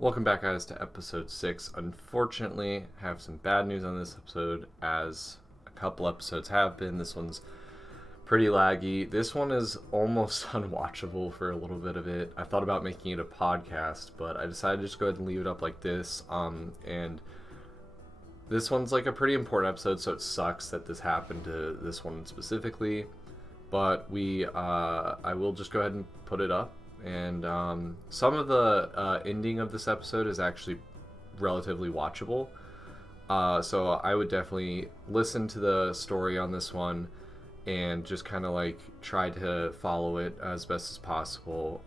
Welcome back, guys, to episode 6. Unfortunately, I have some bad news on this episode, as a couple episodes have been. This one's pretty laggy. This one is almost unwatchable for a little bit of it. I thought about making it a podcast, but I decided to just go ahead and leave it up like this. And this one's like a pretty important episode, so it sucks that this happened to this one specifically. But I will just go ahead and put it up. And some of the ending of this episode is actually relatively watchable. So I would definitely listen to the story on this one and just kind of like try to follow it as best as possible.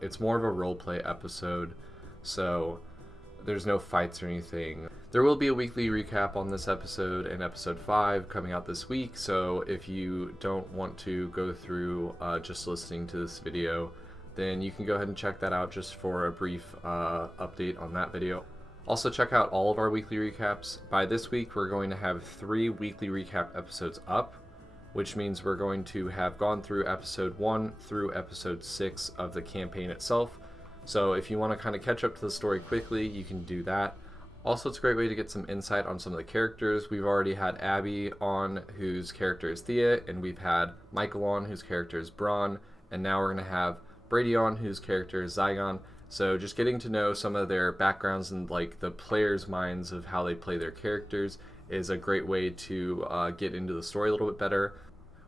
It's more of a roleplay episode, so there's no fights or anything. There will be a weekly recap on this episode and episode 5 coming out this week, so if you don't want to go through just listening to this video, then you can go ahead and check that out just for a brief update on that video. Also, check out all of our weekly recaps. By this week, we're going to have 3 weekly recap episodes up, which means we're going to have gone through episode 1 through episode 6 of the campaign itself. So if you want to kind of catch up to the story quickly, you can do that. Also, it's a great way to get some insight on some of the characters. We've already had Abby on, whose character is Thia, and we've had Michael on, whose character is Braun, and now we're going to have Brady on, whose character is Zaigon. So just getting to know some of their backgrounds and like the players' minds of how they play their characters is a great way to get into the story a little bit better.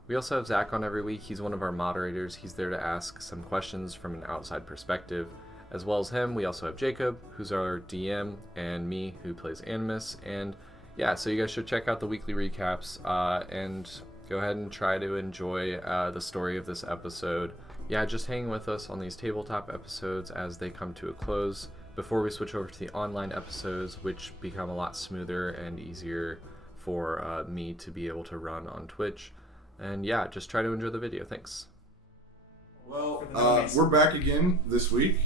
We also have Zach on every week. He's one of our moderators. He's there to ask some questions from an outside perspective. As well as him, we also have Jacob, who's our DM, and me, who plays Animus. And yeah, so you guys should check out the weekly recaps and go ahead and try to enjoy the story of this episode. Yeah, just hang with us on these tabletop episodes as they come to a close before we switch over to the online episodes, which become a lot smoother and easier for me to be able to run on Twitch. And yeah, just try to enjoy the video. Thanks. Well, we're back again this week.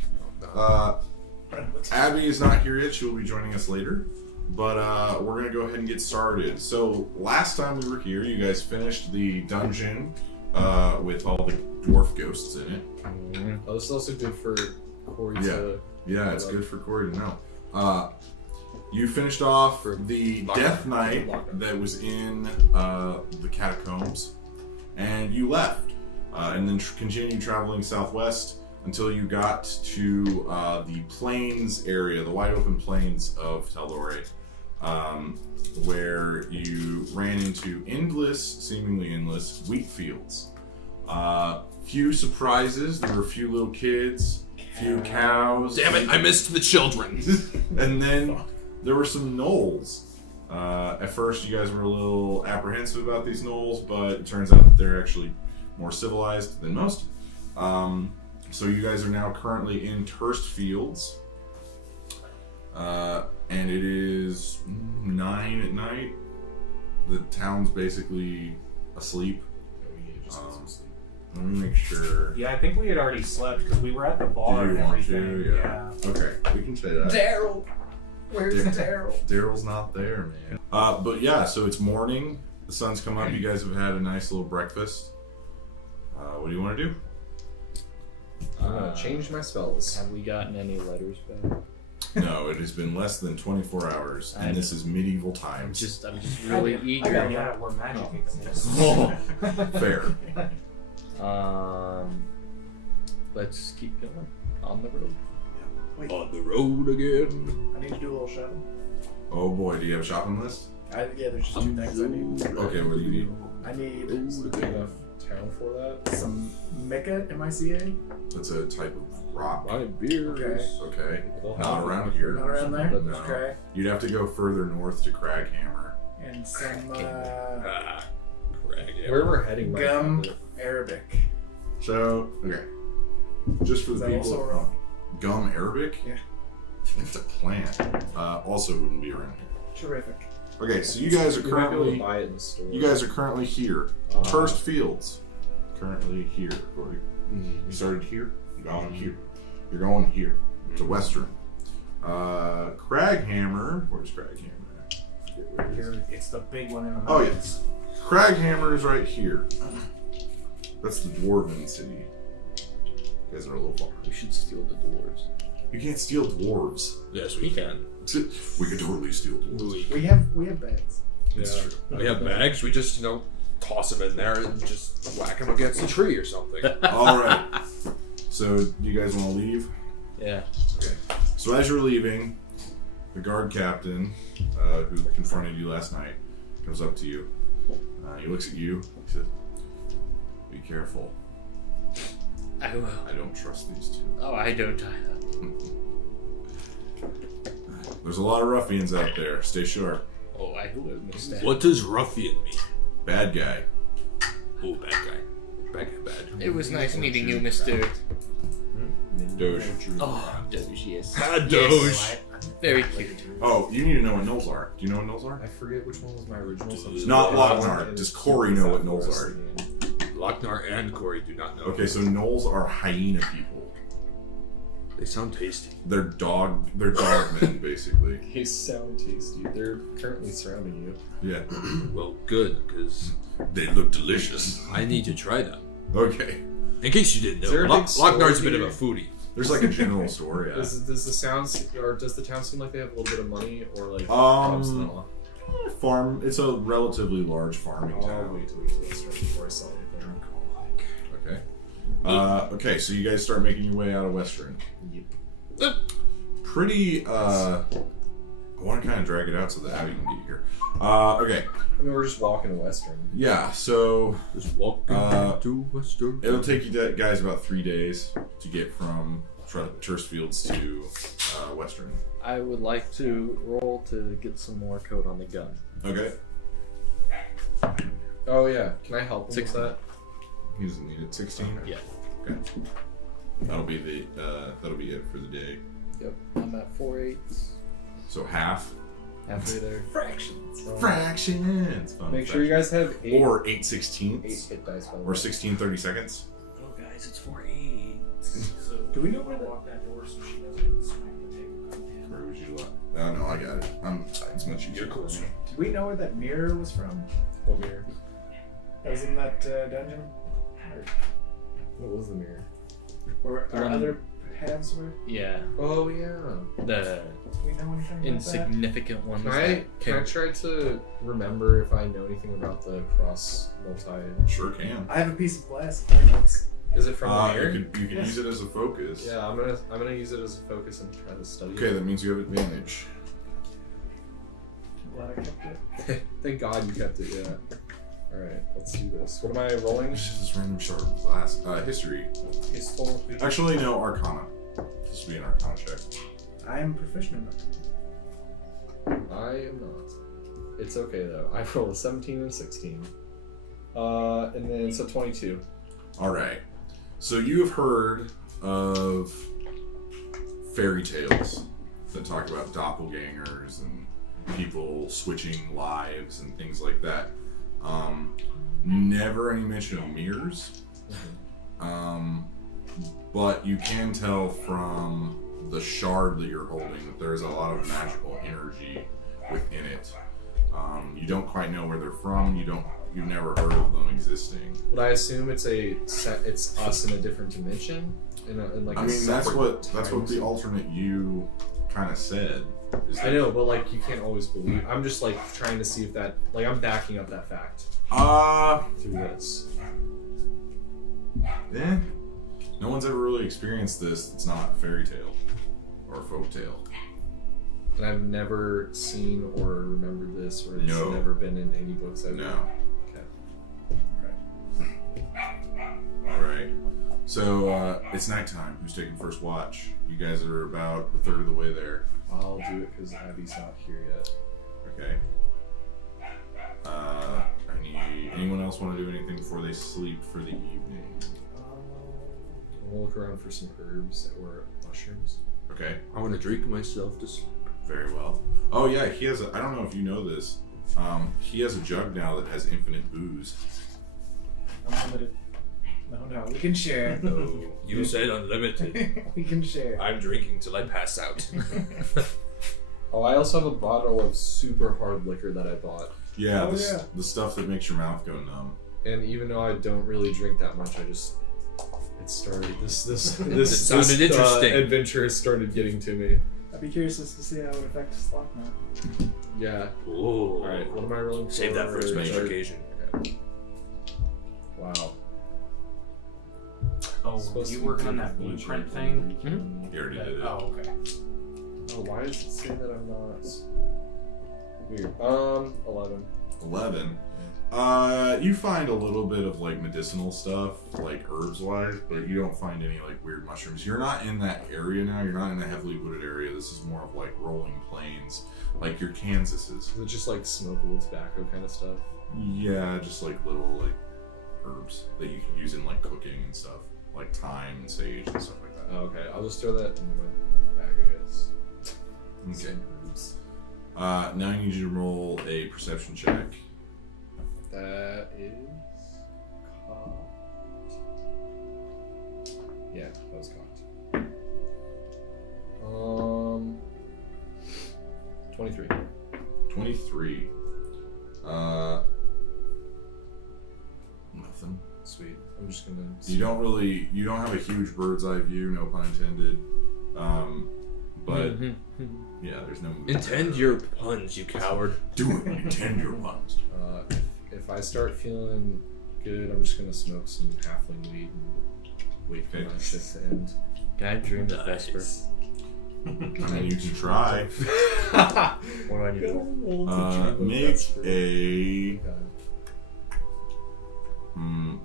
Abby is not here yet. She will be joining us later. But we're going to go ahead and get started. So last time we were here, you guys finished the dungeon with all the dwarf ghosts in it. Oh, this is also good for Corey to... Yeah, it's good for Corey to know. You finished off the Death Knight that was in the catacombs, and you left, and then continued traveling southwest until you got to the plains area, the wide open plains of Tal'Dorei, where you ran into seemingly endless wheat fields. Few surprises. There were a few little kids, few cows. Damn it! I missed the children. And then there were some gnolls. At first, you guys were a little apprehensive about these gnolls, but it turns out that they're actually more civilized than most. So you guys are now currently in Turst Fields, and it is 9 at night. The town's basically asleep. Let me make sure. Yeah, I think we had already slept because we were at the bar and everything. Yeah. Okay, we can say that. Daryl! Where's Daryl? Daryl's not there, man. But yeah, so it's morning. The sun's come up. You guys have had a nice little breakfast. What do you want to do? I'm gonna change my spells. Have we gotten any letters back? No, it has been less than 24 hours, and this is medieval I'm times. just really eager. Yeah, we're magic exist. Fair. Let's keep going on the road. Wait, On the road again. I need to do a little shopping. Oh boy, do you have a shopping list? Yeah, there's just 2 things I need. Okay, what do you need? I need Is there enough town for that? some Mica, M-I-C-A. That's a type of rock. Buy beers. Okay. They'll Not have around it. here. Not around there? No. Okay. You'd have to go further north to Craghammer. And some Correct. Yeah. Where we're heading right gum now. Arabic. So, okay. Just for Is the that people also at wrong? home. Gum Arabic? Yeah. It's a plant. Also wouldn't be around here. Terrific. Okay, so you guys are You might be able to currently buy it in the store. you guys are currently here. Turst Fields. Currently here. Corey. You started here, you're going here. You're going here. To Westruun. Craghammer. Where's Craghammer? Here, it's the big one in the Oh, mountains. yes. Craghammer is right here. That's the Dwarven city. You guys are a little far. We should steal the doors. You can't steal dwarves. Yes, we can. We could totally steal dwarves. We have bags. It's true. We have bags. We just, toss them in there and just whack them against a tree or something. All right. So, you guys want to leave? Yeah. Okay. So as you're leaving, the guard captain, who confronted you last night, comes up to you. He looks at you. He says, "Be careful. I will. I don't trust these two." Oh, I don't either. There's a lot of ruffians out there. Stay sharp. Oh, I will, mister. What does ruffian mean? Bad guy. Oh, bad guy. Bad guy, bad. It was nice meeting you, mister. Doge. Oh, Doge, yes. Bad Yes. Doge. Very cute. Oh, you need to know what gnolls are. Do you know what gnolls are? I forget which one was my original. So Not Lochnar. Does Corey know what gnolls are? Lochnar and Corey do not know. Okay, so gnolls are hyena people. They sound tasty. They're dog men, basically. They sound tasty. They're currently surrounding you. Yeah. Well, good, because They look delicious. I need to try them. Okay. In case you didn't Is there know, a big store Lochnar's a bit of here? a foodie. There's like a general store, yeah. Does the does the town seem like they have a little bit of money or like Um, no? Farm. It's a relatively large farming I'll town. wait till we get to this before I sell anything. Okay. Okay, so you guys start making your way out of Westruun. Yep. Pretty, I want to kind of drag it out so that Abby can get here. Okay. I mean, we're just walking to Western. Yeah, so Just walking to Westruun. it'll take you guys about 3 days to get from Turstfields to Westruun. I would like to roll to get some more code on the gun. Okay. Oh yeah, can I help him with 16. that? He doesn't need it. 16? Yeah. Okay. That'll be it for the day. Yep. I'm at 4/8. So half. Halfway there. Fractions. Fractions. Fun Make sure you guys have eight Or 8/16 hit dice. By the or way. 16 32nds. Oh, guys, it's 4/8. So do we know where the Lock that door so she doesn't smack the table. Where would you like? Oh no, I got it. It's much easier. You're cool. Did we know where that mirror was from? what mirror? That was in that dungeon? Or What was the mirror? where our Um, other halves were? Yeah. Oh yeah. The Do we know anything about insignificant ones. Can I try to remember if I know anything about the cross multi? Sure can. that? I have a piece of glass in my notes. Is it from the You mirror? can use it as a focus. Yeah, I'm gonna use it as a focus and try to study Okay, it. that means you have advantage. I'm glad I kept it. Thank God you kept it. Yeah. All right, let's do this. What am I rolling? It's just this random shard glass. History. Historically. Actually, no, Arcana. This would be an Arcana check. I am proficient in it. I am not. It's okay though. I rolled a 17 and a 16. And then so 22. All right. So you have heard of fairy tales that talk about doppelgangers and people switching lives and things like that. Never any mention of mirrors. But you can tell from the shard that you're holding that there's a lot of magical energy within it. You don't quite know where they're from. You've never heard of them existing. Would I assume it's us in a different dimension? In like I a mean, that's what separate the alternate you kind of said. is I that- know, but like you can't always believe. I'm just like trying to see if that like I'm backing up that fact through this. Eh. No one's ever really experienced this. It's not a fairy tale or a folk tale. And I've never seen or remembered this, or it's No. never been in any books I've No. Okay. All right. So it's nighttime. Who's taking first watch? You guys are about a third of the way there. I'll do it because Abby's not here yet. Okay. Anyone else want to do anything before they sleep for the evening? We'll look around for some herbs or mushrooms. Okay. I want to drink myself to sleep. Very well. Oh yeah, he has I don't know if you know this. He has a jug now that has infinite booze. Unlimited. No, we can share. Oh, you said unlimited. We can share. I'm drinking till I pass out. Oh, I also have a bottle of super hard liquor that I bought. Yeah, Oh, the stuff that makes your mouth go numb. And even though I don't really drink that much, I just It started. This sounded interesting. Adventure has started getting to me. I'd be curious as to see how it affects Slock now. Yeah. Ooh. Alright, what am I rolling for? Save that for a special occasion. Okay. Wow. Oh, Supposed you to working be on that good. blueprint thing? You already did it. Oh, okay. Oh, why does it say that I'm not? Weird. 11. 11. You find a little bit of like medicinal stuff, like herbs wise, but you don't find any like weird mushrooms. You're not in that area now. You're not in the heavily wooded area. This is more of like rolling plains, like your Kansases. Is it just like smokable tobacco kind of stuff? Yeah, just like little like herbs that you can use in like cooking and stuff, like thyme and sage and stuff like that. Oh, okay, I'll just throw that in my bag, I guess. Okay. Some herbs. Now I need you to roll a perception check. That is cocked. Yeah, that was cocked. 23. 23. Nothing. Sweet. I'm just gonna. You don't have a huge bird's eye view, no pun intended. But yeah, there's no movement. Intend your puns, you coward. Do it. Intend your puns. If I start feeling good, I'm just gonna smoke some halfling weed and wait for Okay. my shift to end. Can I dream of Vesper? I mean, you can try. What do I need to roll?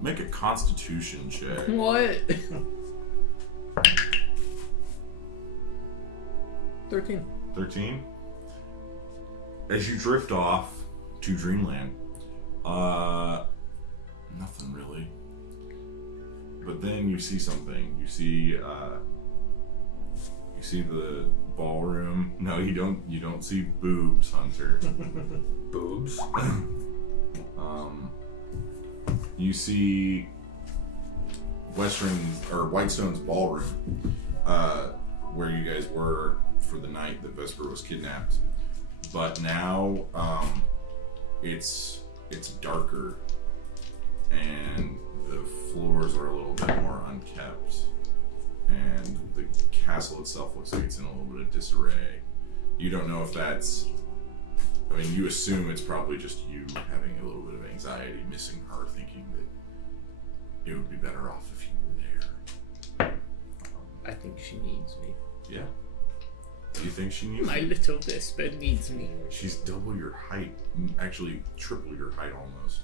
Make a Constitution check. What? 13. 13. As you drift off to Dreamland, nothing really. But then you see something. You see the ballroom. No, you don't. You don't see boobs, Hunter. Boobs? You see Whitestone's ballroom, where you guys were for the night that Vesper was kidnapped. But now, it's darker, and the floors are a little bit more unkept, and the castle itself looks like it's in a little bit of disarray. You don't know if that's. I mean, you assume it's probably just you having a little bit of anxiety, missing her, thinking that it would be better off if you were there. I think she needs me. Yeah. Do you think she needs My you? little Vesper needs me. She's double your height, actually triple your height almost.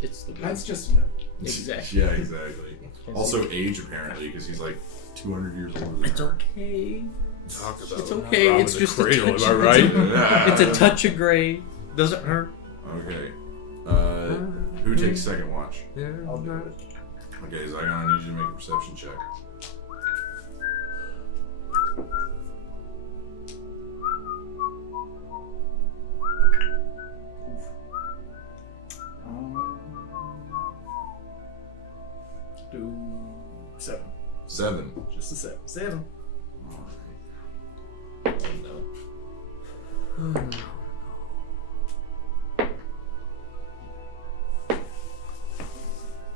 It's the That's just enough. Exactly. Yeah, exactly. Also age, apparently, because he's like 200 years older than It's her. okay. Talk about It's okay. robbing It's the just cradle, a touch. am I right? It's a touch of gray. Doesn't hurt. Okay. Who takes second watch? I'll do it. Okay, Zaigon, I need you to make a perception check. Do 7. 7. Just a 7. 7. Alright. Oh no.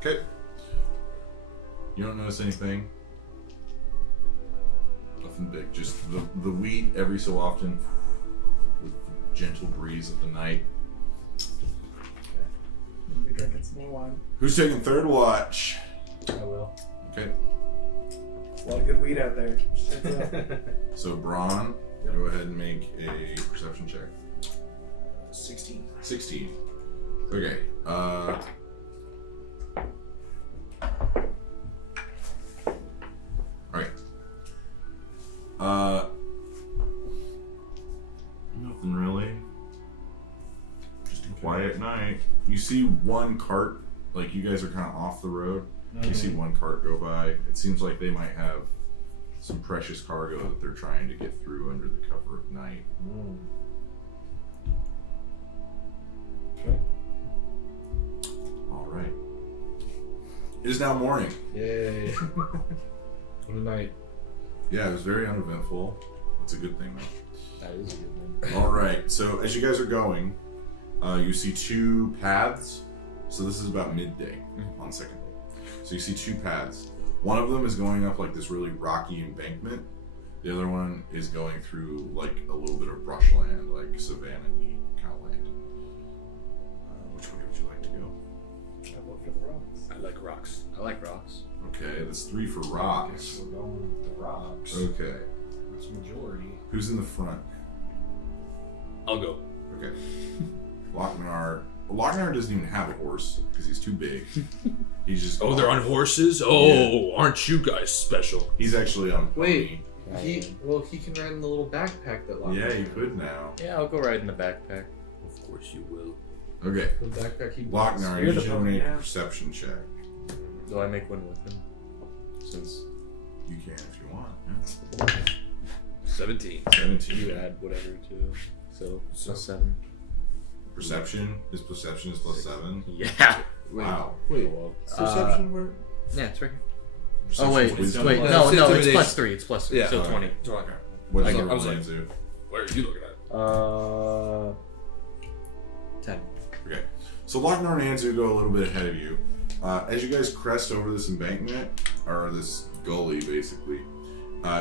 Okay. You don't notice anything. Nothing big. Just the wheat every so often with the gentle breeze of the night. I'm gonna be drinking some more wine. Who's taking third watch? I will. Okay. There's a lot of good weed out there. Just heads up. So Braun, go ahead and make a perception check. 16. 16. Okay. Alright. Nothing really. Just a quiet night. You see one cart, like you guys are kind of off the road. You see one cart go by. It seems like they might have some precious cargo that they're trying to get through under the cover of night. Okay. All right. It is now morning. Yay. What a night. Yeah, it was very uneventful. It's a good thing, though. That is a good one. All right. So as you guys are going, you see two paths. So this is about midday on second day. So you see two paths. One of them is going up like this really rocky embankment. The other one is going through like a little bit of brushland, like savanna-y kind of land. Which way would you like to go? I vote for the rocks. I like rocks. I like rocks. Okay, that's 3 for Guess rocks. we're going with the rocks. Okay. That's majority. Who's in the front? I'll go. Okay. Lochnar doesn't even have a horse because he's too big. He's just. Oh, they're on horses? Oh, aren't you guys special? He's actually on pony. Wait, he can ride in the little backpack that Lochnar Yeah, you has. could now. Yeah, I'll go ride in the backpack. Of course you will. Okay. The backpack he Lochnar, You're you the should pony make a now. perception check. Do I make one with him? Since You can if you want. Yeah. 17. 17. you add whatever to, so +7. Perception is plus 7. Yeah. Wow. Wait, Perception where? Yeah, it's right here. Perception Oh wait, is wisdom. wait, Yeah, no, it's no, it's intimidation. +3. It's +3. Yeah. So Alright. 20. What did I you was roll like- into? What are you looking at? 10. Okay. So Lochnar and Anzu go a little bit ahead of you. As you guys crest over this embankment, or this gully basically,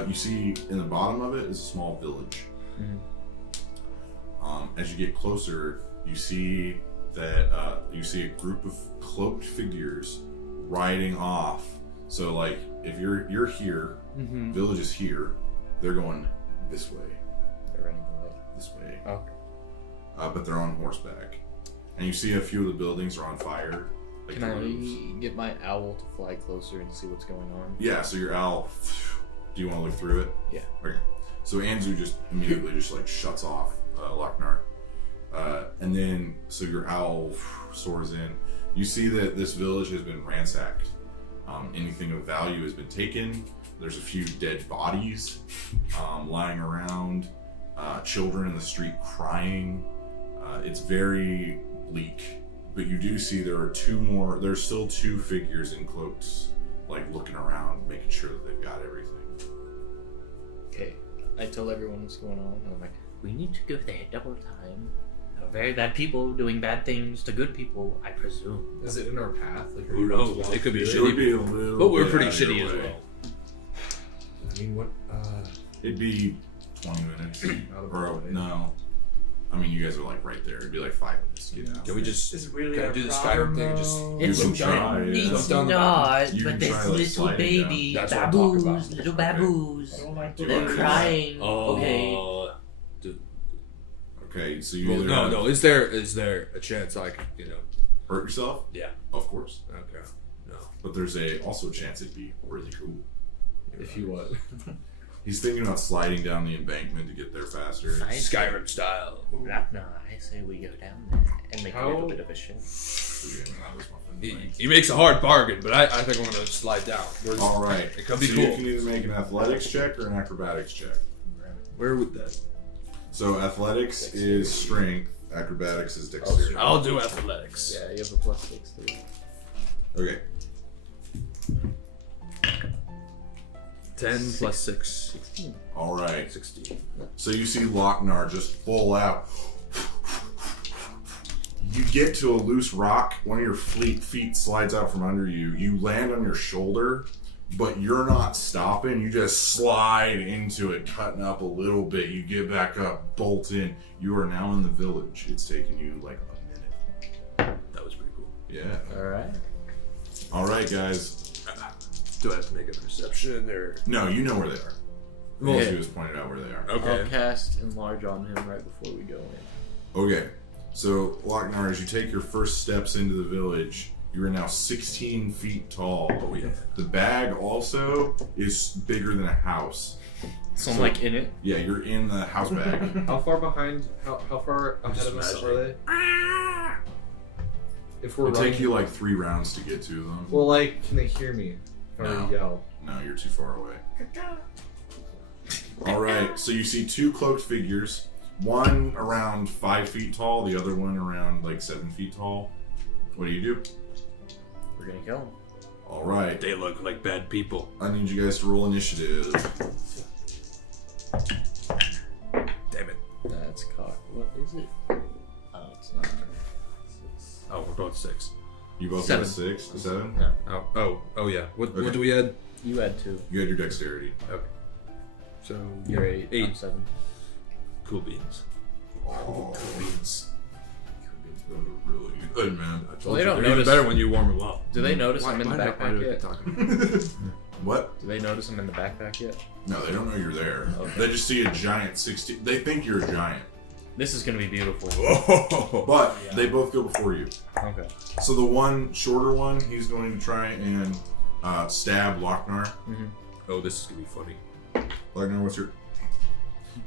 you see in the bottom of it is a small village. As you get closer, you see that you see a group of cloaked figures riding off. So like if you're here, village is here, they're going this way, They're running away. this way. Okay. But they're on horseback. And you see a few of the buildings are on fire. Like Can the roofs. I get my owl to fly closer and see what's going on? Yeah, so your owl, do you want to look through it? Yeah. Okay. So Anzu just immediately just like shuts off Lochnar. And then, so your owl soars in. You see that this village has been ransacked. Anything of value has been taken. There's a few dead bodies lying around. Children in the street crying. It's very bleak. But you do see there's still 2 figures in cloaks, like looking around, making sure that they've got everything. Okay. I tell everyone what's going on. I'm like, we need to go there double time. Very bad people doing bad things to good people, I presume. Is it in our path? Like, are Who you about to knows? walk It could be through It would shitty. be a little But we're bit pretty out of your shitty as way. well. I mean, what? It'd be 20 minutes. Out of Or, the way. no. I mean, you guys are like right there. It'd be like 5 minutes to get out. Can we just Is it really can I our do the problem, Skyrim thing? Just though? You can try, yeah. Jump down the not, You but can this try, like, little sliding baby, down. That's what I'm talking baboos, about. little Okay. baboos. I don't like to They're do crying. Oh, Okay. Okay, so you Well, either no, have no. Is there a chance I could, hurt yourself? Yeah. Of course. Okay. No. But there's also a chance it'd be really cool. If you what? He's thinking about sliding down the embankment to get there faster. Skyrim style. Ragnar, I say we go down there and make a little bit of a show. He makes a hard bargain, but I think I'm gonna slide down. All right. It could be so cool. You can either make an athletics check or an acrobatics check. Where would that? So athletics is strength, acrobatics is dexterity. I'll do athletics. Yeah, you have a +6 too. Okay. 10 plus 6. 16. All right. 16. So you see Lochnar just full out. You get to a loose rock. One of your feet slides out from under you. You land on your shoulder, but you're not stopping. You just slide into it, cutting up a little bit. You get back up, bolt in. You are now in the village. It's taken you like a minute. That was pretty cool. Yeah. Alright. All right, guys. Do I have to make a perception or? No, you know where they are. Well, He was pointed out where they are. Okay. I'll cast Enlarge on him right before we go in. Okay. So, Lochnar, as you take your first steps into the village, you are now 16 feet tall. Oh yeah. The bag also is bigger than a house. So I'm like in it. Yeah, you're in the house bag. How far behind? How far ahead just of us imagining. are they? If we're It'll running, take you like 3 rounds to get to them. well, like, can they hear me if I were No. to yell? No, you're too far away. Alright, so you see 2 cloaked figures. One around 5 feet tall, the other one around like 7 feet tall. What do? We're gonna kill him. Alright, They look like bad people. I need you guys to roll initiative. Damn it. That's cock. What is it? Oh, it's not. Oh, we're both 6. You both Seven. got 6? 7? No. Oh yeah. What Okay. do we add? You had 2. You had your dexterity. Okay. So You're 8. 8. I'm 7. Cool beans. Oh, Beans. those are really good, man. I told Well, they you, don't they're even notice- better when you warm them up. Do they notice Why- I'm in the why not- why do backpack we yet? keep talking? What? Do they notice I'm in the backpack yet? No, they don't know you're there. Okay. They just see a giant 16. They think you're a giant, This is gonna be beautiful. Oh. but they both go before you. Okay. So the one shorter one, he's going to try and stab Lochnar. Oh, this is gonna be funny. Lochnar, what's your?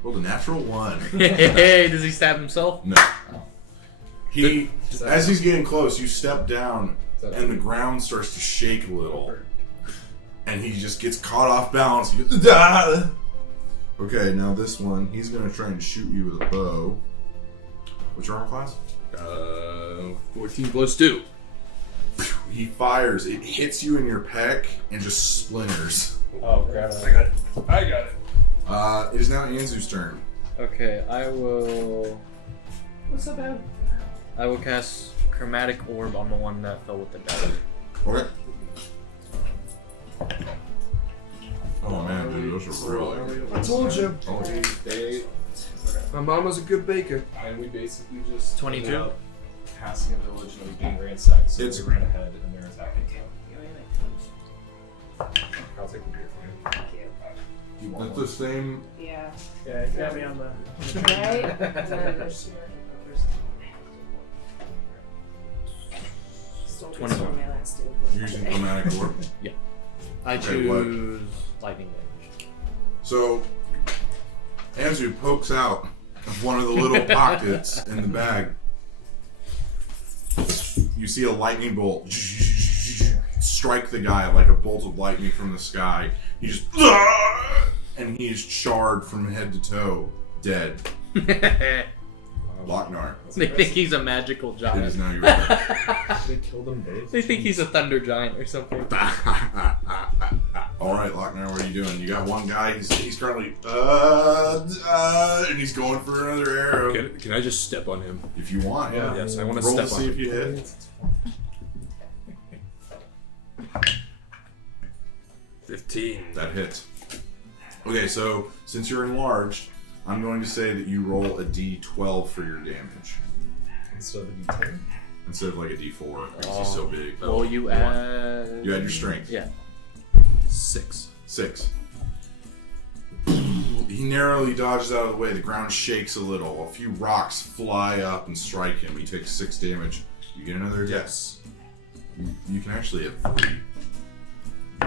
Rolled a natural 1. Hey, does he stab himself? No. He, as he's getting close, you step down, and the ground starts to shake a little, and he just gets caught off balance. He goes, "Ah!" Okay, now this one, he's gonna try and shoot you with a bow. What's your armor class? 14 plus 2. He fires. It hits you in your pec and just splinters. Oh, grab it. I got it. It is now Anzu's turn. Okay, I will. What's up, Ab? I will cast Chromatic Orb on the one that fell with the dagger. Okay. Oh man, dude, those are really. I told you. Oh, They My mom was a good baker. and we basically just 22? ended up passing a village and it was being ransacked, so It's- we ran ahead and they're attacking. I'll take the beer for you. Do you want It's one? the same. Yeah. Yeah, you got me on the. Right? Stole this 21. from my last dude. Using chromatic orb. I Okay, choose lightning damage. So, Anzu pokes out of one of the little pockets in the bag. You see a lightning bolt strike the guy like a bolt of lightning from the sky. He just, and he is charred from head to toe, dead. Lochnar, They think he's a magical it is giant. now your turn. They killed them both. They think he's a thunder giant or something. All right, Lochnar, what are you doing? You got one guy. He's currently and he's going for another arrow. Can I just step on him? If you want, yeah. Yes, I want to Roll step to on see him. if you hit. 15. That hits. Okay, so since you're enlarged, I'm going to say that you roll a d12 for your damage Instead of a D10. instead of like a d4 because he's so big. Well, you add. You add your strength. Yeah. 6. 6. He narrowly dodges out of the way. The ground shakes a little. A few rocks fly up and strike him. He takes 6 damage. You get another attack. Yes. You can actually have 3.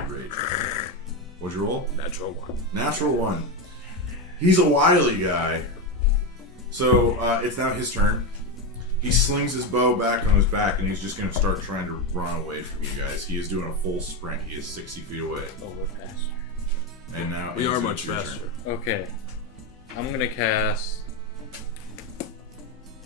Great. What'd you roll? Natural 1. Natural 1. He's a wily guy. So it's now his turn. He slings his bow back on his back and he's just going to start trying to run away from you guys. He is doing a full sprint. He is 60 feet away. Oh, we're faster. And now We are it's much your faster. turn. Okay. I'm gonna cast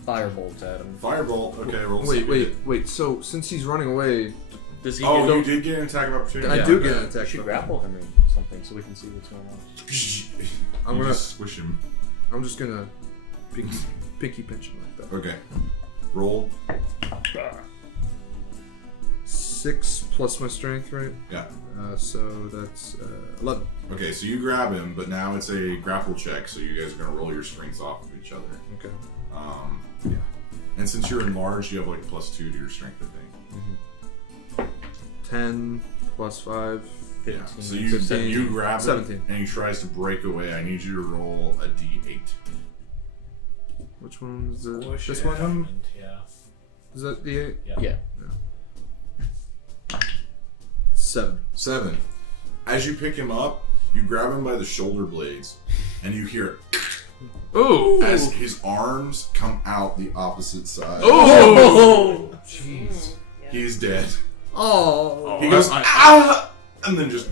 Firebolt at him. Firebolt. Okay, roll. see if you hit. Wait. So, since he's running away, Does he Oh, get you did get an attack of opportunity. I Yeah. do get an We attack. should grapple him or something so we can see what's going on. I'm You gonna- just squish him. I'm just gonna pinky pinch him like that. Okay. Roll. 6 plus my strength, right? Yeah. So that's 11. Okay, so you grab him, but now it's a grapple check, so you guys are gonna roll your strengths off of each other. Okay. Yeah. And since you're enlarged, you have like +2 to your strength, I think. 10 plus 5. Yeah. 15. So you 15, you grab him 17. and he tries to break away. I need you to roll a d8. Which one's the, Squish this it. one? Yeah. Is that the 8? Yeah. 7. 7. As you pick him up, you grab him by the shoulder blades, and you hear Oh! as his arms come out the opposite side. Oh! Jeez. He's dead. Oh! He goes ah, and then just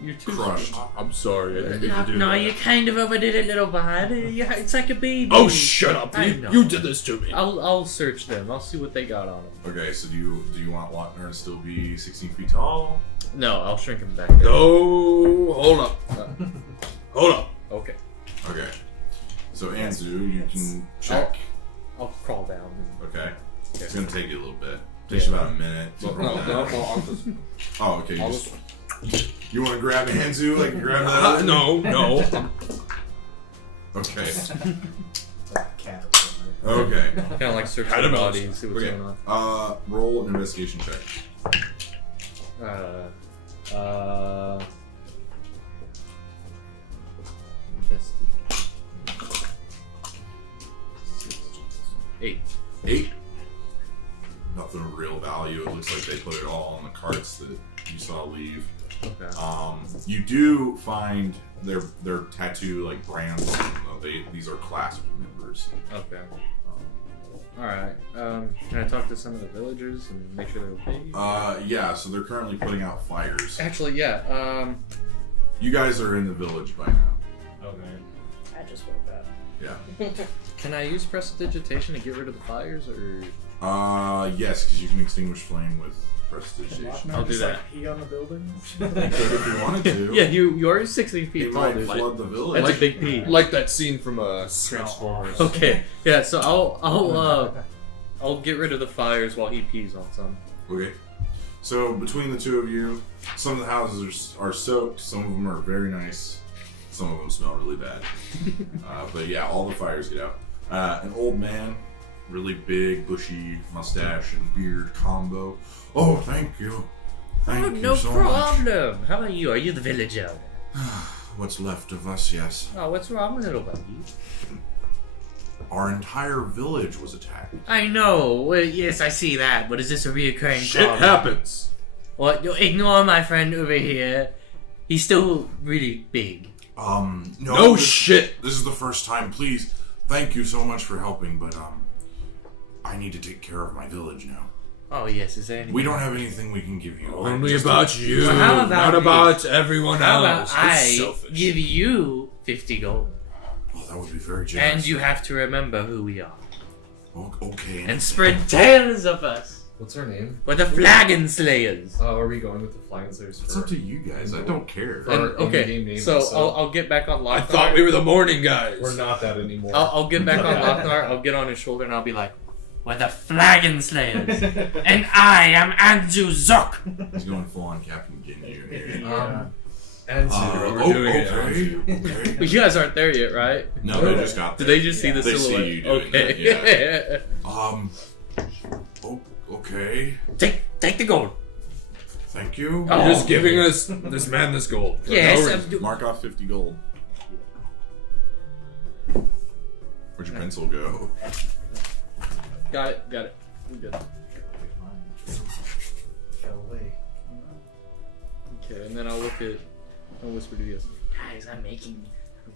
You're too crushed. I'm sorry, I didn't mean to do No, that. you kind of overdid it, little bud. It's like a baby. Oh, shut up! I You, know. you did this to me. I'll search them. I'll see what they got on them. Okay, so do you want Lochner to still be 16 feet tall? No, I'll shrink him back. Down. No, hold up. Hold up. Okay. Okay. So Anzu, you can check. I'll crawl down. Okay. It's gonna take you a little bit. Takes you about a minute. to No, roll no, down. I'll just. Oh, okay. You I'll just Anzu, like, grab that? No. Okay. Like a cat or something. Okay. Kind of like search Kind the of body and see what's Okay. going on. Roll an investigation check. Eight. 8. Nothing of real value. It looks like they put it all on the carts that you saw leave. Okay. You do find their tattoo like brands on them though. These are class members. Okay. All right. Can I talk to some of the villagers and make sure they're okay? Yeah. So they're currently putting out fires. Actually, yeah. You guys are in the village by now. Okay. I just woke up. Yeah. Can I use prestidigitation to get rid of the fires, or? Yes, because you can extinguish flame with prestidigitation. I'll do that. Pee on the building. You could if you wanted to. Yeah, you're 16 feet It tall, might dude. flood the village. That's a big P. Like that scene from Transformers. Okay. Yeah. So I'll get rid of the fires while he pees on some. Okay. So between the two of you, some of the houses are soaked. Some of them are very nice. Some of them smell really bad. But yeah, all the fires get out. An old man, really big, bushy mustache and beard combo. Oh, thank you. Thank you no so problem. How about you? Are you the villager? much. What's left of us, yes. Oh, what's wrong, little buddy? Our entire village was attacked. I know. Well, yes, I see that. But is this a reoccurring Shit problem? happens. Well, you ignore my friend over here. He's still really big. No shit. This is the first time. Please, thank you so much for helping, but I need to take care of my village now. Oh yes, is there anything? We don't have anything we can give you. Only Just about you, So how about not me? about everyone How about else. I It's selfish. give you 50 gold, Oh, that would be very generous. and you have to remember who we are, Okay. and spread tales of us. What's her name? We're the Flagon Slayers. Are we going with the Flagon Slayers It's for up to you guys. I don't care. Our And, okay, in-game name so also. I'll get back on Lochnar. I thought we were the morning guys. We're not that anymore. I'll get back on Lochnar. I'll get on his shoulder and I'll be like, "We're the Flagon Slayers, and I am Anzu Zok." He's going full on Captain Ginyu here. Anzu. we're doing it, Okay. You guys aren't there yet, right? No, they just got Did there. they just see the They see silhouette? you doing Okay. Okay. Take the gold. Thank you. Oh. You're just giving us this man this gold. for Yes, no I'm reason. do- Mark off 50 gold. Where'd your pencil go? Got it. We're good. Fell away. Okay, and then I'll whisper to you guys. Guys, I'm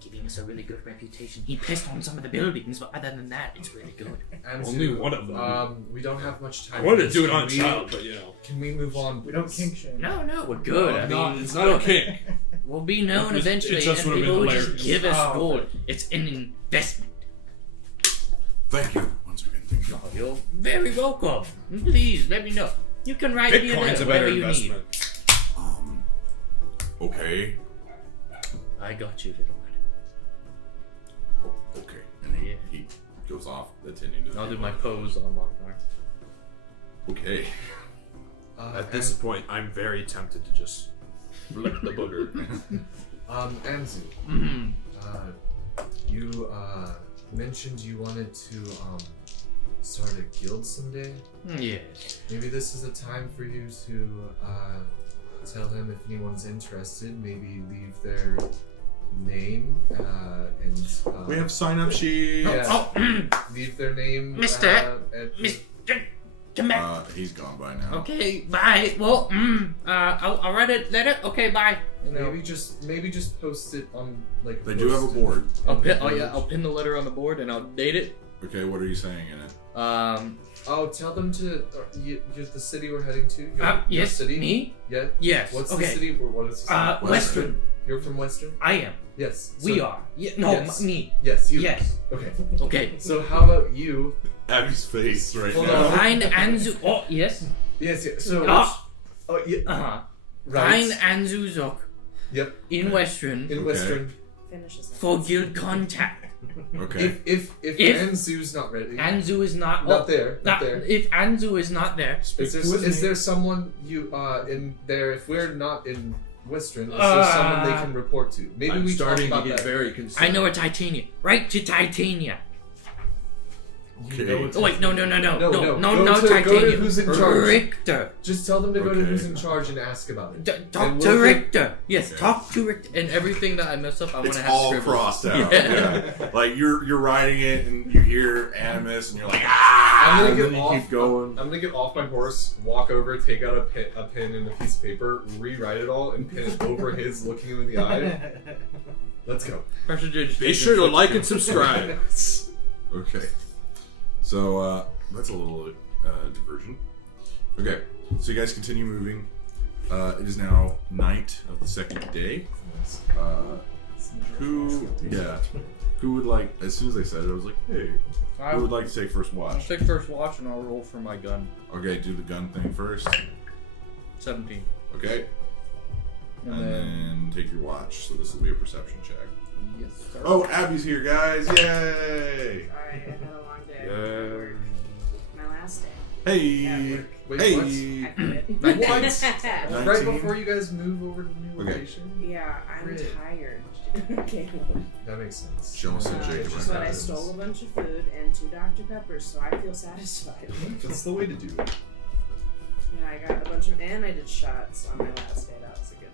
giving us a really good reputation. He pissed on some of the buildings, but other than that, it's really good. Anzu, Only one of them. We don't have much time. I wanted for to this. do it Can on we- child, but you know. Can we move on? We don't kink shame. No, we're good. I mean, It's not a kink. we'll be known It just- eventually, it just and would've people been will just hilarious. give us Oh, gold. It's an investment. Thank you. Once again, thank you. Oh, you're very welcome. Please let me know. You can write me a Bitcoin's letter, a better whatever you need. investment. Okay. I got you, little one. Okay. And he goes off attending to the I'll do people. my pose on Lochnar. Okay. At this point, I'm very tempted to just lick the booger. Anzu, Mm-hmm. you mentioned you wanted to start a guild someday. Yes. Maybe this is a time for you to tell him if anyone's interested. Maybe leave their name and We have sign up sheets. Yeah. Oh, leave their name. Mister, at Mr. Come back. He's gone by now. Okay, bye. Well, I'll write a letter. Okay, bye. maybe just post it on like. They do have a board. I'll pin the letter on the board and I'll date it. Okay, what are you saying in it? Oh, tell them to. You're the city we're heading to. Your Yes, city. me? Yeah. Yes. What's okay. the city? Or what is the city? Westruun. You're from Westruun. I am. Yes. We so- are. Yeah, no, Yes. me. Yes. You. Yes. Okay. Okay. So how about you? Abby's face right Hold now. on. Find Anzu. Oh, yes. Yes. So. Ah. Oh yeah. Uh-huh. Right. Find Anzu Zok Yep. in Westruun In Okay. Westruun. Finish this. for guild contact. Okay. If Anzu's not ready. Anzu is not. Not there. Not Not- there. If Anzu is not there, Is there someone you in there if we're not in Westruun, is there someone they can report to? Maybe I'm we starting talk to about get that. very concerned. I know a Titania. Right to Titania. Okay. Oh wait, no, Go to Titania. who's in charge. Richter. Just tell them to go to Okay. who's in charge and ask about it. Talk And to we'll get- Richter. Yes, talk to Richter. And everything that I mess up, I want It's to have all scribbled. crossed out. Yeah. Yeah. Like you're writing it and you hear Animus and you're like, ah! I'm gonna And get then you off. keep going. I'm gonna get off my horse, walk over, take out a pen and a piece of paper, rewrite it all, and pin it over his, looking him in the eye. Let's go. Be sure to like and subscribe. Okay. So that's a little diversion. Okay. So you guys continue moving. It is now night of the second day. Who would like? As soon as I said it, I was like, "Hey, who would like to take first I'll watch?" take first watch and I'll roll for my gun. Okay, do the gun thing first. 17. Okay, and then take your watch. So this will be a perception check. Yes, sir. Oh, Abby's here, guys! Yay! Sorry, I had a long day. at work. My last day. Hey! At work. Wait, Hey! I quit. Right 19? before you guys move over to the new Okay. location? Yeah, I'm Great. tired. Okay. That makes sense. She almost said Jake. Which is what I stole a bunch of food and 2 Dr. Peppers, so I feel satisfied. That's the way to do it. Yeah, I got a bunch of, and I did shots on my last day. That was a good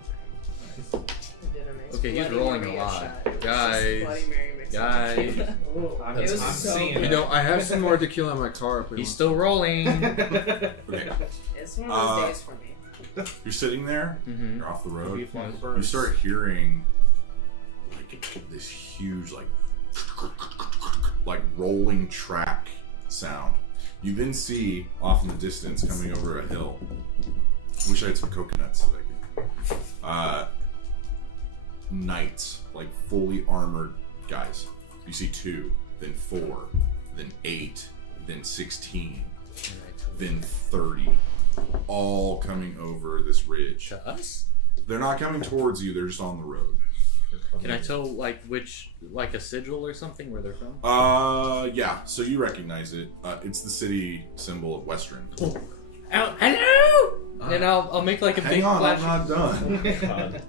time. I did a nice Okay, he's Bloody rolling Maria a lot. shot. It was just Guys. Bloody Mary mixed with Guys. tequila. I'm It was I'm so seeing good. You know, I have some more tequila in my car. If we He's want. still rolling. Okay, It's one of those days for me. you're sitting there. Mm-hmm. You're off the road. Beef on You start hearing like this huge like rolling track sound. You then see off in the distance coming over a hill. Wish I had some coconuts so I could. Knights, like fully armored guys. You see 2, then 4, then 8, then 16, then 30. All coming over this ridge. To us? They're not coming towards you, they're just on the road. Can I tell like which, like a sigil or something where they're from? Yeah, so you recognize it. It's the city symbol of Westruun. Oh, hello! And I'll make like a Hang big on, flash. I'm not done.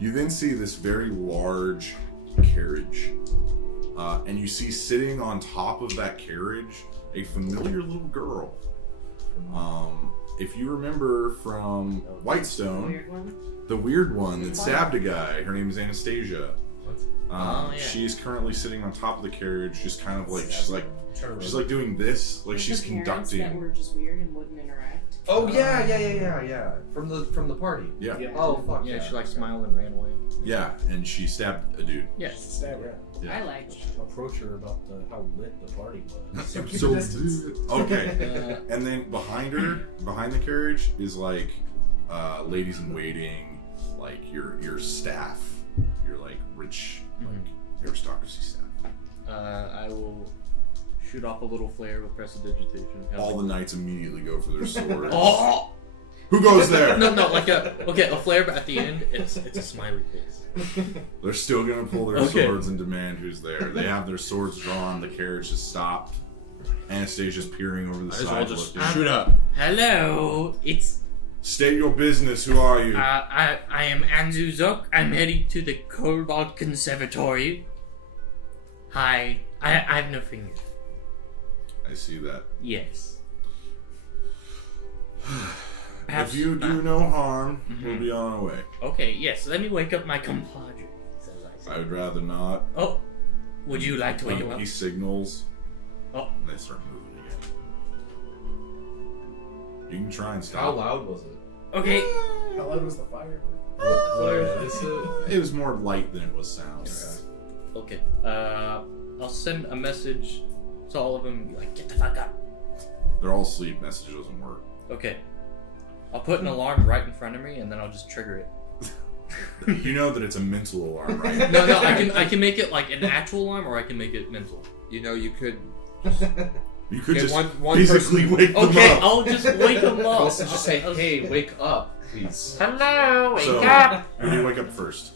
You then see this very large carriage. And you see sitting on top of that carriage a familiar little girl. If you remember from Whitestone, Weird one. the weird one that stabbed a guy, her name is Anastasia. Oh, yeah. She's currently sitting on top of the carriage, just kind of like she's like doing this, like With she's the parents that conducting. were just weird and wouldn't interact. Oh yeah. From the party. Yeah, Oh fuck Yeah, she like smiled and ran away. yeah, and she stabbed a dude. Yes. Yeah. I liked it. Approach her about how lit the party was. So okay, and then behind her, behind the carriage, is like ladies in waiting, like your staff, your like rich like aristocracy staff. I will shoot off a little flare with prestidigitation. All the knights immediately go for their swords. Oh! Who goes there? No, like a flare, but at the end, it's a smiley face. They're still gonna pull their Okay. swords and demand who's there. They have their swords drawn. The carriage has stopped. Anastasia's peering over the Might as well side. just looking. shoot up. Hello, it's State your business. Who are you? I am Anzu Zok. I'm heading to the Cobalt Conservatory. Hi, I have no fingers. I see that. Yes. If you do no harm, we'll be on our way. Okay, yes. Let me wake up my compadre. Says I. I would rather not. Oh, would you like to wake him up? He signals. Oh. And they start moving again. You can try and stop. How loud was it? Okay. How loud was the fire? What is it? It was more light than it was sound. Okay. I'll send a message to all of them. Be like, get the fuck up. They're all asleep. Message doesn't work. Okay. I'll put an alarm right in front of me, and then I'll just trigger it. You know that it's a mental alarm, right? No, I can make it like an actual alarm, or I can make it mental. You know, you could. You could Okay, just one physically person- wake them Okay, up. I'll just wake them up. Also just say, hey, wake up, please. Hello, wake So, up. who do you wake up first?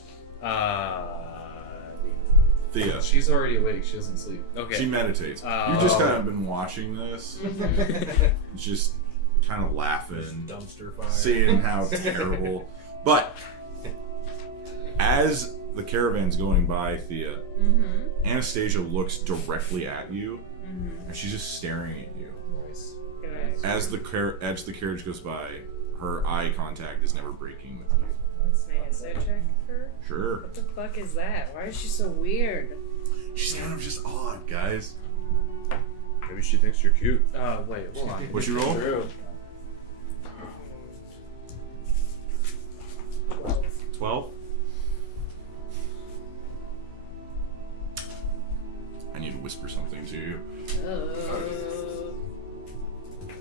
Thea. She's already awake. She doesn't sleep. Okay. She meditates. You've just kind of been watching this, just kind of laughing, Dumpster fire. seeing how terrible. But As the caravan's going by, Thea, Mm-hmm. Anastasia looks directly at you, Mm-hmm. and she's just staring at you. Nice. As the carriage goes by, her eye contact is never breaking with you. May I say check her? Sure. What the fuck is that? Why is she so weird? She's kind of just odd, guys. Maybe she thinks you're cute. Wait, hold on. What'd you roll? True. 12? I need to whisper something to you.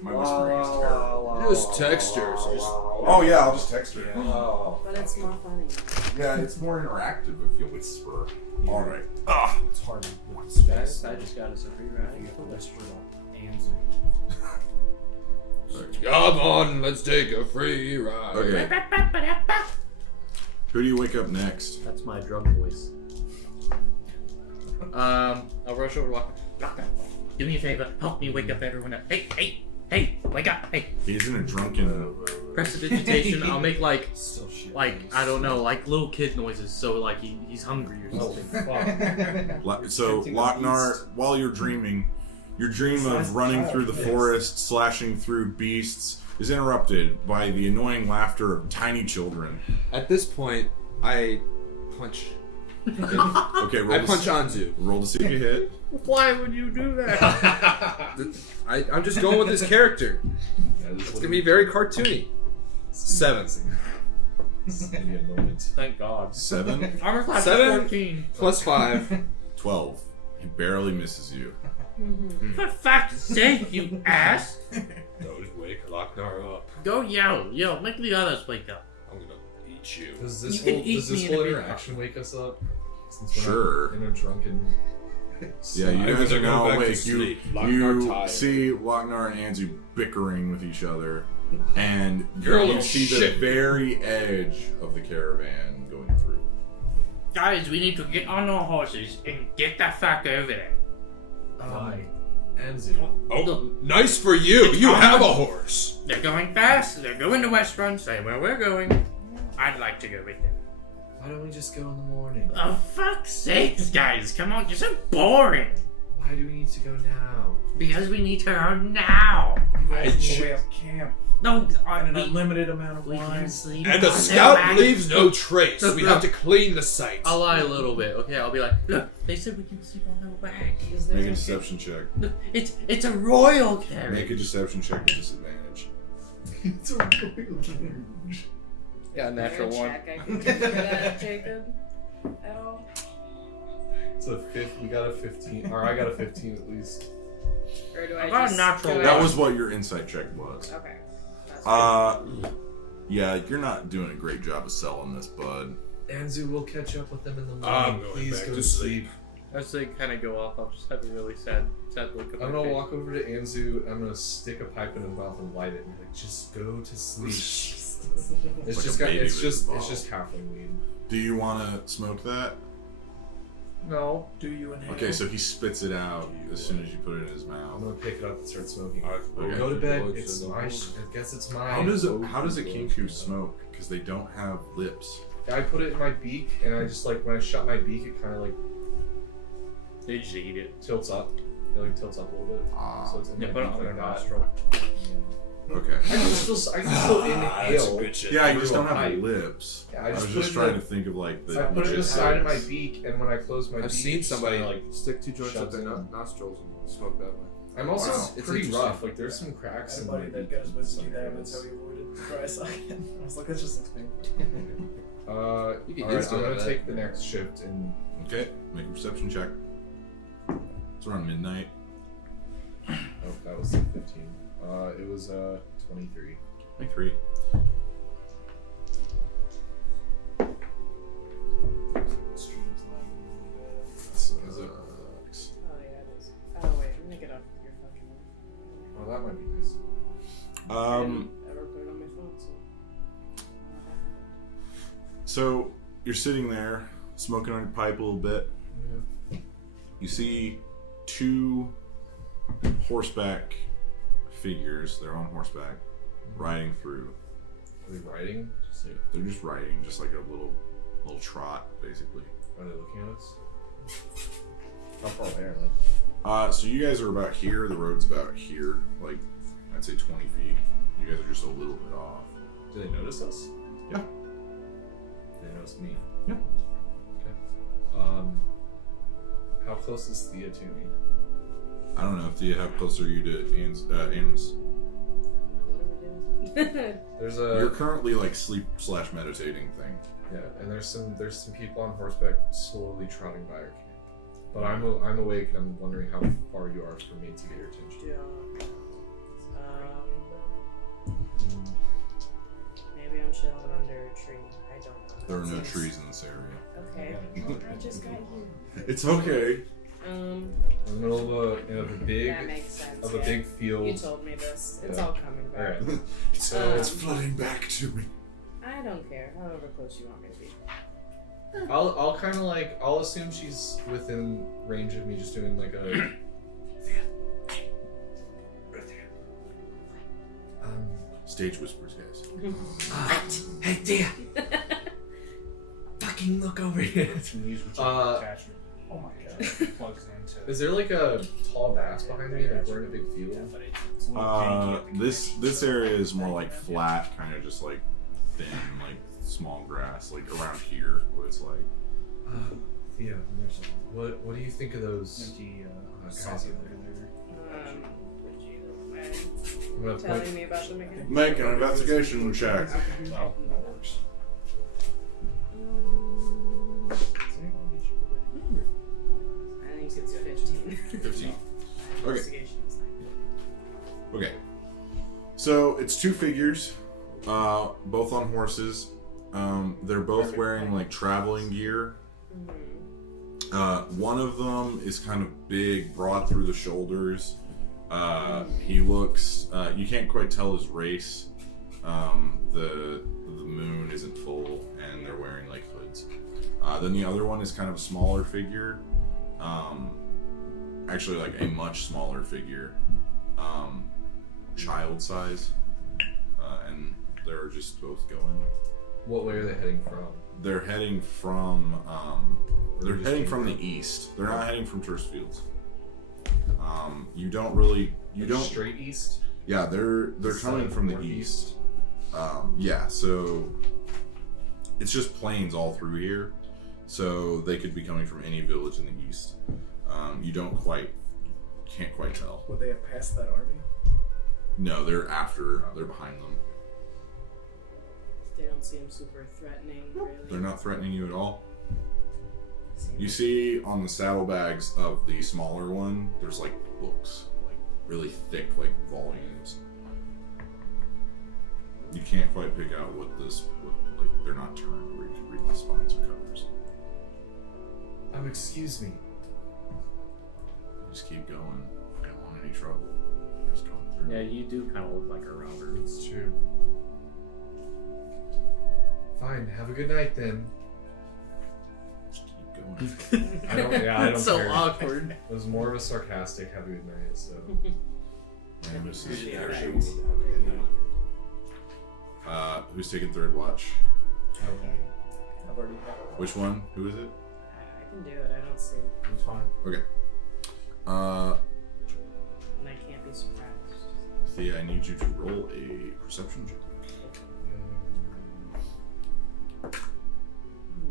My whispering is terrible. Just text her. Oh yeah, I'll just text her. But it's more funny. Yeah, it's more interactive if you whisper. Alright. It's hard with Guys, space. I just got us a free ride. You get the Westruun Anzu. Come on, let's take a free ride. Okay. Who do you wake up next? That's my drug voice. I'll rush over to Lockner. Do me a favor, help me wake up everyone up. Hey, wake up, hey. He's in a drunken. Prestidigitation, I'll make Still shit. I don't know, like little kid noises, so like he's hungry or something. So, Lochnar, while you're dreaming, your dream of running through the forest, slashing through beasts, is interrupted by the annoying laughter of tiny children. At this point, I punch. Okay, I punch Anzu. roll to see if you hit. Why would you do that? I'm just going with his character. It's gonna be very cartoony. 7. Maybe a moment. Thank God. 7, Armor class 7 14. plus 5. 12. He barely misses you. For fuck's sake, you ass! Don't wake Lochnar up. Go yell, make the others wake up. I'm gonna eat you. Does You this can whole, eat does me this in a whole big interaction wake us up? Since we're Sure. not in a drunken. Yeah, you I'm guys gonna are go now back to awake. sleep. Lochnar You tired. see Lochnar and Anzu bickering with each other, and You're a you little see the shit. very edge of the caravan going through. Guys, we need to get on our horses and get the fuck over there. Why? Anzu. Oh, nice for you. You have a horse. They're going fast, they're going to Westruun, say where we're going. I'd like to go with them. Why don't we just go in the morning? Oh, fuck's sakes, guys, come on, you're so boring. Why do we need to go now? Because we need to go now. You guys need to way up camp. No, And an unlimited amount of we wine. can sleep. And on the their scout wagon. leaves no trace. We have to clean the site. I'll lie a little bit, okay? I'll be like, look, they said we can sleep on their wagon. Is there Make a a deception check. Look, it's a royal carriage. Make a deception check with disadvantage. It's a real Yeah, natural Is there a one. check I can do for that, Jacob? At all? It's a fifth. We got a 15, or I got a 15 at least. Or do I I got a just natural do one. That it? was what your insight check was. Okay. That's fine. Yeah, you're not doing a great job of selling this, bud. Anzu, we'll catch up with them in the morning. I'm going Please back go to to sleep. As they kind of go off, I'll just have a really sad look at I'm my gonna face. walk over to Anzu. I'm gonna stick a pipe in his mouth and light it, and be like, "Just go to sleep." It's Like just a got, baby it's with just a it's ball. just halfling weed. Do you want to smoke that? No. Do you inhale? Okay, so he spits it out as soon as you put it in his I'm mouth. gonna pick it up and start smoking. Okay. Go to bed. It's my. I guess it's mine. How does a kinku smoke? Because they don't have lips. I put it in my beak, and I just like when I shut my beak, it kind of like They just eat it. tilts up. It like tilts up a little bit. So it's in They my put it beak on their like that. nostril. Okay. I can still inhale. Yeah, you just don't have Pipe. lips. Yeah, I I was just just put it trying in to think of like the. I put it legit inside of my lips. beak, and when I close my beak, I've seen it just somebody kinda, like stick 2 joints up shoves their it in. nostrils and smoke that way. I'm also Wow. It's pretty interesting. rough. Like there's some I cracks had in a my buddy that beak. got his business Some do that. areas. That's how he avoided the dry side. I was like, that just looks painful. You can Alright, install I'm gonna that. take the next shift and Okay, make a perception check. It's around midnight. oh, that was 15. It was 23. 23. Stream's lagging really bad. Sucks. Is it? Oh yeah, it is. Oh wait, let me get off your fucking. Oh, that might be nice. I didn't ever put it on my phone, so. So you're sitting there smoking on your pipe a little bit. Yeah. You see 2 horseback figures. They're on horseback, riding through. Are they riding? They're just riding, just like a little little trot, basically. Are they looking at us? How far away are they? So you guys are about here. The road's about here, like I'd say 20 feet. You guys are just a little bit off. Do they notice us? Yeah. Do they notice me? Yeah. Okay. How close is Thea to me? I don't know if you have closer you to Amos. What are we doing? There's You're currently like sleep/meditating thing. yeah, and there's some people on horseback slowly trotting by our camp. But I'm awake and I'm wondering how far you are for me to get your attention. Maybe I'm chilling under a tree. I don't know. There are no trees in this area. Okay. I just got here. It's okay. In the middle of a big That makes sense. of a big field. You told me this. It's Yeah. all coming back. Alright. It's flooding back to me. I don't care. However close you want me to be. I'll kind of like I'll assume she's within range of me just doing like a Stage whispers, guys. hey Thea, fucking look over here. Attachment. Oh my god. Plugs into. Is there like a tall grass behind me? Like we're in a big field. But it's a little janky. This area is more like flat, kind of just like thin, like small grass, like around here, where it's like. Thea, what do you think of those? Empty guys socket over over there. I'm gonna Telling point. me about them again? Make an investigation check. Well, that works. I think it's 15. 15. Okay. Investigation is Okay. So it's two figures, both on horses. They're both wearing like traveling gear. One of them is kind of big, broad through the shoulders. He looks. You can't quite tell his race. The moon isn't full, and they're wearing like hoods. Then the other one is kind of a smaller figure. Actually, like a much smaller figure, child size, and they're just both going. What way are they heading from? They're heading from. They're heading from the east. They're not heading from Turst Fields. You don't really. You don't. Straight east. Yeah, they're coming from the northeast? east. Yeah, so it's just plains all through here, so they could be coming from any village in the east. You can't quite tell. Would they have passed that army? No, they're behind them. They don't seem super threatening, really. They're not threatening you at all. You see on the saddlebags of the smaller one, there's like books, like really thick, like volumes. You can't quite pick out what they're not turned where you can read the spines or covers. Excuse me. Just keep going. I don't want any trouble. Just going through. Yeah, you do kind of look like a robber. It's true. Fine. Have a good night then. Just keep going. I don't so care. awkward. It was more of a sarcastic "Have a good night." So. Amos is Yeah, actually. thanks. Who's taking third watch? I've already had it. Which one? Who is it? I can do it. I don't see. It's fine. Okay. And I can't be surprised. Thea, I need you to roll a perception check.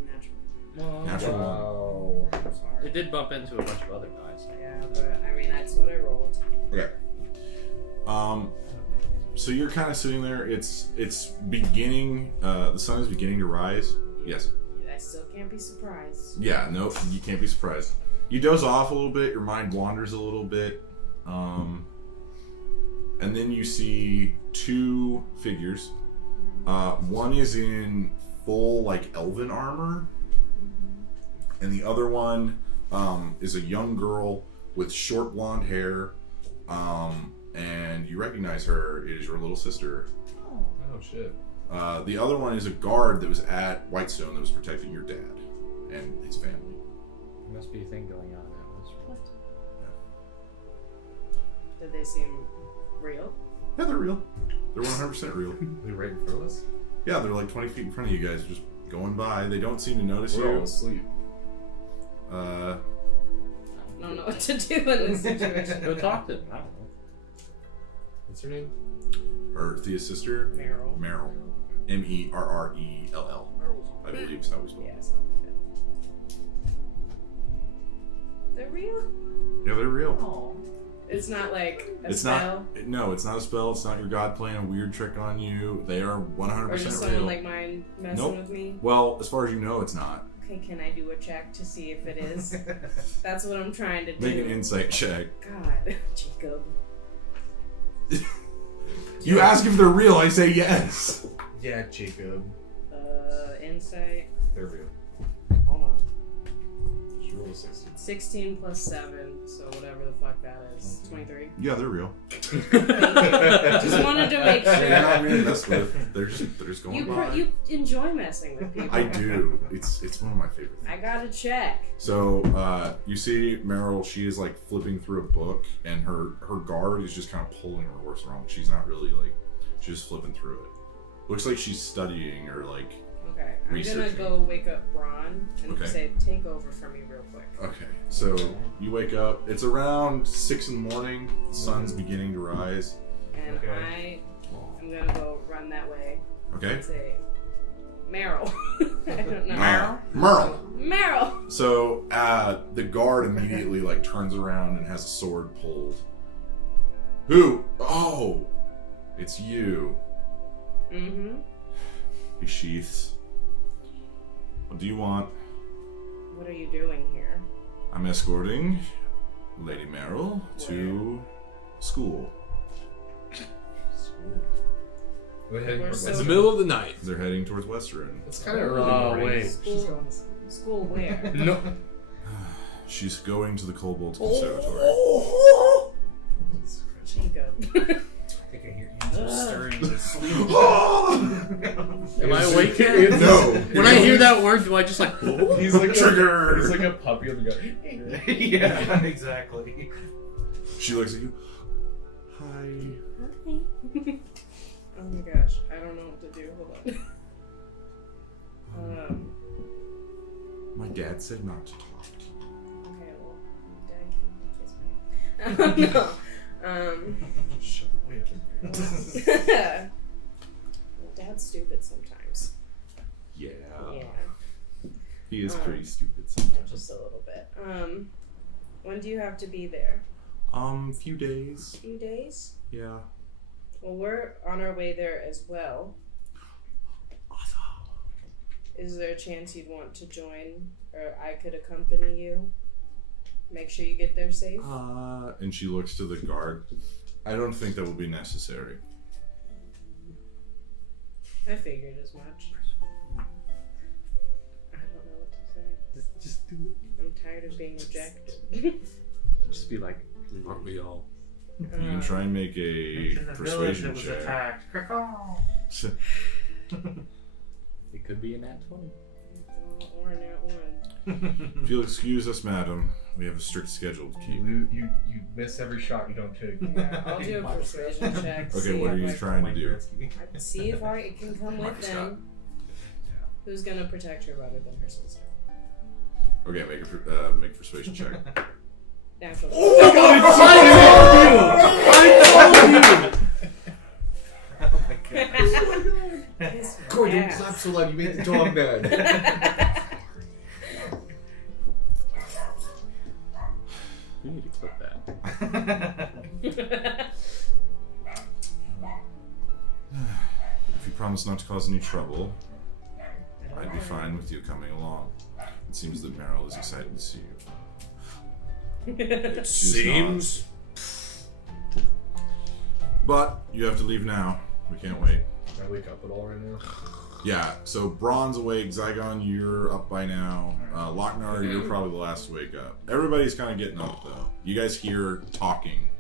Natural. Natural one. Wow. I'm sorry. It did bump into a bunch of other guys. Yeah, but I mean, that's what I rolled. Okay. So you're kind of sitting there. It's beginning. The sun is beginning to rise. Yes. I still can't be surprised. Yeah. Nope. You can't be surprised. You doze off a little bit. Your mind wanders a little bit. And then you see two figures. One is in full like elven armor, and the other one is a young girl with short blonde hair. And you recognize her. It is your little sister. Oh shit. The other one is a guard that was at Whitestone that was protecting your dad and his family. There must be a thing going on now. What? Did they seem real? Yeah, they're real. They're 100% real. Are they right in front of us? Yeah, they're like 20 feet in front of you guys, just going by. They don't seem to notice We're all you. asleep. I don't know what to do in this situation. Go talk to them. I don't know. What's her name? Her Thia's sister, Meryl. Meryl. Merrell. I believe is how we spell Yeah, it. it's not good. They're real? Yeah, they're real. Oh. It's not like a It's spell? not. No, it's not a spell. It's not your god playing a weird trick on you. They are 100% Or just real. someone like mine messing Nope. with me? Well, as far as you know, it's not. Okay, can I do a check to see if it is? That's what I'm trying to do. Make an insight check. God, Jacob. You ask if they're real, I say yes. Yeah, Jacob. Insight. They're real. Hold on. She rolled a 16. 16 plus 7, so whatever the fuck that is. 23. Yeah, they're real. Just wanted to make They're not sure. really messed with. They're just going by. You enjoy messing with people. I do. It's one of my favorite things. I gotta check. So you see Meryl, she is like flipping through a book, and her guard is just kind of pulling her horse around. She's not really like, she's just flipping through it. Looks like she's studying or like. Okay, I'm Researching. gonna go wake up Braun and Okay. say, take over for me real quick. Okay, so you wake up. It's around 6 in the morning. The sun's beginning to rise. And Okay. I'm gonna go run that way Okay. and say, Meryl. I don't know. Meryl. Meryl! So the guard immediately like turns around and has a sword pulled. Who? Oh, it's you. Mm-hmm. He sheaths. What do you want? What are you doing here? I'm escorting Lady Meryl to school. We're heading We're towards so- West. It's the middle of the night. They're heading towards Westruun. It's kind of early in the Oh, morning. wait. She's School, going to school. school where? No. She's going to the Cobalt Conservatory. Jacob. I think I hear Anzu stirring in his sleep. Am I awake yet? No. When I hear that word, do I just like... He's like Trigger. He's like a puppy on the go. Yeah, exactly. She looks at you. Hi. Oh my gosh, I don't know what to do. Hold on. My dad said not to talk to you. Okay, well, Dad can kiss me. No. Shut way up in Well, Dad's stupid sometimes. Yeah. Yeah, He is pretty stupid yeah, sometimes. just a little bit. When do you have to be there? Few days. A few days? Yeah. Well, we're on our way there as well. Is there a chance you'd want to join, or I could accompany you? Make sure you get there safe? And she looks to the guard. I don't think that will be necessary. I figured as much. I don't know what to say. Just do it. I'm tired of being rejected. Just be like... Aren't we all? You can try and make a persuasion check. attacked. It could be a nat 20. Or not one. If you'll excuse us, madam, we have a strict schedule to keep. You miss every shot you don't take. Yeah, I'll do a persuasion check. Okay, see what are if you I trying to do? See if I can come with them. Who's gonna protect her better than her sister? Okay, make a persuasion check. Natural. Corey, don't clap so loud. You made the dog mad. You need to clip that. If you promise not to cause any trouble, I'd be fine with you coming along. It seems that Meryl is excited to see you. It She's seems. But you have to leave now. We can't wait. Can I wake up at all right now? Yeah, so Braun's awake. Zaigon, you're up by now. Lochnar, you're probably the last to wake up. Everybody's kind of getting up, though. You guys hear talking.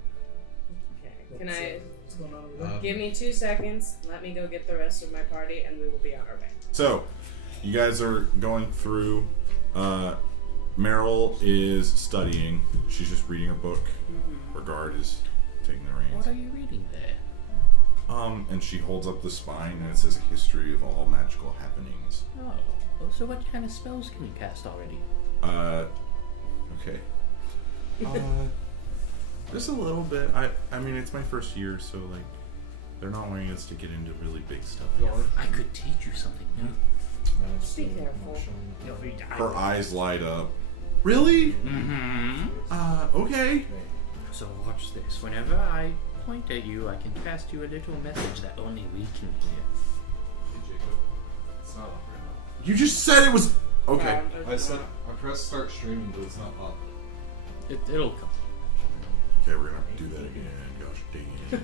Okay. Can I What's going on over there? give me 2 seconds? Let me go get the rest of my party, and we will be on our way. So, you guys are going through. Meryl is studying. She's just reading a book. Her guard is taking the reins. What are you reading there? And she holds up the spine, and it says history of all magical happenings. Oh, so what kind of spells can you cast already? Okay. Just a little bit. I mean, it's my first year, so like, they're not wanting us to get into really big stuff. I could teach you something new. Be careful. Her eyes light up. Really? Mm-hmm. Okay. So watch this. Whenever I point at you, I can cast you a little message that only we can hear. Hey, Jacob. It's not up right now. You just said it was. Okay. I pressed start streaming, but it's not up. It'll come. Okay, we're gonna do that again. Gosh dang it.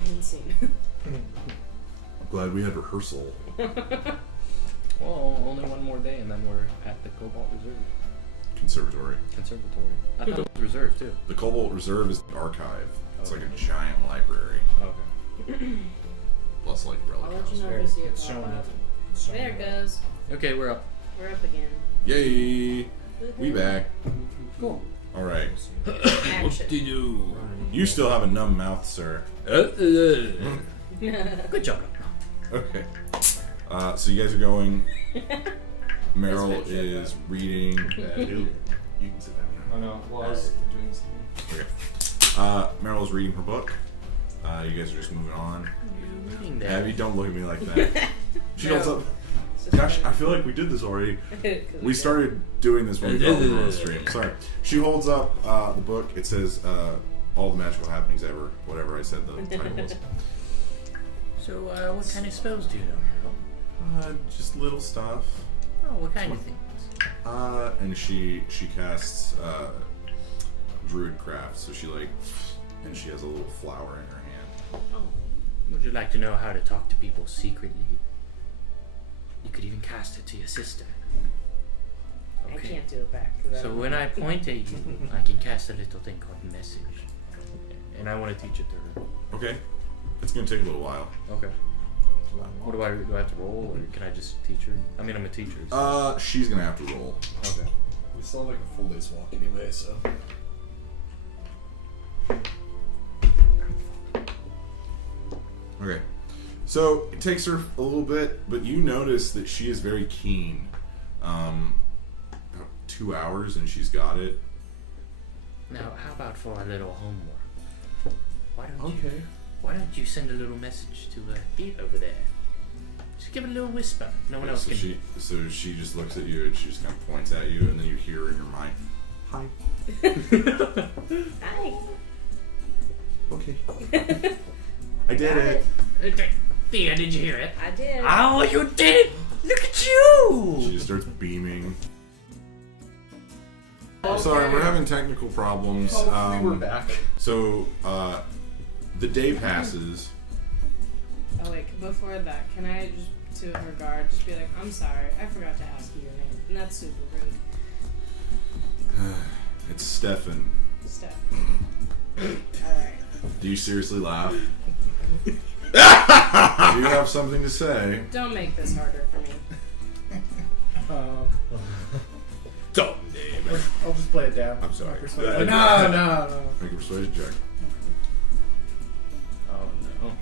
I didn't see. I'm glad we had rehearsal. Well, only one more day, and then we're at the Cobalt Conservatory. Conservatory. I thought it was reserved too. The Cobalt Reserve is the archive. It's Okay. like a giant library. Okay. Plus, like, relic I'll let you house. know if I see it It's pop showing up. up. It's showing There it up. goes. Okay, we're up. We're up again. Yay! We back. Cool. Alright. Action. do? You still have a numb mouth, sir. Good job. Okay. So you guys are going. Meryl That's my trip, is reading. You can sit down now. Oh no, well I was doing something. Okay. Meryl is reading her book. You guys are just moving on. You're reading there. Abby, don't look at me like that. She No. holds up. It's just Gosh, funny. I feel like we did this already. 'Cause We started doing this when we fell on the stream. Sorry. She holds up the book. It says All the Magical Happenings Ever. Whatever I said the title was. So, what kind of spells do you know, Meryl? Just little stuff. Oh, what kind of things? And she casts druid craft. So she and she has a little flower in her hand. Oh. Would you like to know how to talk to people secretly? You could even cast it to your sister. I can't do it back. 'cause I So don't when know. I point at you, I can cast a little thing called message. And I want to teach it to her. Okay. It's gonna take a little while. Okay. What do I have to roll, or can I just teach her? I mean, I'm a teacher. She's gonna have to roll. Okay. We still have like a full day's walk anyway, so. Okay. So it takes her a little bit, but you notice that she is very keen. About 2 hours and she's got it. Now, how about for a little homework? Why don't you send a little message to Thea over there? Just give it a little whisper. No one else So can. she just looks at you and she just kind of points at you, and then you hear in your mind, "Hi." Hi. Okay. I did it. Thea, did you hear it? I did. Oh, you did! Look at you! She just starts beaming. Sorry, we're having technical problems. We're back. So the day passes. Oh wait, before that, can I just, to her guard, just be like, I'm sorry, I forgot to ask you your name. And that's super rude. It's Stefan. Steph. Alright. Do you seriously laugh? Do you have something to say? Don't make this harder for me. Don't. I'll just play it down. I'm sorry. No. Make a persuasion check. Oh, no.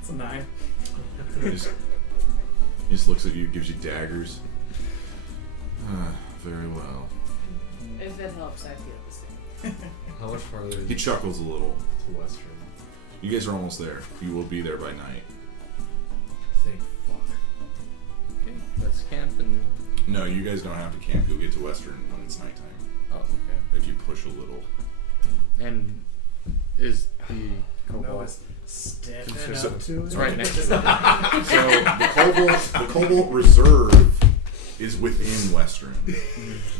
It's a 9. He just looks at you, gives you daggers. Very well. If it helps, I feel the same. How much farther is He chuckles a little. to Westruun? You guys are almost there. You will be there by night. Thank fuck. Okay, let's camp and. No, you guys don't have to camp. You'll get to Westruun when it's nighttime. Oh, okay. If you push a little. And is the No, Cobalt. it's stepping So- up to it. It's right next to it. So the Cobalt Reserve is within Westruun.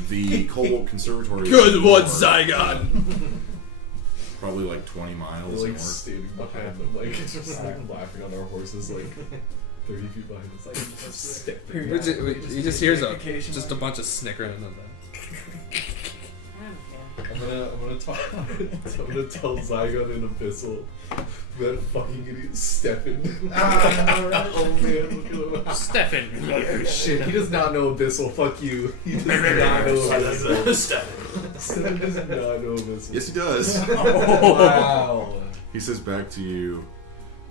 The Cobalt Conservatory. Good one, north, Zaigon! Probably like 20 miles We're like north. standing behind them, like just like laughing on our horses, like 30 feet behind us, like stick. He just hears just a bunch of snickering and then. I don't care. I'm gonna tell Zaigon and Abyssal that fucking idiot Stefan. Oh man, look at him. Stefan. Shit, he does not know Abyssal. Fuck you. He does not know Abyssal. Stefan does not know Abyssal. Yes, he does. Wow. He says back to you,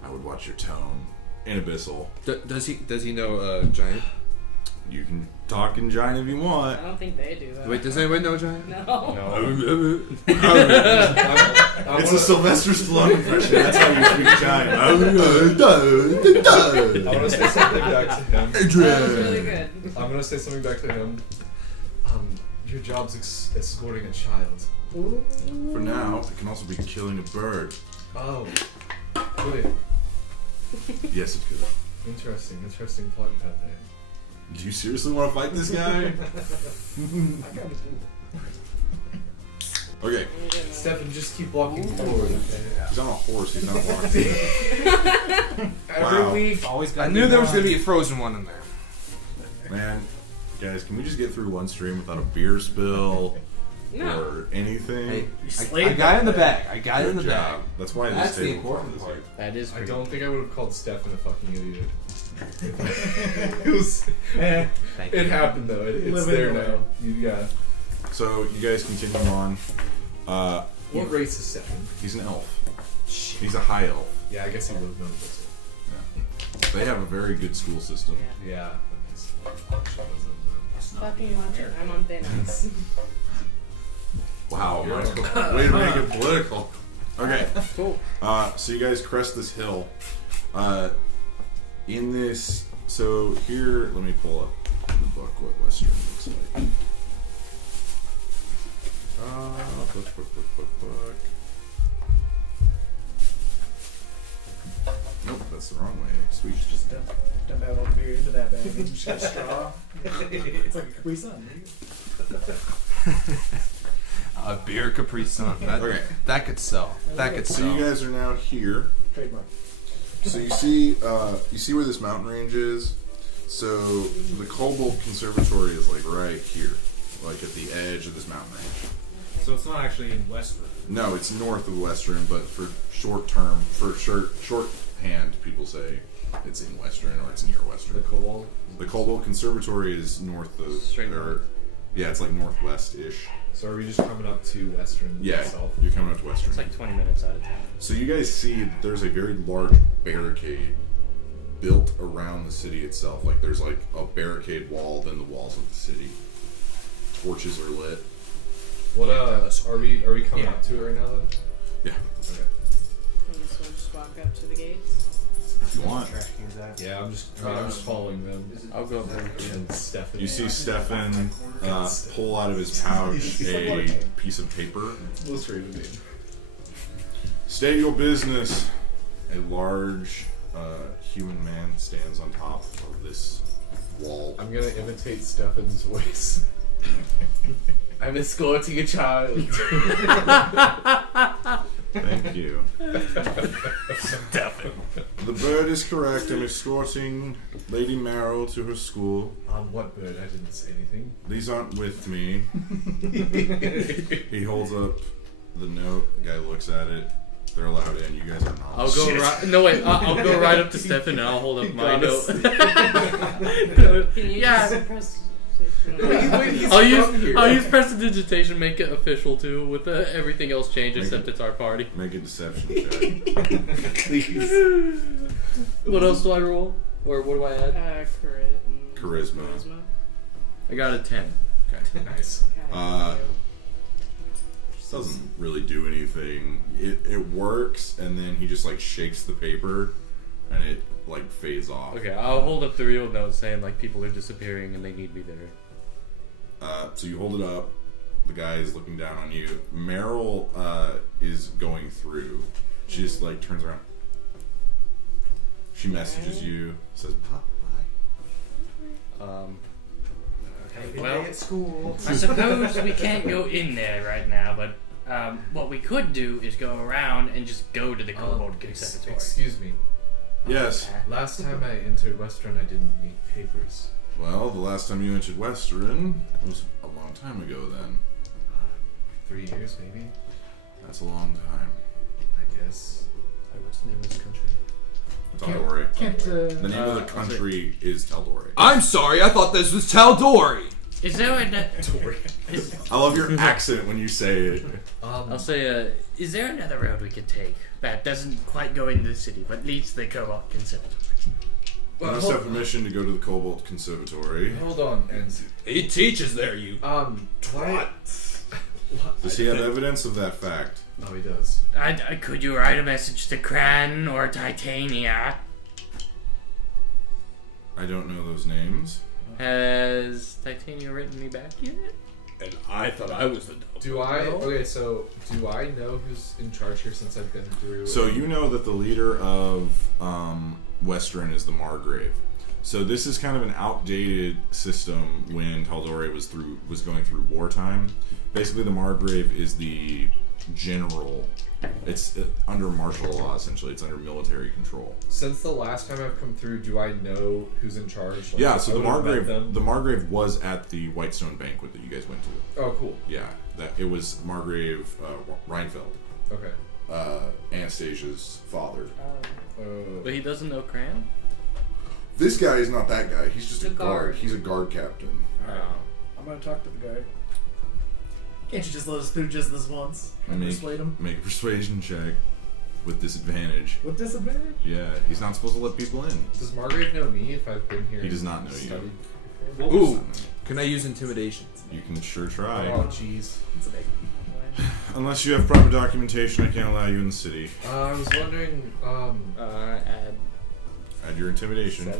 I would watch your tone in Abyssal. Does he know Giant? You can talk in Giant if you I want. don't think they do that. Wait, does anybody know Giant? No. It's a Sylvester Stallone impression. That's how you speak Giant. I want to say something back to him. That was really good. I'm gonna say something back to him. Your job's escorting a child. For now, it can also be killing a bird. Oh. Could it? Yes, it could. Interesting plot you had there. Do you seriously want to fight this guy? Okay. Stefan, just keep walking forward. He's on a horse. He's not walking. Every Wow. week. Always got I knew there was gonna be a frozen one in there. Man, guys, can we just get through one stream without a beer spill No. or anything? Hey, slayed I got it in the that. bag. I got it in the Good bag. job. That's why That's this the table important is part. That is I pretty don't think I would have called Stefan a fucking idiot. It was. Thank It you. happened though. It's Live there in the now. Yeah. So you guys continue on. What race is Stefan? He's an elf. He's a high elf. Yeah, I guess he would have known this. They have a very good school system. Yeah. Fucking watch it. I'm on Thanos. Wow, way to make it political. Okay. cool. So you guys crest this hill. In this, so here, let me pull up the book what Westruun looks like. Book. Nope, that's the wrong way. Sweet. Just dump out all the beer into that bag. Just got a straw. It's like a Capri Sun. A beer Capri Sun. Okay. That could sell. That could So sell. you guys are now here. Trademark. So you see where this mountain range is. So the Cobalt Conservatory is like right here, like at the edge of this mountain range. So it's not actually in Westruun. No, it's north of Westruun, but for shorthand, people say it's in Westruun or it's near The Westruun. Cobalt. The Cobalt Conservatory is north of, Straight or yeah, it's like northwest-ish. So are we just coming up to Westruun Yeah, itself? you're coming up to Westruun. It's like 20 minutes out of town. So you guys see there's a very large barricade built around the city itself. Like there's like a barricade wall, then the walls of the city. Torches are lit. What are we coming up to it right now then? Yeah, Okay. So we'll just walk up to the gates. if you want. Trash cans out. Yeah, I'm just following them. I'll go for it. And Stefan. You see Stefan pull out of his pouch a piece of paper. Illustrated name. State your business. A large human man stands on top of this wall. I'm gonna imitate Stefan's voice. I'm escorting a child. Thank you. The bird is correct. I'm escorting Lady Merrill to her school. What bird? I didn't say anything. These aren't with me. He holds up the note. The guy looks at it. They're allowed in. You guys are not. I'll go right. No wait, I'll go right up to Stefan and I'll hold up my note. Can you Yeah. just press? I'll use prestidigitation, make it official too, with everything else changed Make except it- it's our party. Make a deception check. Please. What else do I roll? Or what do I add? Charisma. I got a 10. Okay. Nice. Doesn't really do anything. It works, and then he just like shakes the paper, and it like fades off. Okay, I'll hold up the real note saying like people are disappearing and they need me there. So you hold it up. The guy is looking down on you. Meryl is going through. She just like turns around. She messages you. Says bye. Every Well, day at school. I suppose we can't go in there right now, but what we could do is go around and just go to the Cobalt Conservatory. Excuse me. Yes. Last time I entered Westruun, I didn't need papers. Well, the last time you entered Westruun was a long time ago. Then 3 years, maybe. That's a long time. I guess. What's the name of this country? Tal'Dorei. Can't, The name of the country is Tal'Dorei. I'm sorry, I thought this was Tal'Dorei. Is there another? I love your accent when you say it. I'll say, is there another road we could take that doesn't quite go into the city, but leads to the Cobalt Conservatory? I must have permission to go to the Cobalt Conservatory. Hold on, Anzu. He teaches there, you. Why? Does he have evidence of that fact? Oh, he does. Could you write a message to Cran or Titania? I don't know those names. Has Titania written me back yet? And I thought I was the Do I? Okay, so do I know who's in charge here since I've been through? So you know that the leader of Westruun is the Margrave. So this is kind of an outdated system when Tal'Dorei was going through wartime. Basically, the Margrave is the general. It's under martial law, essentially. It's under military control. Since the last time I've come through, do I know who's in charge? Like, Yeah, so I the would've met Margrave, them. the Margrave was at the Whitestone banquet that you guys went to. Oh, cool. Yeah, that it was Margrave Reinfeld, Okay. Anastasia's father. But he doesn't know Cran? This guy is not that guy. He's just a The guard. guard. He's a guard captain. I'm gonna talk to the guy. Can't you just let us through just this once? And persuade him? Make a persuasion check with disadvantage. With disadvantage? Yeah, he's not supposed to let people in. Does Margrave know me if I've been here? He does not and know you. studied? Ooh, can I use intimidation? You can sure try. Oh, jeez. It's a big. Unless you have proper documentation, I can't allow you in the city. I was wondering, Add your intimidation.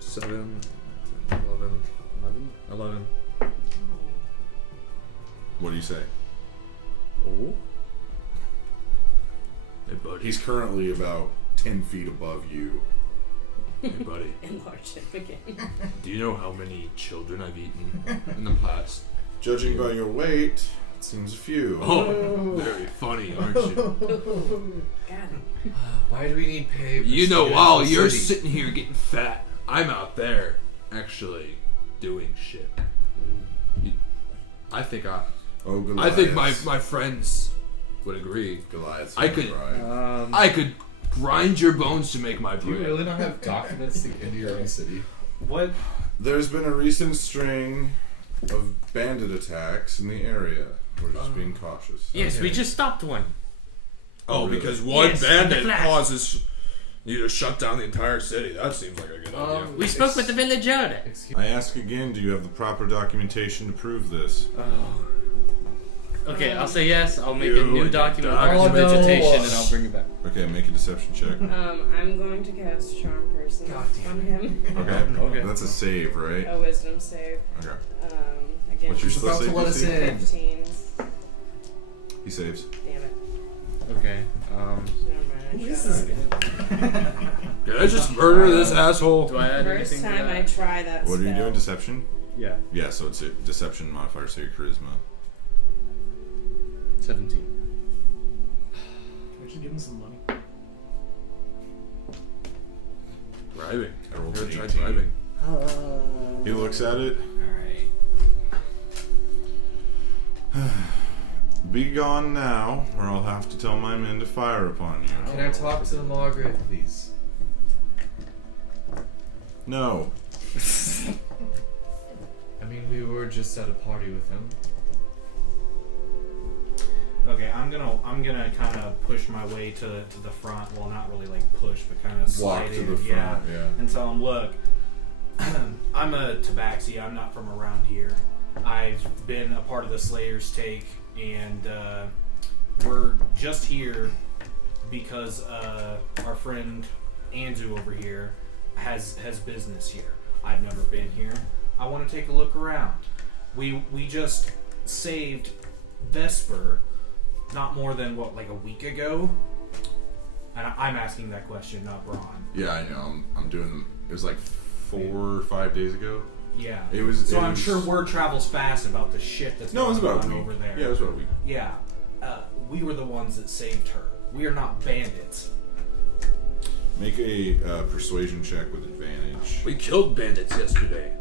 7, 11. What do you say? Oh? Hey, buddy. He's currently about 10 feet above you. Hey, buddy. Enlarge him again. Do you know how many children I've eaten in the past? Judging by your weight, it seems a few. Oh, very funny, aren't you? Got it. why do we need pay? For You know, students while in the you're city? sitting here getting fat, I'm out there actually doing shit. I think Oh, Goliath. I think my friends would agree. Goliath's I gonna could- cry. I could grind your bones to make my Do you bread. really not have documents to get into your own city? What? There's been a recent string of bandit attacks in the area. We're just being cautious. Yes, we just stopped one. Oh, Really? because one Yes, bandit the Flash. causes you to shut down the entire city. That seems like a good idea. We spoke with the village elder. Excuse I ask again, do you have the proper documentation to prove this? Okay, I'll say yes. I'll make a You new and document your with document. vegetation and I'll bring it back. Okay, make a deception check. I'm going to cast Charm Person God damn on him. Okay. Okay. That's a save, right? A wisdom save. Okay. Again, What's your He's about spell to let us save DC? in. 15. He saves. Damn it. Okay. Never mind. I This shot is- it. Did I just murder this asshole? Do I add First anything to time I that? try that What are you spell. doing? Deception? Yeah. Yeah, so it's a deception modifier, so your charisma. 17. We should give him some money. Bribing. I rolled Never an tried 18. bribing. He looks at it. Alright. Be gone now, or I'll have to tell my men to fire upon you. Can I talk to the Margrave, please? No. I mean, we were just at a party with him. Okay, I'm gonna kind of push my way to the front. Well, not really like push, but kind of slide Walk to in. the front, yeah. And tell him, look, I'm a Tabaxi. I'm not from around here. I've been a part of the Slayers take, and we're just here because our friend Anzu over here has business here. I've never been here. I want to take a look around. We just saved Vesper not more than like a week ago. And I'm asking that question, not Braun. Yeah, I know. I'm doing. It was like 4 or 5 days ago. Yeah. It was. So it I'm was- sure word travels fast about the shit that's No, it was going about a on week. over there. Yeah, it was about a week. Yeah. We were the ones that saved her. We are not bandits. Make a persuasion check with advantage. We killed bandits yesterday.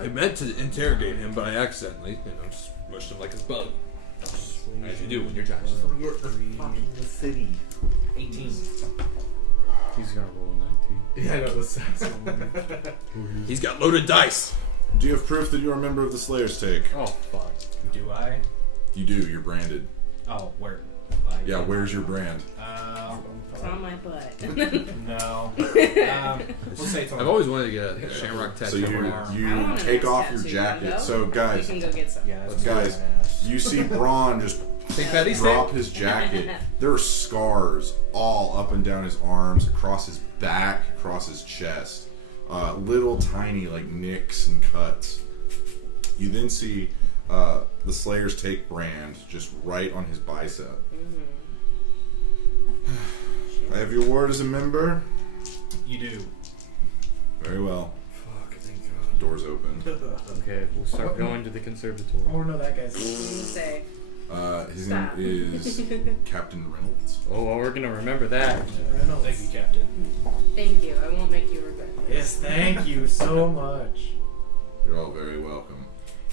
I meant to interrogate him, but I accidentally, smushed him like a bug. As you do when you're trying to fucking the city. 18. He's gonna roll 19. Yeah, I know this sounds. He's got loaded dice. Do you have proof that you're a member of the Slayers take? Oh fuck. Do I? You do. You're branded. Oh, where? Yeah, where's your brand? It's on my butt. No. We'll say it's on. I've always wanted to get a shamrock So tattoo. you I want an take ass off your tattoo. You wanna jacket. go? So We guys, can go get some. Yeah, that's Guys, badass. you see Braun just St. Patty's drop Day? his jacket. There are scars all up and down his arms, across his back, across his chest. Little tiny like nicks and cuts. You then see the Slayers take brand just right on his bicep. I have your word as a member. You do. Very well. Fuck, thank God. Doors open. Okay, we'll start going to the conservatory. I want to know that guy's What do you say? His Stop. name is Captain Reynolds. Oh, well, we're gonna remember that. Thank you, Captain. Thank you. I won't make you regret this. Yes, thank you so much. You're all very welcome.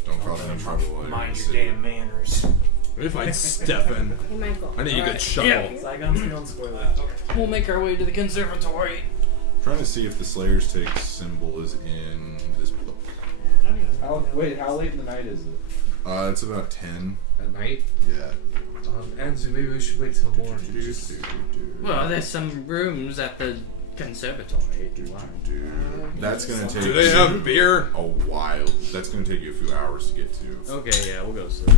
Don't cause any trouble while you're in Mind the your city. damn manners. Let me find Stefan. Hey, Michael. I need a good shovel. Zaigon's feeling spoiled. We'll make our way to the conservatory. Trying to see if the Slayers take symbol is in this book. I don't even know. How late in the night is it? It's about 10. At night? Yeah. Anzu, maybe we should wait till morning. Well, there's some rooms at the conservatory if you want. That's gonna take Do they have beer? a while. That's gonna take you a few hours to get to. Okay, yeah, we'll go sleep.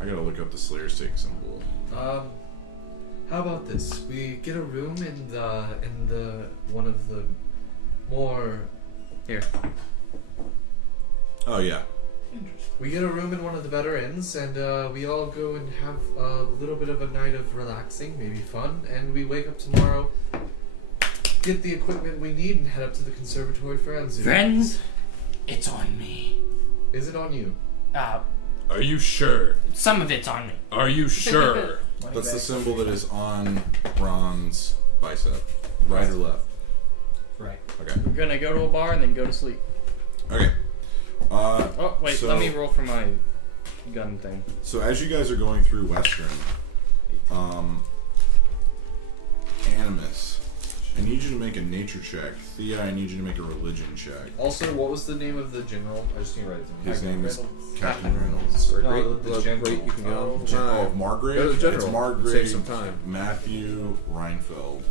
I gotta look up the Slayers take symbol. How about this? We get a room in the one of the more. Here. Oh yeah. We get a room in one of the better inns, and we all go and have a little bit of a night of relaxing, maybe fun, and we wake up tomorrow, get the equipment we need, and head up to the conservatory for Anzu. Friends, it's on me. Is it on you? Are you sure? Some of it's on me. Are you sure? That's the symbol that is on Ron's bicep. Right or left? Right. Okay. We're gonna go to a bar and then go to sleep. Okay. Oh, wait, So- let me roll for my gun thing. So as you guys are going through Westruun, Animus, I need you to make a nature check. Thea, I need you to make a religion check. Also, what was the name of the general? I just need to write it down. His name is Reynolds. Captain Reynolds. Or Great, the general. great, you can go. Oh, Margaret? Go to the general. It's Margaret. Save some time. Matthew Reinfeld.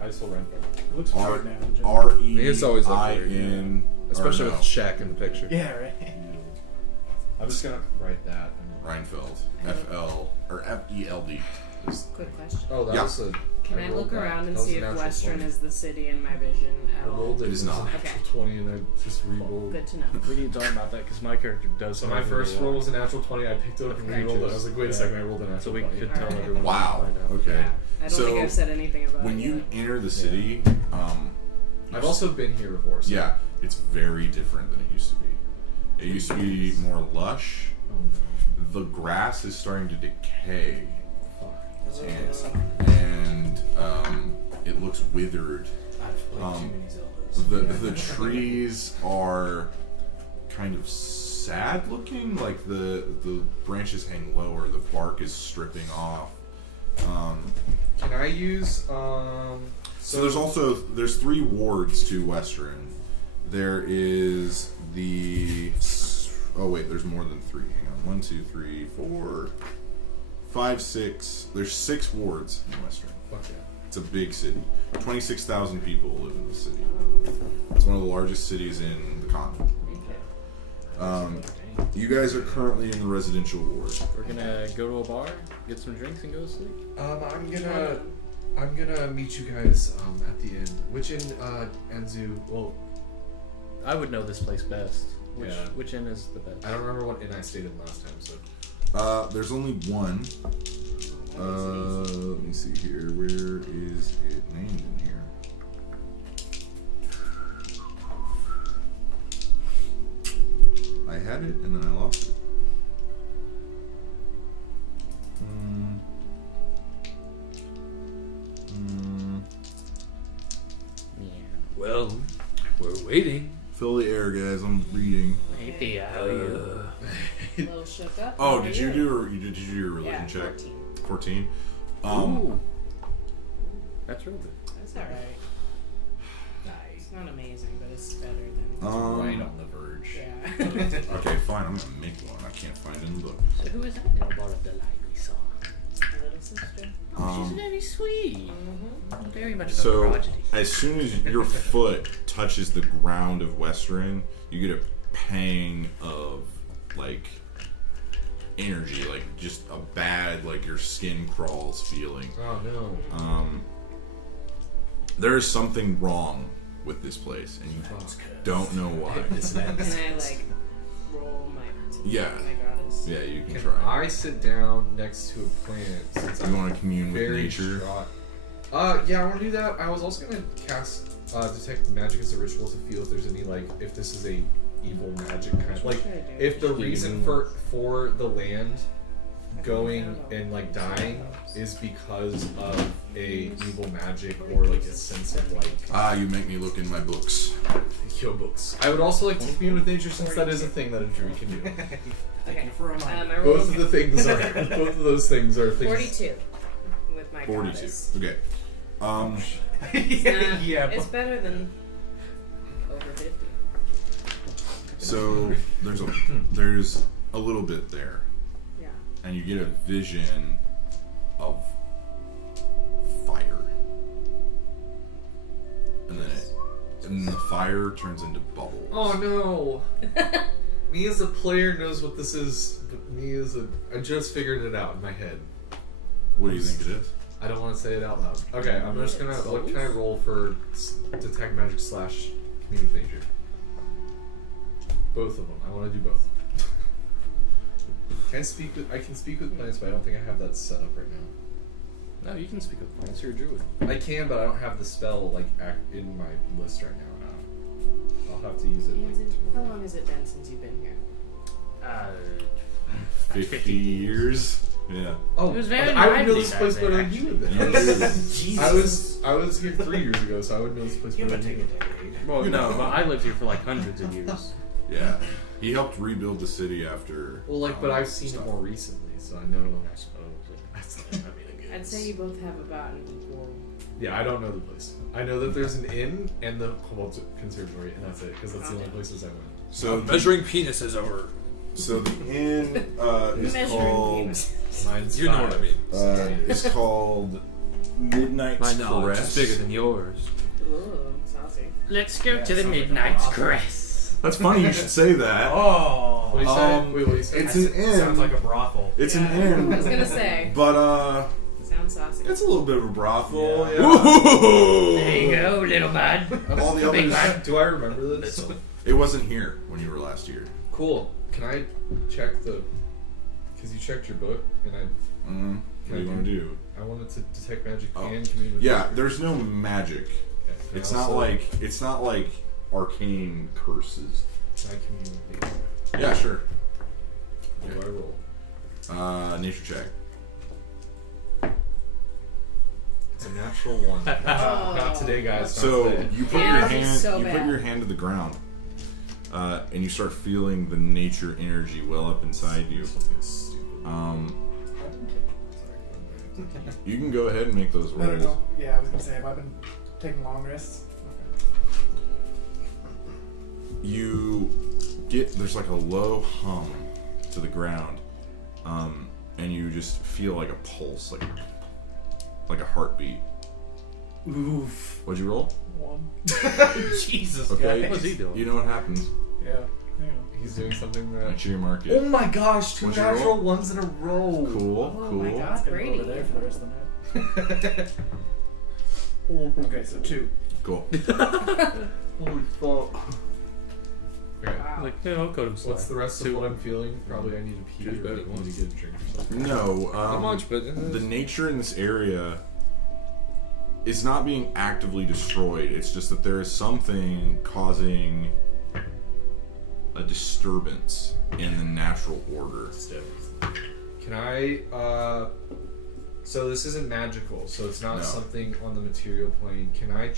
Heisel Renfro. It looks R weird now. R I think it's always E I like weird, N. Especially or with no, Shaq in the picture. Yeah, right. I'm just gonna write that. Reinfeld. F-L or F-E-L-D. Quick question. Oh, that Yeah. was a. Can I rolled look that. around and That was see a if natural Westruun 20. is the city in my vision I at all? rolled it. It is not. was a Okay. natural 20, and I just re-rolled. Good to know. We need to talk about that because my character does. So my something first really roll well. was a natural 20. I picked it up and Okay. re-rolled it. I was like, wait a second, I rolled a natural So we 20. could tell Alright. everyone. Wow. To find out. Okay. Yeah. I don't So, think I've said anything about When it you yet. enter the city, I've also been here before. So. yeah, it's very different than it used to be. It used to be more lush. Oh no. The grass is starting to decay, Fuck. and it looks withered. I've played Um, too many Zeldas. The trees are kind of sad looking, like the branches hang lower, the bark is stripping off. Can I use So there's 3 wards to Westruun. There is there's more than 3. Hang on, 1, 2, 3, 4, 5, 6. There's 6 wards in Westruun. Fuck yeah. It's a big city. 26,000 people live in the city. It's one of the largest cities in the continent. You guys are currently in the residential ward. We're gonna go to a bar, get some drinks, and go to sleep. I'm gonna meet you guys at the inn. Which inn, Anzu? Well, I would know this place best. Yeah. Which inn is the best? I don't remember what inn I stayed in last time. So There's only one. Let me see here. Where is it named in here? I had it and then I lost it. Yeah. Well, we're waiting. Fill the air, guys. I'm reading. Hey, Thea, how are you? A little shook up. Oh, How did are you do your religion Yeah, check? 14. 14. Ooh. That's real good. That's alright. Nice. It's not amazing, but it's better than. Right on the verge. Yeah. Okay, fine. I'm gonna make one. I can't find it in the book. So who is that little ball of delight we saw? Little sister. Oh, she's very sweet. Mm-hmm. Very much of a So, prodigy. as soon as your foot touches the ground of Westruun, you get a pang of, like, energy. Like, just a bad, like, your skin crawls feeling. Oh no. There is something wrong with this place, and you don't know why. Can I like roll my? Yeah. My goddess. Yeah, you can Can try. I sit down next to a plant since You I'm want to commune with very nature? distraught? Yeah, I want to do that. I was also gonna cast detect magic as a ritual to feel if there's any if this is a evil magic kind of What should I do? if the reason for the land going and dying is because of a evil magic or a sense of You make me look in my books. yo books. I would also like to commune with nature since that is a thing that a druid can do. Okay. For a I rolled Both of the things are both of those things are things. 42 with my 42. goddess. Okay. It's not- It's better than over 50. So there's a little bit there, Yeah. and you get a vision of fire, and then the fire turns into bubbles. Oh no! Me as a player knows what this is, but me as I just figured it out in my head. What do you think it is? I don't want to say it out loud. Okay, I'm just gonna. What can I roll for detect magic / commune with nature? Both of them. I want to do both. I can speak with plants, but I don't think I have that set up right now. No, you can speak with plants. You're a druid. I can, but I don't have the spell in my list right now. I'll have to use it. How long has it been since you've been here? 50 years. Yeah. Oh, It was very I would know lively this back place there, better than you would. Jesus. I was here 3 years ago, so I would know this place better than you. Well, You know. no, but I lived here for hundreds of years. Yeah. He helped rebuild the city after. Well, but I've seen stuff. it more recently, so I know. I suppose. I'd say you both have about an equal. Yeah, I don't know the place. I know that there's an inn and the Cobalt Conservatory, and that's it, because that's the only places I went. So Measuring penises over. So the inn is Measuring called. penis. Mine's You know what I mean. It's called Midnight's My knowledge Caress. is bigger than yours. Ooh, saucy. Let's go to the sounds like a Midnight's brothel. Caress. That's funny you should say that. Oh. What do you say? Wait, what do you say? It's an inn. Sounds like a brothel. It's Yeah. an I was inn, gonna say. but Sounds saucy. it's a little bit of a brothel. Yeah. Yeah. There you go, little bud. All the Big others. man. Do I remember this? It wasn't here when you were last year. Cool. Can I check the? Because you checked your book, and What do you want to do? I wanted to detect magic Oh. and commune with Yeah, nature. there's no magic. Okay. And It's also, not like arcane curses. Can I commune with nature? Yeah, sure. What do I roll? Nature check. It's a natural one. Not today, guys. Not So today. you put Yeah, your he's hand so you put bad. your hand to the ground, and you start feeling the nature energy well up inside you. Something stupid. You can go ahead and make those rolls. No. Yeah, I was gonna say, have I been taking long rests? You get there's like a low hum to the ground, and you just feel like a pulse, like a heartbeat. Oof. What'd you roll? 1. Jesus. Okay. What's he doing? You know what happens. Yeah. He's doing something that. Make sure you mark Oh it. my gosh! 2 What'd you roll? natural ones in a row. Cool, Oh cool. my god, Gonna go Brady. over there for the rest of the night. Okay, so 2. Cool. Holy fuck. Okay. Wow. Like, yeah, I'll go to What's the rest of what I'm feeling? Probably I need to pee Just or better I need one. to get a drink or something. No, Not much, but the nature in this area is not being actively destroyed. It's just that there is something causing a disturbance in the natural order. Can I, so this isn't magical, so it's not No. something on the material plane. Can I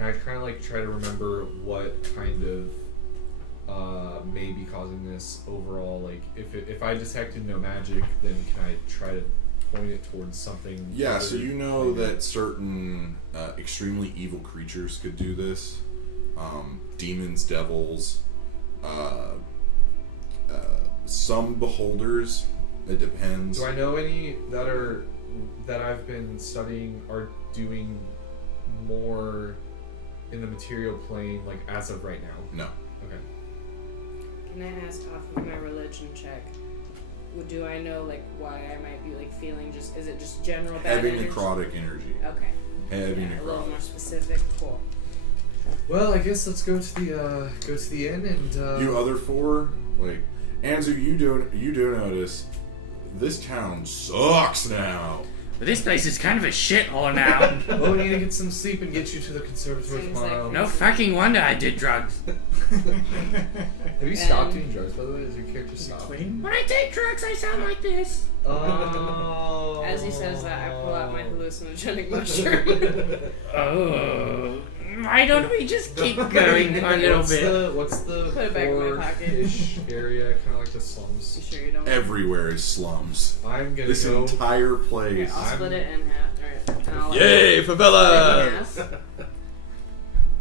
Can I kind of like try to remember what kind of may be causing this overall? Like, if I detected no magic, then can I try to point it towards something? Yeah, so you know that certain extremely evil creatures could do this. Demons, devils, some beholders. It depends. Do I know any that I've been studying are doing more in the material plane, like as of right now? No. Okay. Can I ask off of my religion check? Do I know like why I might be like feeling just? Is it just general bad Heavy energy? necrotic energy. Okay. Heavy Yeah, necrotic. a little more specific. Cool. Well, I guess let's go to the inn and. You other four, like Anzu, you do notice this town sucks now. But this place is kind of a shithole now. Well, we need to get some sleep and get you to the conservatory Seems tomorrow. like- No fucking wonder I did drugs. Have you stopped doing drugs, by the way? Is your character stopped? Clean? When I take drugs, I sound like this. Oh. As he says that, I pull out my hallucinogenic mushroom. Oh. Why don't we just keep going for a little bit? What's the Put it back in my pocket. ish area? Kind of like the You slums. sure you don't? Everywhere is slums. I'm gonna This go. entire Here, place. I'll split it in half. Alright. and I'll, Yay, split it favela! in half.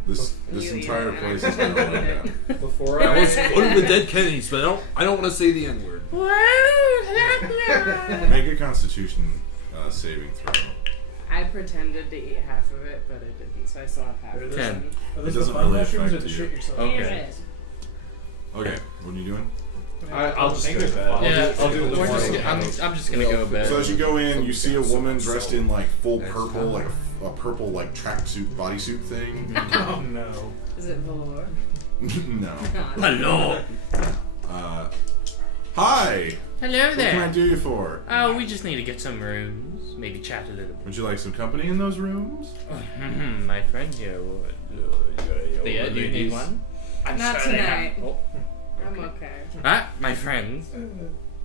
This You eat entire it, and place I is going pretend like to eat that. it. Before That was I. one of the dead Kennedys, but I don't want to say the N word. Make a Constitution saving throw. I pretended to eat half of it, but I didn't, so I still have half. of 10. it. Are those doesn't the fun really mushrooms or affect the you. shit yourself? Okay. Damn it. Okay, what are you doing? I'll just go to bed. Yeah, I'll do the we're just, tomorrow. I'm just gonna go to bed. So as you go in, you see a woman dressed in like full purple, like a purple like tracksuit bodysuit thing. Oh no. Is it velour? No. Hello. Hi. Hello What can I there. do you for? Oh, we just need to get some rooms. Maybe chat a little bit. Would you like some company in those rooms? My friend here would. Thea, do you need one? I'm Not sure they tonight. have- Oh. I'm okay. Ah, my friends.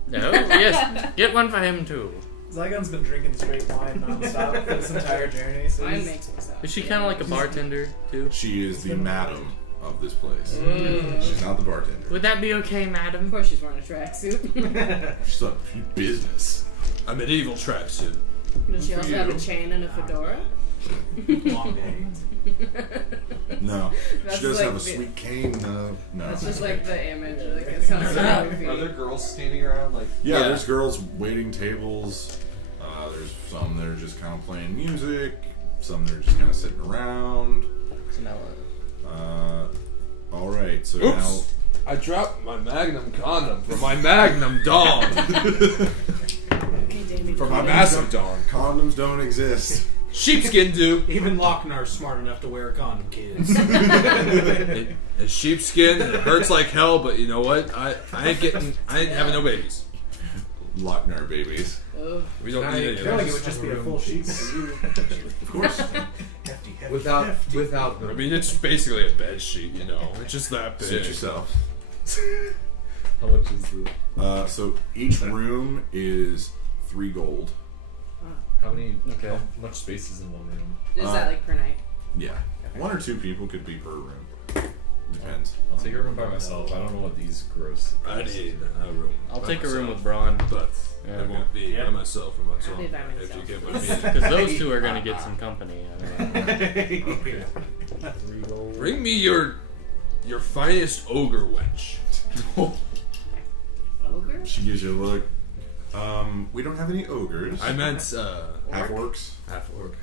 No, yes, get one for him too. Zygon's been drinking straight wine nonstop for this entire journey, so Mine he's- makes me stop. Is she kind of like a bartender too? She is the madam of this place. Ooh. She's not the bartender. Would that be okay, Of madam? course she's wearing a tracksuit. She's a business. A medieval tracksuit. Does she For also you. have a chain and a fedora? Long day. No. That's She does like have a the- sweet cane. No. That's just like the image. Like it sounds so Are goofy. there girls standing around like? Yeah, Yeah. there's girls waiting tables. There's some that are just kind of playing music. Some that are just kind of sitting around. So now, All right, so Oops. I dropped my Magnum condom for my Magnum Dawn. Okay, Damien. For my Condoms Massive don't- Dawn. Condoms don't exist. Sheepskin do. Even Lochner's smart enough to wear a condom, kids. It's sheepskin. It hurts like hell, but you know what? I ain't having no babies. Lochner babies. Oh. We don't need any I of feel like those. it would just be a full sheet for you. Of course. Hefty. Without I them. mean, it's basically a bed sheet, you know. It's just that big. Suit yourself. How much is the? So each room is 3 gold. How many? Okay. How much space is in one room? Is that like per night? Yeah. 1 or 2 people could be per room. Depends. I'll take a room by myself. I don't know what these gross. I need a room. I'll by take a room myself, with Braun. but Yeah. it won't be by myself or my I'll be by If you myself. get what I mean. Because those two are gonna get some company. I mean, Okay. 3 gold. Bring me your finest ogre wench. Ogre? She gives you a look. We don't have any ogres. I meant half orcs. half orc.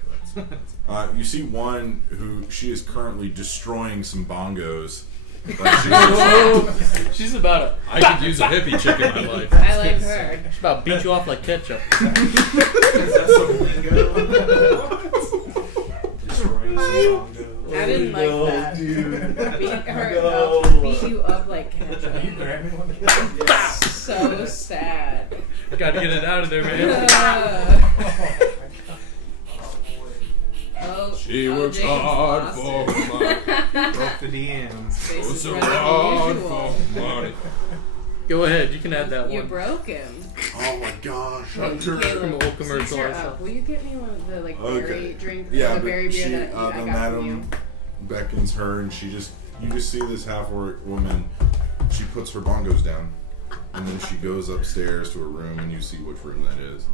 You see one who she is currently destroying some bongos. Like she's about I could use a hippie chick in my life. I like her. she's about to beat you off like ketchup. Is that some lingo? Destroying some bongos. I didn't like that. Dude. Beat her No. up. Beat you up like Can you ketchup. grab me one? Yes. So sad. Gotta get it out of there, man. Oh, She oh, works Jacob's hard lost for it. money. Broke the DMs. Face Goes is so running hard unusual. for money. Go ahead, you can add that You one. broke him. oh my gosh. Hey, Hunter. Caleb, old commercial since you're I saw. up, will you get me one of the like Okay. berry drink? Yeah, the but berry beer she, that the I got from you? madam, beckons her, and you just see this half-orc woman. She puts her bongos down, and then she goes upstairs to her room, and you see which room that is.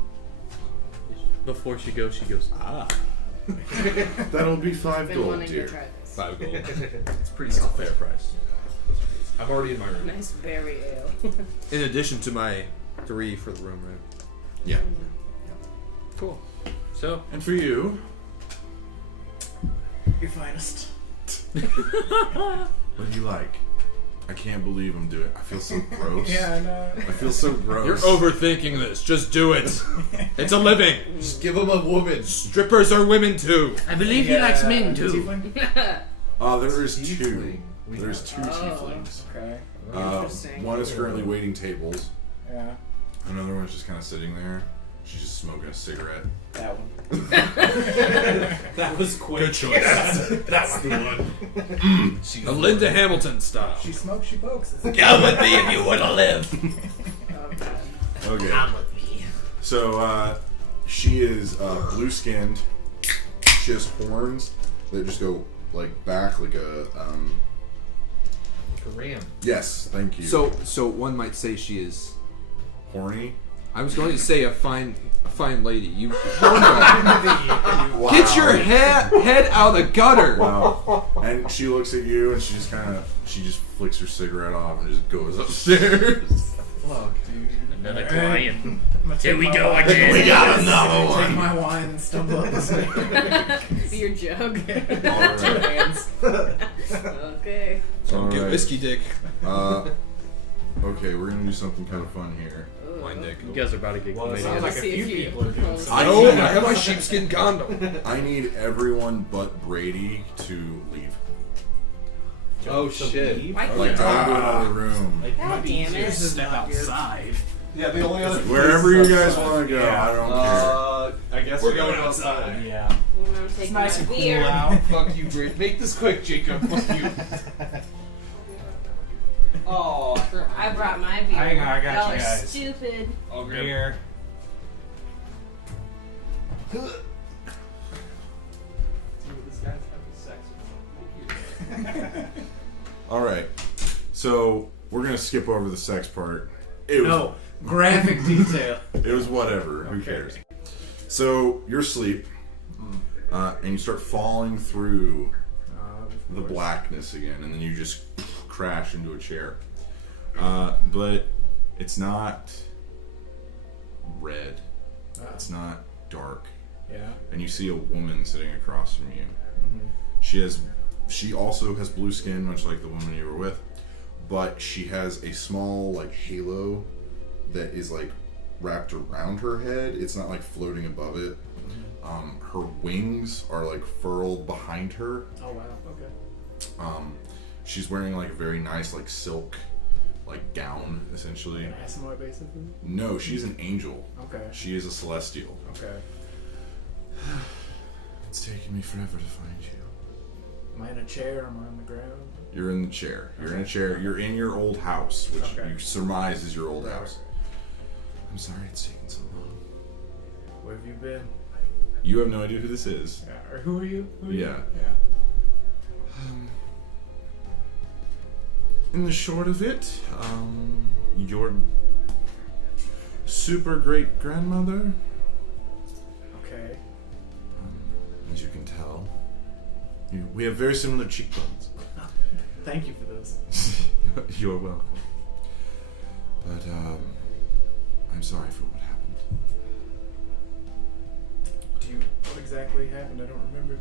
Before she goes, That'll be 5 I've been gold, wanting dear. to try this. 5 gold. It's pretty fair price. I'm already in my room. Nice berry ale. In addition to my 3 for the room, right? Yeah. Cool. So, And for you, Your finest. what do you like? I can't believe I'm doing. I feel so gross. Yeah, I know. I feel so gross. You're overthinking this. Just do it. It's a living. Just give him a woman. Strippers are women too. I believe he likes men the too. tiefling? There is 2. Tiefling. There's 2 tieflings. Okay. Interesting. One is currently waiting tables. Yeah. Another one's just kind of sitting there. She's just smoking a cigarette. That one. That was quick. Good choice. That's the one. A Linda Hamilton style. She smokes, she pokes. Come with me if you want to live. Oh, God. Okay. Come with me. So, she is blue-skinned. She has horns that just go back like a Like a ram. Yes, thank you. So one might say she is. horny. I was going to say a fine lady. You Wow. get your head out of the gutter. Wow. And she looks at you and she just flicks her cigarette off and just goes upstairs. Fuck, dude. Another client. I'm gonna Here take we my go wine. again. We got another Take one. my wine and stumble up the stairs. Your jug. Alright. 2 hands. Okay. Don't get Alright. whiskey dick. Okay, we're gonna do something kind of fun here. Wine dick. you guys are about to get Well, it chlamydia. sounds like a See few if you people are doing roll something. No, I have my sheepskin condom. I need everyone but Brady to leave. Oh shit. Why Like, can't go to another room. It God might be damn easier it. to step outside. Yeah, the only other Wherever you guys outside. want to go, Yeah. I don't care. I guess We're going outside. Yeah. Well, I'm It's taking nice my and cool beer. out. Fuck you, Brit. Make this quick, Jacob. Fuck you. Oh, I brought my beer. Hang on, I got Y'all you are guys. stupid. I'll grab here. Alright. So, we're gonna skip over the sex part. It was, No. Graphic detail. It was whatever. Who cares? So, you're asleep. And you start falling through the blackness again, and then you just crash into a chair. But it's not red. It's not dark. Yeah. And you see a woman sitting across from you. She also has blue skin, much like the woman you were with, but she has a small like halo that is like wrapped around her head. It's not like floating above it. Her wings are like furled behind her. Oh wow. Okay. She's wearing like a very nice like silk like gown essentially. An Asimoy basically. No, she's an angel. Okay. She is a celestial. Okay. It's taken me forever to find you. Am I in a chair? Am I on the ground? You're in the chair. You're in a chair. You're in your old house, which Okay. you surmise is your old Right. house. I'm sorry it's taken so long. Where have you been? You have no idea who this is. Yeah. Or who are you? Who are Yeah. You? Yeah. In the short of it, your super great grandmother, Okay. as you can tell, we have very similar cheekbones. Thank you for this. You're welcome. But I'm sorry for what happened. What exactly happened? I don't remember.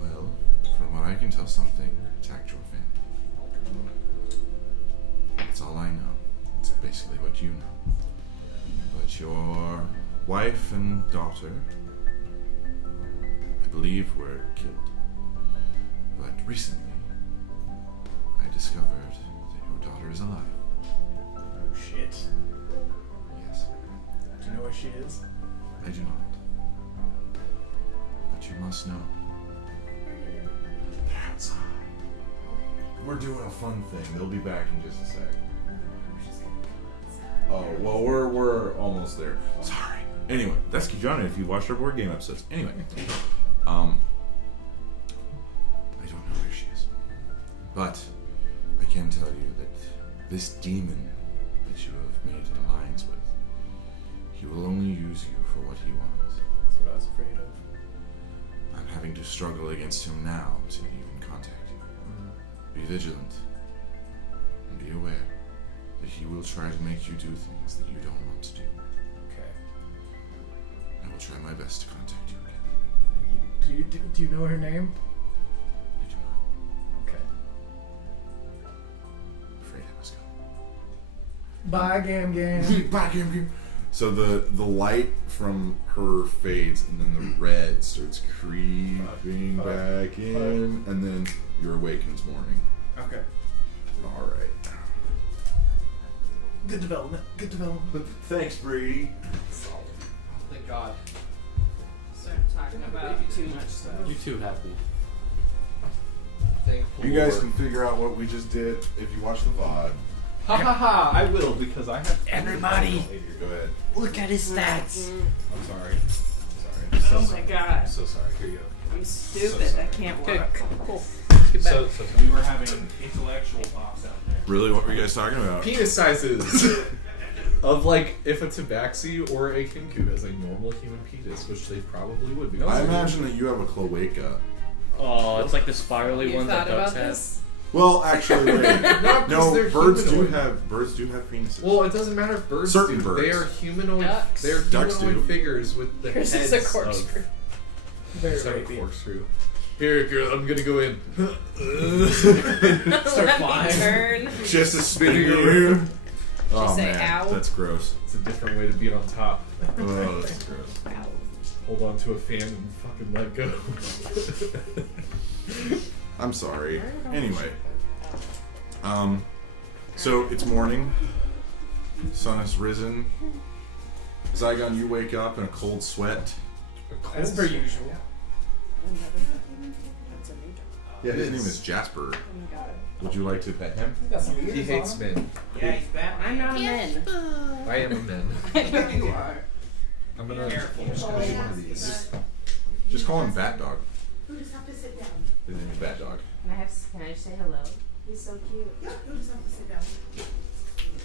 Well, from what I can tell, something attacked your family. That's all I know. It's basically what you know. But your wife and daughter, I believe, were killed. But recently, I discovered that your daughter is alive. Oh shit. Yes, Do you know where she is? I do not. But you must know. They're outside. We're doing a fun thing. They'll be back in just a sec. Oh, well, we're almost there. Sorry. Anyway, that's Kijana if you watched our board game episodes. Anyway. I don't know where she is. But I can tell you that this demon that you have made an alliance with, he will only use you for what he wants. That's what I was afraid of. I'm having to struggle against him now to even contact you. Be vigilant. And be aware that he will try to make you do things that you don't want to do. Okay. I will try my best to contact you again. Do you know her name? I do not. Okay. I'm afraid I must go. Bye, Gam Gam. Bye, Gam Gam. So the light from her fades, and then the red starts creeping back in, and then you're awake in this morning. Okay. All right. Good development. Good development. Thanks, Brady. Thank God. Start talking about too much stuff. You too happy. Thankful. You guys can figure out what we just did if you watch the VOD. Ha ha ha! I will because I have. Everybody, Go ahead. look at his stats. I'm sorry. I'm sorry. Oh my god. I'm so sorry. Here you go. I'm stupid. I can't Okay, walk. cool. Let's get back. So We were having intellectual talks out there. Really, what were you guys talking about? penis sizes of like if a tabaxi or a kinku has a normal human penis, which they probably would be. I imagine that you have a cloaca. Oh, it's like the spirally You one that thought ducks about have. this? Well, actually, wait. No, they're birds humanoid. do have penises. Well, it doesn't matter if birds Certain do. birds. They are humanoid. Ducks. They're Ducks humanoid do. figures with the Yours heads is a corkscrew. Very It's not a rapey. corkscrew. Here, girl, I'm gonna go in. Start flying. Turn. Just a spinning around. Oh say man, ow? that's gross. It's a different way to be on top. Oh, that's gross. Ow. Hold on to a fan and fucking let go. I'm sorry. Anyway, so it's morning. Sun has risen. Zaigon, you wake up in a cold sweat. As per usual. That's a new dog. Yeah, his It name is. is Jasper. Oh my god. Would you like to pet him? He's got some He ears hates on him. men. Yeah, he's Batman. I'm not a man. I am a man. I know you are. I'm gonna. Careful. I'm just gonna do one of these. Just call him Bat Dog. You'll just have to sit down. His name is Bat Dog. Can I just say hello? He's so cute. Yeah, you'll just have to sit down.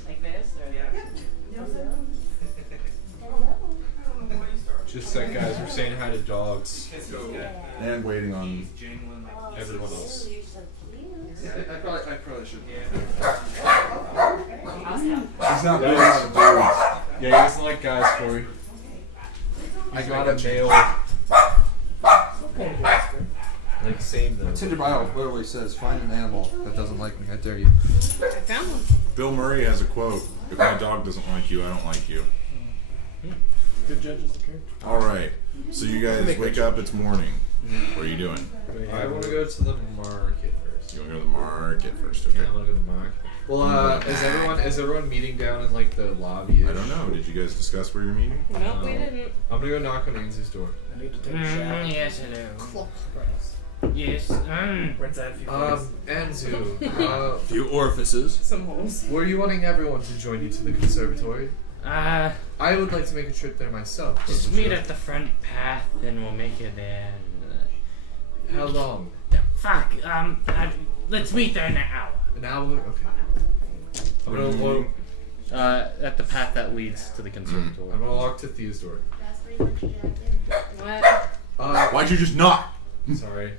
Like this or You'll sit down. Just like guys, we're saying hi to dogs. And waiting on. He's jingling like Everyone else. I probably should. Awesome. He's not big on dudes. Yeah, he doesn't like guys, Corey. I got a male. Like same though. Tinder bio literally says, find an animal that doesn't like me, I dare you. I found one. Bill Murray has a quote: "If my dog doesn't like you, I don't like you." Good judges of character. All right. So you guys wake up. It's morning. What are you doing? I want to go to the market first. You want to go to the market first? Yeah, Okay. I want to go to the market. Well, is everyone meeting down in like the lobby? I don't know. Did you guys discuss where you're meeting? Nope, we didn't. I'm gonna go knock on Anzu's door. I need to take a shower. Yes, hello. Yes. Where's that few Anzu, Few orifices. Some holes. were you wanting everyone to join you to the conservatory? I would like to make a trip there myself. but just would meet you- at the front path, and we'll make it there. How long? Fuck. Let's meet there in an hour. An hour? Okay. I'm gonna walk. At the path that leads to the conservatory. I'm gonna walk to Thia's door. That's pretty much it. What? Why'd you just knock? Sorry.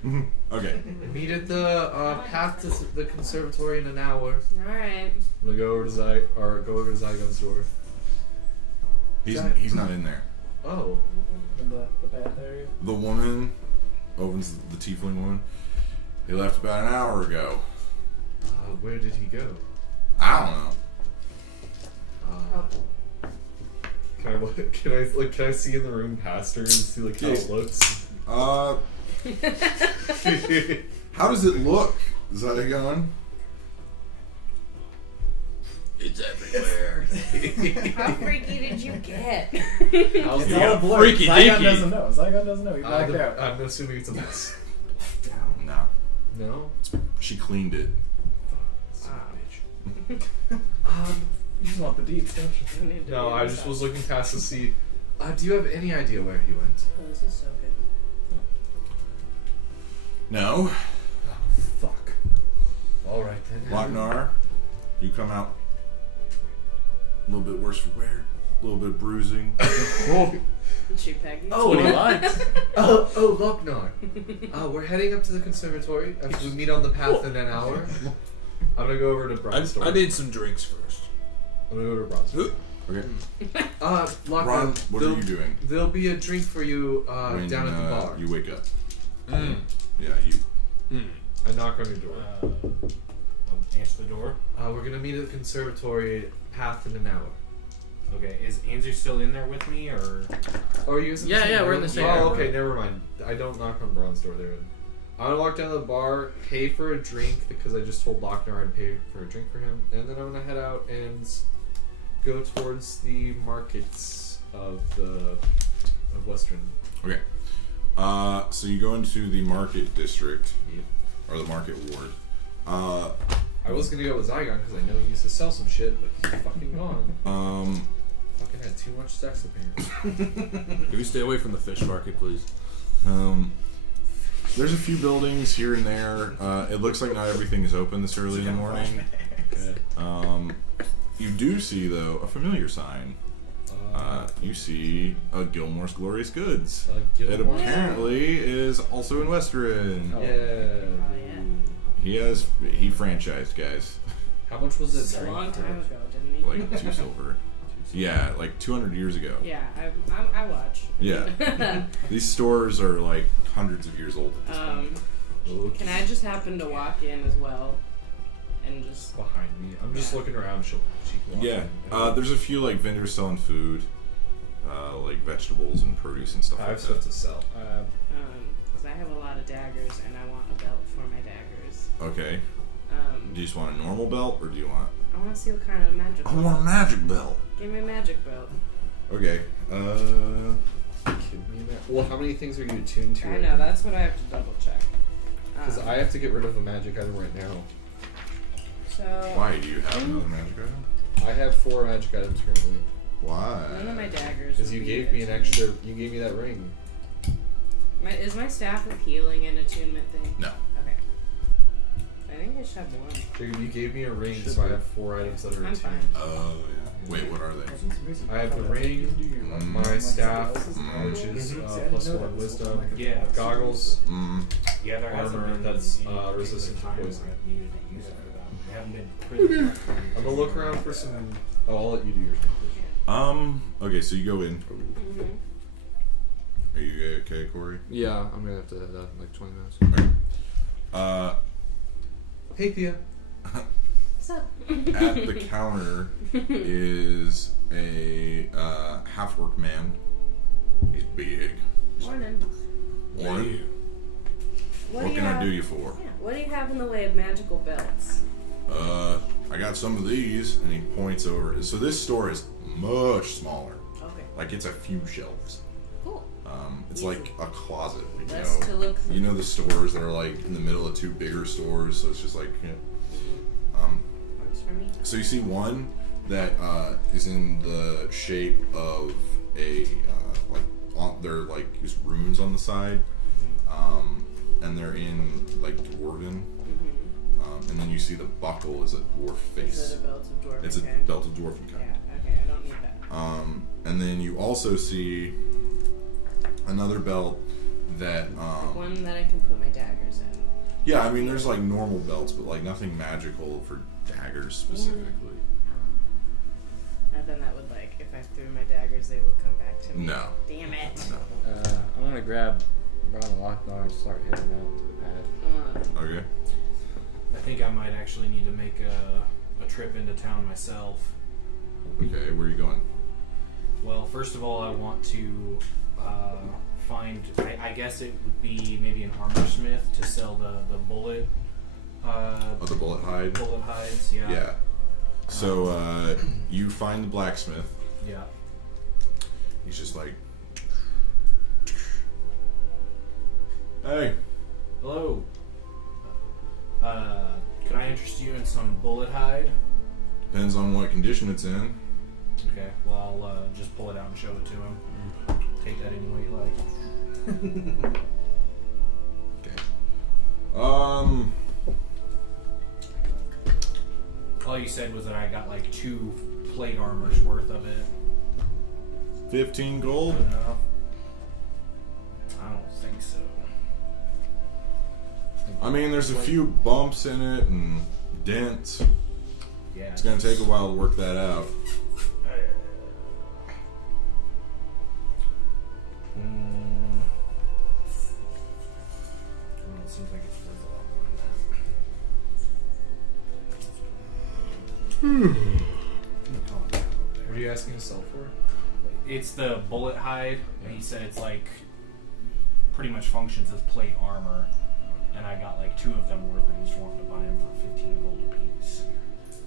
Okay. Meet at the path to the conservatory in an hour. Alright. I'm gonna go over to Zaigon's door. He's not in there. Oh. in the bath area. The woman, Owen's the tiefling woman. He left about an hour ago. Where did he go? I don't know. Can I see in the room past her and see like how it looks? How does it look, Zaigon? It's everywhere. How freaky did you get? How's It's the- all blurry. freaky Zygon deaky. doesn't know. Zygon doesn't know. He blacked out. I'm assuming it's a mess. No. No. She cleaned it. You just want the deets, don't you? No, I just was looking past to see. Do you have any idea where he went? Oh, this is so good. No. Oh, fuck. Alright then. Lochnar, you come out a little bit worse for wear, a little bit of bruising. Shoot Peggy. Oh, What he likes. oh, Lochnar. We're heading up to the conservatory. We meet on the path in an hour. I'm gonna go over to Bronze I need some drinks first. I'm gonna go to Bronze Okay. Lochnar, Ron, what are you doing? There'll be a drink for you When, down at the bar. You wake up. Mm. Yeah, you. Mm. I knock on your door. I'll answer the door. We're gonna meet at the conservatory path in an hour. Okay, is Anzu still in there with me, or? Oh, are you guys in the Yeah, same yeah, we're room? in the same Oh, room. okay, never mind. I don't knock on Bronze door there. I'm gonna walk down to the bar, pay for a drink because I just told Lochnar I'd pay for a drink for him, and then I'm gonna head out and go towards the markets of Westruun. Okay. So you go into the market district, Yep. or the market ward. I was gonna go with Zaigon because I know he used to sell some shit, but he's fucking gone. Fucking had too much sex apparently. Can you stay away from the fish market, please? There's a few buildings here and there. It looks like not everything is open this early in the morning. You do see, though, a familiar sign. You see a Gilmore's Glorious Goods. It Gilmore's? apparently is also in Westruun. Yeah. He franchised, guys. How much was it? A long time ago, didn't he? Like 2 silver. Yeah, like 200 years ago. Yeah, I watch. Yeah. These stores are like hundreds of years old at this point. Can I just happen to walk in as well, and just Behind me. I'm just looking around. She can walk Yeah. in. There's a few like vendors selling food, like vegetables and produce and stuff I like have stuff that. to sell. because I have a lot of daggers and I want a belt for my daggers. Okay. Do you just want a normal belt or do you want? I want to see what kind of magic. I want a magic belt. Give me a magic belt. Okay. Well, how many things are you attuned to? I know, that's what I have to double check. Because I have to get rid of a magic item right now. So. Why do you have another magic item? I have 4 magic items currently. Why? None of my daggers. Because you would gave be me an attuned. extra. You gave me that ring. Is my staff of healing an attunement thing? No. Okay. I think I should have one. Jacob, you gave me a ring, so I have 4 items that are I'm attuned. fine. Oh yeah. Wait, what are they? I have the ring, my staff, which is Mhm. +1 wisdom. Yeah. Goggles. Yeah, there hasn't Armor been that's any resistant to particular time poison. where I've needed to use it for them. I haven't been pretty I'm gonna look around for some. Oh, I'll let you do your thing first. Okay, so you go in. Mm-hmm. Are you okay, Corey? Yeah, I'm gonna have to head out in like 20 minutes. Hey, Thia. What's up? At the counter is a half-orc man. He's big. Morning. Warren, what do you can I have- do you for? Yeah. What do you have in the way of magical belts? I got some of these, and he points over. So this store is much smaller. Okay. Like it's a few shelves. Cool. It's Easy. like a closet. Like, Less to look through. you know the stores that are like in the middle of 2 bigger stores, so it's just like, Works for me. So you see one that is in the shape of a they're like these runes on the side, and they're in like dwarven. And then you see the buckle is a dwarf face. Is it a belt of dwarven It's a kind? belt of dwarven kind. Yeah. Okay. I don't need that. And then you also see another belt that One that I can put my daggers in. yeah, I mean there's like normal belts, but like nothing magical for daggers specifically. Nothing that would like if I threw my daggers they would come back to me. No. Damn it. I'm gonna grab Brown and Lochnar and start heading out to the pad. Okay. I think I might actually need to make a trip into town myself. Okay, where are you going? Well, first of all, I want to find. I guess it would be maybe an armor smith to sell the bullet. Oh, the bullet hide? Bullet hides, yeah. Yeah. So you find the blacksmith. Yeah. He's just like, hey. Hello. Could I interest you in some bullet hide? Depends on what condition it's in. Okay, well, I'll just pull it out and show it to him. Take that any way you like. Okay. All you said was that I got like 2 plate armors worth of it. 15 gold? Enough? I don't think so. I mean, there's a few bumps in it and dents. Yeah. It's gonna take a while to work that out. Well, it seems like it's worth a lot more than that. What are you asking to sell for? It's the bullet hide. And he said it's like pretty much functions as plate armor. And I got like 2 of them worth. I just wanted to buy them for 15 gold apiece.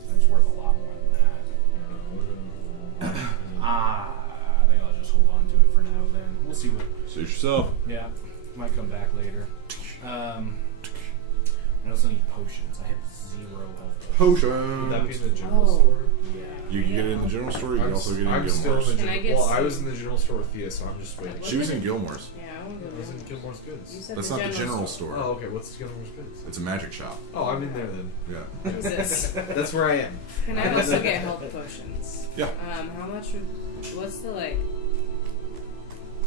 And it's worth a lot more than that. I think I'll just hold on to it for now then. We'll see what. Suit yourself. Yeah. Might come back later. I also need potions. I have 0 health. Potion. Would that be in the general store? Yeah. You can get it in the general store. You can also get it in I'm still in Gilmore's. the Can I general. get Well, I was some- in the general store with Thea, so I'm just waiting. She was in Gilmore's. Yeah, I want to I go was in there. Gilmore's You Goods. said That's the not the general store. Oh, okay. What's Gilmore's Goods? It's a magic shop. Oh, I'm in there then. Yeah. Who's this? That's where I am. Can I also get health potions? Yeah. How much would... What's the, like...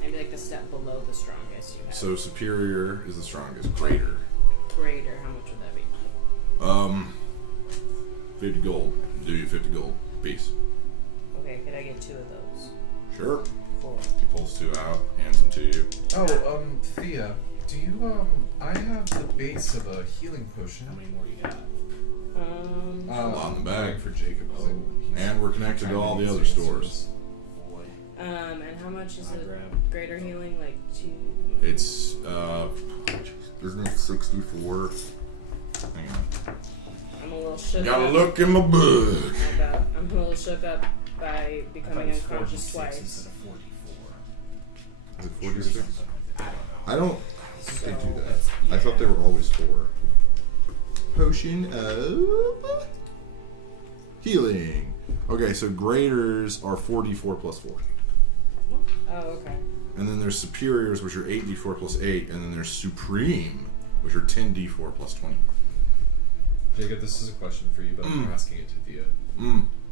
Maybe, like, the step below the strongest you have? So superior is the strongest. Greater. Greater, how much would that be? 50 gold. Do you 50 gold piece? Okay, could I get 2 of those? Sure. Cool. He pulls 2 out, hands them to you. Oh, Thea, do you, I have the base of a healing potion. How many more you got? A lot in the bag. For Jacob. And we're connected to all the other stores. Boy. And how much is I'll it? grab. Greater healing, like 2... It's, isn't it 64? Hang on. I'm a little shook Gotta up. look in my book. I'm a little shook up by I thought becoming it was unconscious 46 twice. instead of 44. Is it 46? I don't know. I don't think they do that. I thought they were always 4. Potion of healing. Okay, so graders are 4d4 plus 4. Oh, okay. And then there's superiors, which are 8d4 plus 8. And then there's supreme, which are 10d4 plus 20. Jacob, this is a question for you, but I'm asking it to Thea.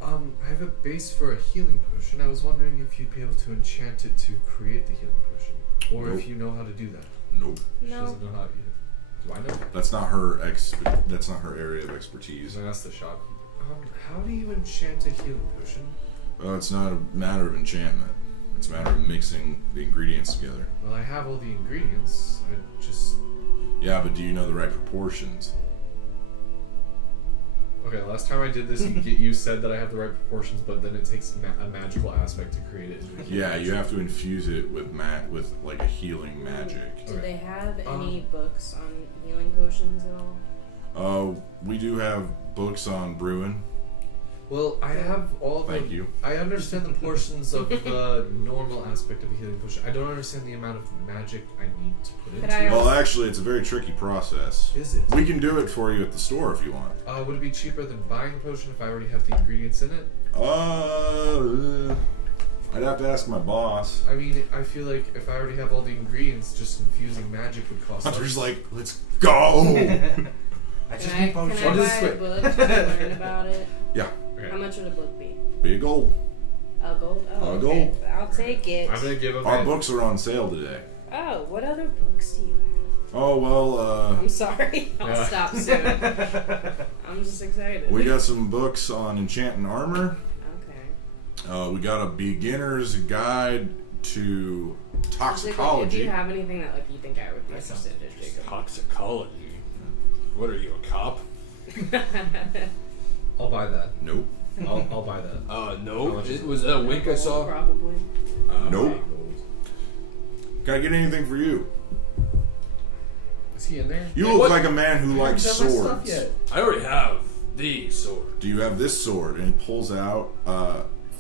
I have a base for a healing potion. I was wondering if you'd be able to enchant it to create the healing potion. Or Nope. if you know how to do that. Nope. She No. doesn't know how yet. Do I know? That's not her that's not her area of expertise. I asked the shop. How do you enchant a healing potion? It's not a matter of enchantment. It's a matter of mixing the ingredients together. Well, I have all the ingredients. I just... Yeah, but do you know the right proportions? Okay, last time I did this, you said that I have the right proportions, but then it takes a magical aspect to create it into a healing Yeah, you potion. have to infuse it with with like a healing magic. Do they have any books on healing potions at all? We do have books on brewing. Well, I have all the... Thank you. I understand the portions of the normal aspect of a healing potion. I don't understand the amount of magic I need to put into it. Well, actually, it's a very tricky process. Is it? We can do it for you at the store if you want. Would it be cheaper than buying a potion if I already have the ingredients in it? I'd have to ask my boss. I mean, I feel like if I already have all the ingredients, just infusing magic would cost Hunter's less. like, let's go! I just Can need I potions. buy a book to learn about it? Yeah. Okay. How much would a book be? Be a gold. A gold? Oh, A okay. gold. I'll take it. I'm gonna give him Our books are on sale today. Oh, what other books do you have? Oh, well, I'm sorry. I'll stop soon. I'm just excited. we got some books on enchanting armor. Okay. We got a beginner's guide to If toxicology. you have anything that you think I would be interested in, Jacob. Toxicology. What are you, a cop? I'll buy that. Nope. I'll buy that. No. Was that a wink I saw? Probably. Nope. Can I get anything for you? Is he in there? You Hey, look what? like a man who likes I haven't done my stuff swords. yet. I already have the sword. Do you have this sword? And he pulls out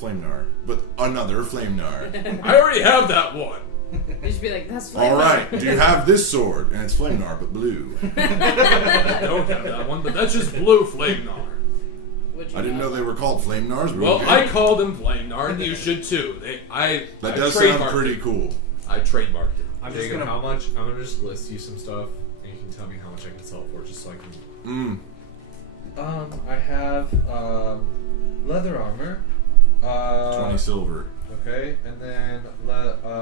Flamnar, but another Flamnar. I already have that one. You should be like, that's fine. All right. Do you have this sword? And it's Flamnar, but blue. I don't have that one, but that's just blue Flamnar. I didn't know they were called Flamnars. But Well, okay. I call them Flamnar, and you should too. I does sound trademarked pretty it. cool. I trademarked it. I'm just Jacob, gonna. how much? I'm gonna just list you some stuff, and you can and tell me how much I can sell it for, just so I can. I have leather armor. 20 silver. Okay, and then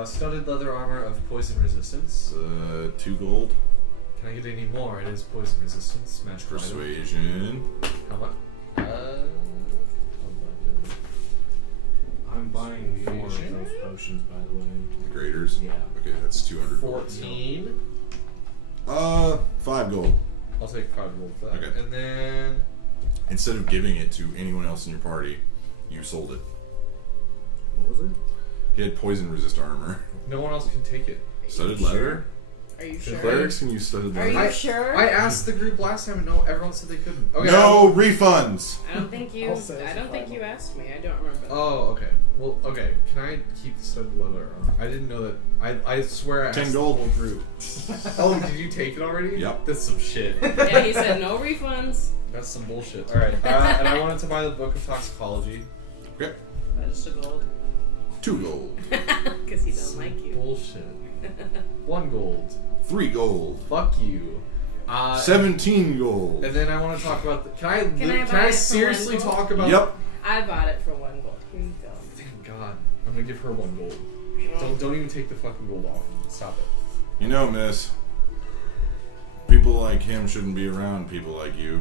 studded leather armor of poison resistance. 2 gold. Can I get any more? It is poison resistance. Magical Persuasion. How much? I'm buying 4 of those potions, by the way. The graders? Yeah. Okay, that's 200 gold. 14. 5 gold. I'll take 5 gold for that. Okay. And then... Instead of giving it to anyone else in your party, you sold it. What was it? He had poison resist armor. No one else can take it. Studded leather? Are you sure? Clerics can use studded leather. Are you sure? I asked the group last time and no, everyone said they couldn't. Okay, No refunds! I don't think you asked me. I don't remember. Oh, okay. Well, okay. Can I keep the studded leather armor? I didn't know that. I swear I 10 asked gold. the whole group. Oh, did you take it already? Yep. That's some shit. Yeah, he said no refunds. That's some bullshit. Alright, and I wanted to buy the Book of Toxicology. Okay. Just a gold. 2 gold. Because he doesn't like you. Bullshit. 1 gold. 3 gold. Fuck you. 17 gold. And then I want to talk about the. Can I buy it for seriously 1 gold? talk about? Yep. I bought it for 1 gold. Here you go. Thank God. I'm gonna give her 1 gold. Don't even take the fucking gold off. Stop it. You know, miss, people like him shouldn't be around people like you.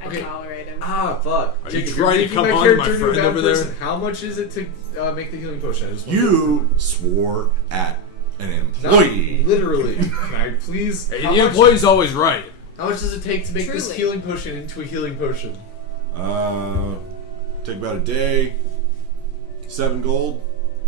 I Okay. tolerate him. Fuck. Are Jacob, you you're trying to making come my on character my into a friend bad over there? person. How much is it to make the healing potion? I just want You swore at an Not employee. literally. Can I please? Hey, How the much, employee's always right. how much does it take to make this Truly. healing potion into a healing potion? Take about a day. 7 gold.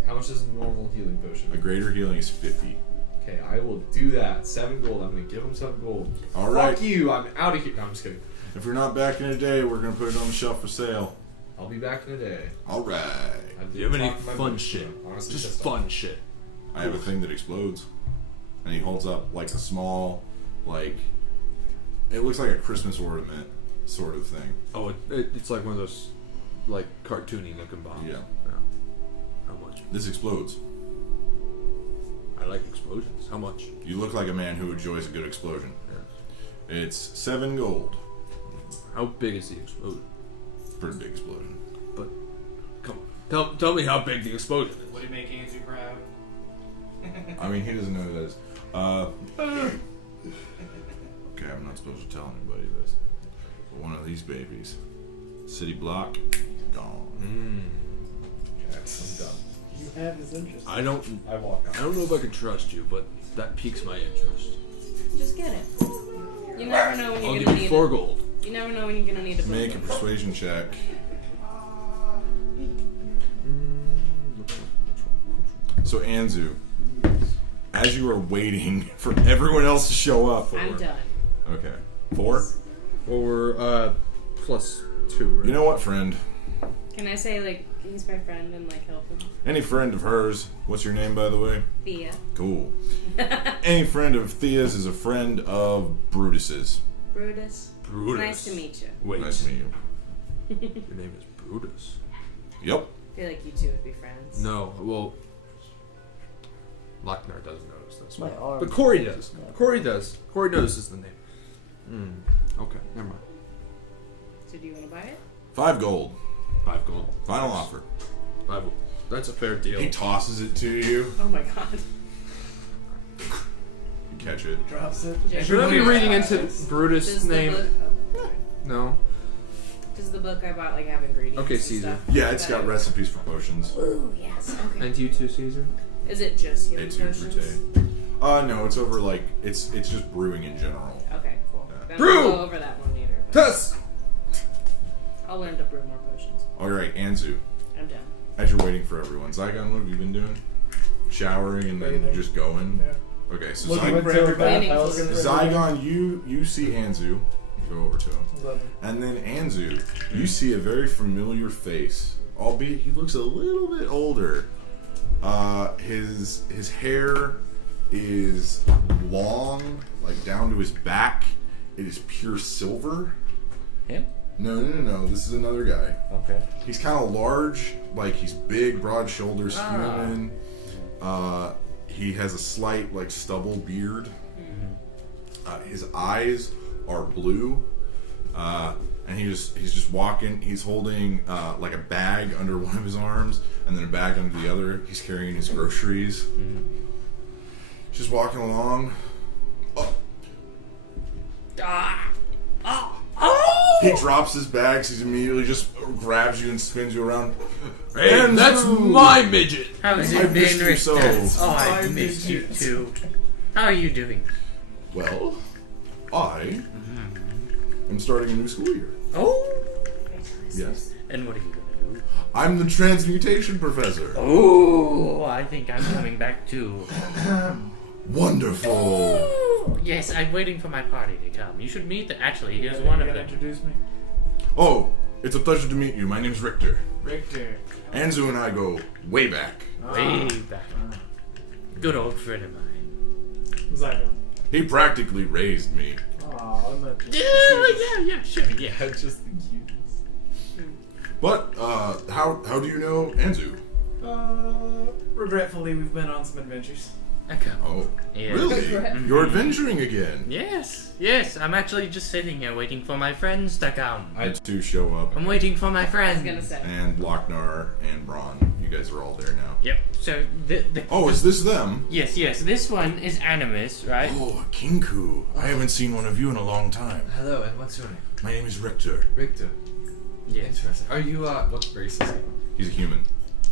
How much is a normal healing potion? A greater healing is 50. Okay, I will do that. 7 gold. I'm gonna give him 7 gold. All right. Fuck you. I'm out of here. No, I'm just kidding. If you're not back in a day, we're gonna put it on the shelf for sale. I'll be back in a day. All right. I Do you have any talk to my fun book, shit? so I'm honestly Just pissed fun off. shit. I have a thing that explodes, and he holds up like a small, like it looks like a Christmas ornament sort of thing. Oh, it's like one of those, like, cartoony looking bombs. Yeah. How much? This explodes. I like explosions. How much? You look like a man who enjoys a good explosion. It's 7 gold. How big is the explosion? Pretty big explosion. But come on, tell me how big the explosion is. Would it make Anzu proud? I mean, he doesn't know who that is. Okay, I'm not supposed to tell anybody this. But one of these babies, city block, gone. Okay, I'm done. You have his interest. I don't walk out. know if I can trust you, but that piques my interest. Just get it. You never know when I'll you're give gonna you need 4 it. gold. You never know when you're gonna need a Make a book. persuasion check. So Anzu, as you are waiting for everyone else to show up, I'm done. okay, 4. Or plus 2. Right? You know what, friend? Can I say like he's my friend and like help him? Any friend of hers. What's your name, by the way? Thia. Cool. Any friend of Thia's is a friend of Brutus's. Brutus. Brutus. Nice to meet you. Wait. Nice to meet you. Your name is Brutus. Yep. I feel like you two would be friends. No, well, Lochnar doesn't notice this. My arm. But Corey does. No. Corey does. Corey notices the name. Okay, never mind. So do you want to buy it? 5 gold. 5 gold. Final offer. 5 gold. That's a fair deal. He tosses it to you. Oh my god. You catch it. Drops it. Should I be reading into Does Brutus' the name? book, oh, No. does the book I bought like have ingredients? Okay, and Caesar. stuff? Yeah, it's got recipes for potions. Ooh, yes. Okay. And you too, Caesar? Is it just healing It's your potions? brute. No, it's over like it's just brewing in general. Okay, cool. Yeah. Then Brew! I'll go over that one later. but Tess! I'll learn to brew more potions. Alright, Anzu. I'm done. As you're waiting for everyone, Zaigon, what have you been doing? Showering and then Bathing. just going? Yeah. Okay, so Looking for Zygon, everybody. Cleaning Looking for Zaigon, you see Anzu. Go over to him. everybody. And then Anzu, you see a very familiar face, albeit he looks a little bit older. His hair is long, like down to his back. It is pure silver. Him? No. This is another guy. Okay. He's kind of large, like he's big, broad shoulders, human. He has a slight, like, stubble beard. his eyes are blue, and he's just walking. He's holding like a bag under one of his arms, and then a bag under the other. He's carrying his groceries. Mm-hmm. Just walking along. He drops his bags. He immediately just grabs you and spins you around. Hey, Anzu! That's my midget. How is it been, Richter? So. Oh, I've missed you too. How are you doing? Well, I am starting a new school year. Oh, yes. And what are you gonna do? I'm the transmutation professor. Oh, I think I'm coming back too. Wonderful. Oh, yes, I'm waiting for my party to come. You should meet actually, here's one of them. Introduce me. Oh, it's a pleasure to meet you. My name's Richter. Richter. Anzu and I go way back. Way back. Good old friend of mine. Zaigon. He practically raised me. Aw, I'm not just yeah, sure, yeah. just the cutest. But, how do you know Anzu? Regretfully, we've been on some adventures. Okay. Oh, yeah. really? You're adventuring again? Yes. I'm actually just sitting here waiting for my friends to come. I too show up. I'm waiting for my friends. I was gonna say. And Lochnar and Braun. You guys are all there now. Yep. So Oh, is this them? Yes. This one is Animus, right? Oh, Kinku. I haven't seen one of you in a long time. Hello, and what's your name? My name is Richter. Richter. Yes. Interesting. Are you, what race is he? He's a human.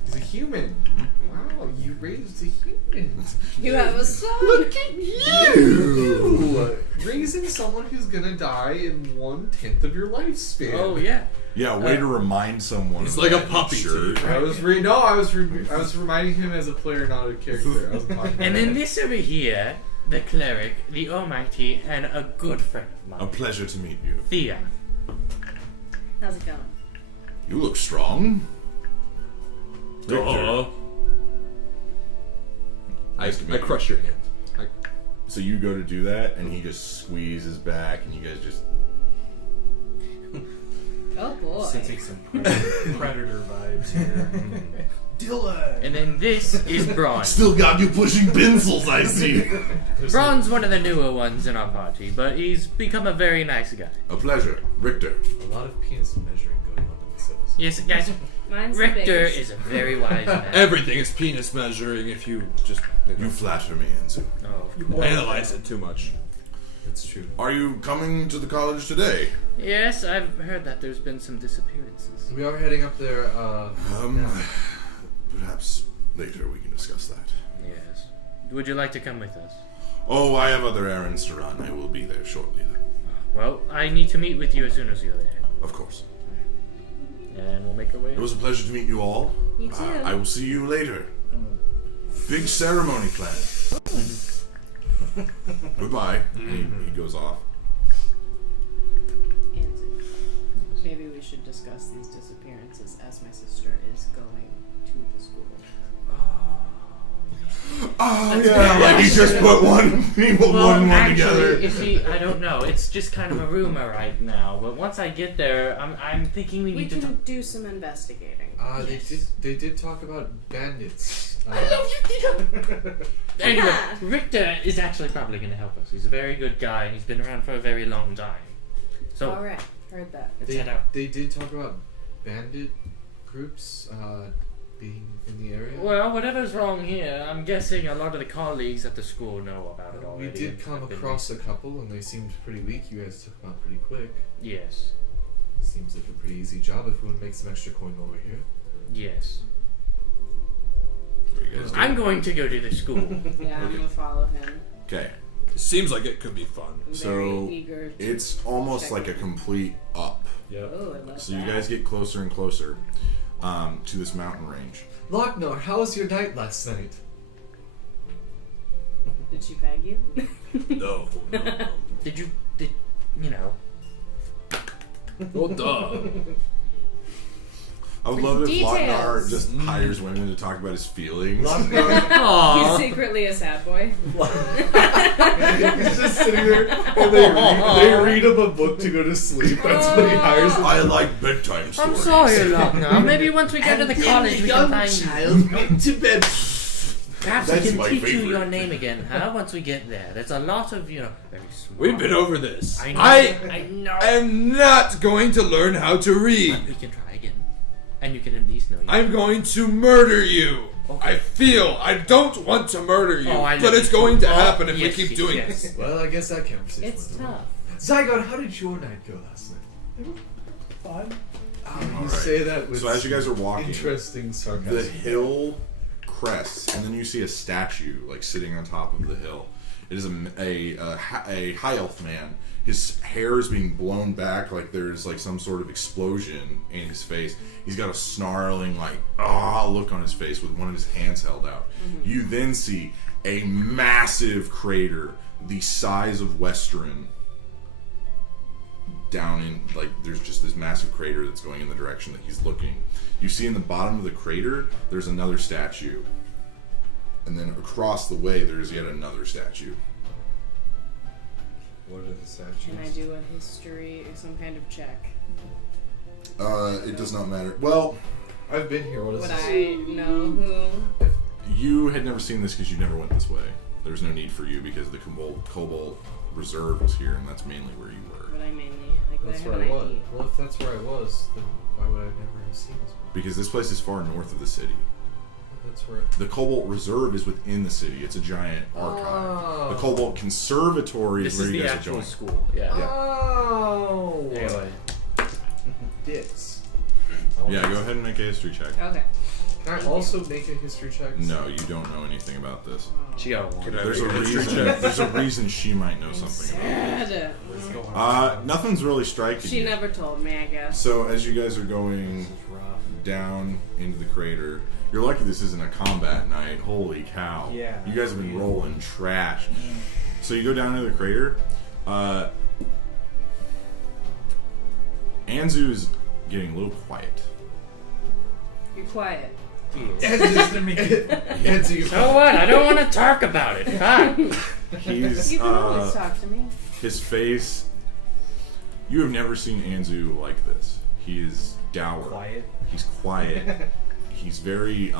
He's a human. Wow, you raised a human. You have a son. Look at you! Raising someone who's gonna die in 1/10 of your lifespan. Oh yeah. Yeah, way to remind someone. He's like a puppy. Sure. I was reminding him as a player, not a character. I was and then this over here, the cleric, the almighty, and a good friend of mine. A pleasure to meet you. Thia. How's it going? You look strong. Richter. I meet crush your hand. So you go to do that, and he just squeezes back, and you guys just... Oh boy. Sensing some predator vibes here. Dilla. And then this is Braun. Still got you pushing pencils, I see. Braun's one of the newer ones in our party, but he's become a very nice guy. A pleasure. Richter. A lot of penis measuring going on in this episode. Yes, guys. Mine's the Richter biggest. is a very wise man. Everything is penis measuring if you just You flatter me, Anzu. Oh. analyze it too much. That's true. Are you coming to the college today? Yes, I've heard that there's been some disappearances. We are heading up there, Perhaps later we can discuss that. Yes. Would you like to come with us? Oh, I have other errands to run. I will be there shortly. Well, I need to meet with you as soon as you're there. Of course. And we'll make our way. It was a pleasure to meet you all. You too. I will see you later. Big ceremony planned. Goodbye. He goes off. Anzu, maybe we should discuss these disappearances as my sister is going to the school. Oh, yeah, like he just put one together. You see, I don't know. It's just kind of a rumor right now. But once I get there, I'm thinking we need to can do some investigating. They did talk about bandits. I love you, Thia. Anyway, Richter is actually probably going to help us. He's a very good guy, and he's been around for a very long time. So, all right, heard that. Let's head out. They did talk about bandit groups being in the area. Well, whatever's wrong here, I'm guessing a lot of the colleagues at the school know about it already. We did come across a couple, and they seemed pretty weak. You guys took them out pretty quick. Yes. Seems like a pretty easy job if we want to make some extra coin over here. Yes. What are you guys doing? I'm going to go to the school. Yeah, I'm gonna follow him. Okay. It seems like it could be fun. I'm So, very eager to it's almost check like a it. complete up. Yep. Oh, I love So that. you guys get closer and closer to this mountain range. Lochnar, how was your night last night? Did she bag you? No. Did you know? Oh, duh. I would love it if Details. Lochnar just hires women to talk about his feelings. He's secretly a sad boy. He's just sitting there, and they read him a book to go to sleep. That's what he hires. I like bedtime stories. I'm sorry, Lochnar. Maybe once we get to the college, we can find child went to bed. Perhaps That's I can my teach you favorite. your name again, huh? Once we get there. There's a lot of, very small. We've been over this. I know. I I know. am not going to learn how to read. We can try again. And you can at least know you. I'm going to murder you. Okay. I don't want to murder you, Oh, I but know. it's going to happen if yes, we keep yes, doing yes. this. Well, I guess that conversation It's was tough. Zaigon, how did your night go last night? Fun. You Alright. say that with So as you guys are walking, interesting sarcasm. the hill crests, and then you see a statue like sitting on top of the hill. It is a high elf man. His hair is being blown back like there's like some sort of explosion in his face. He's got a snarling look on his face with one of his hands held out. Mm-hmm. You then see a massive crater the size of Westruun down in there's just this massive crater that's going in the direction that he's looking. You see in the bottom of the crater there's another statue, and then across the way there's yet another statue. What are the statues? Can I do a history or some kind of check? It does not matter. Well, I've been here. What is Would this? I know who? you had never seen this because you never went this way. There's no need for you because the Cobalt Reserve was here, and that's mainly where you were. Would I mainly would That's I where have I an was. ID? Well, if that's where I was, then why would I have never have seen this one? Because this place is far north of the city. That's where. The Cobalt Reserve is within the city. It's a giant archive. Oh. The Cobalt Conservatory This is where is you the guys are actual going. school. Yeah. Oh. Anyway. Dicks. Yeah, go ahead and make a history check. Okay. Can I also make a history check? No, you don't know anything about this. She got one. There's a reason. There's a reason she might know something about Sad. it. Nothing's really striking She you. never told me, I guess. So as you guys are going down into the crater, you're lucky this isn't a combat night. Holy cow! Yeah. You guys have been rolling trash. So you go down into the crater. Anzu is getting a little quiet. You're quiet. Anzu, you So what? I don't want to talk about it. Fine. He's You can always talk to me. his face. You have never seen Anzu like this. He is dour. Quiet. He's quiet. He's very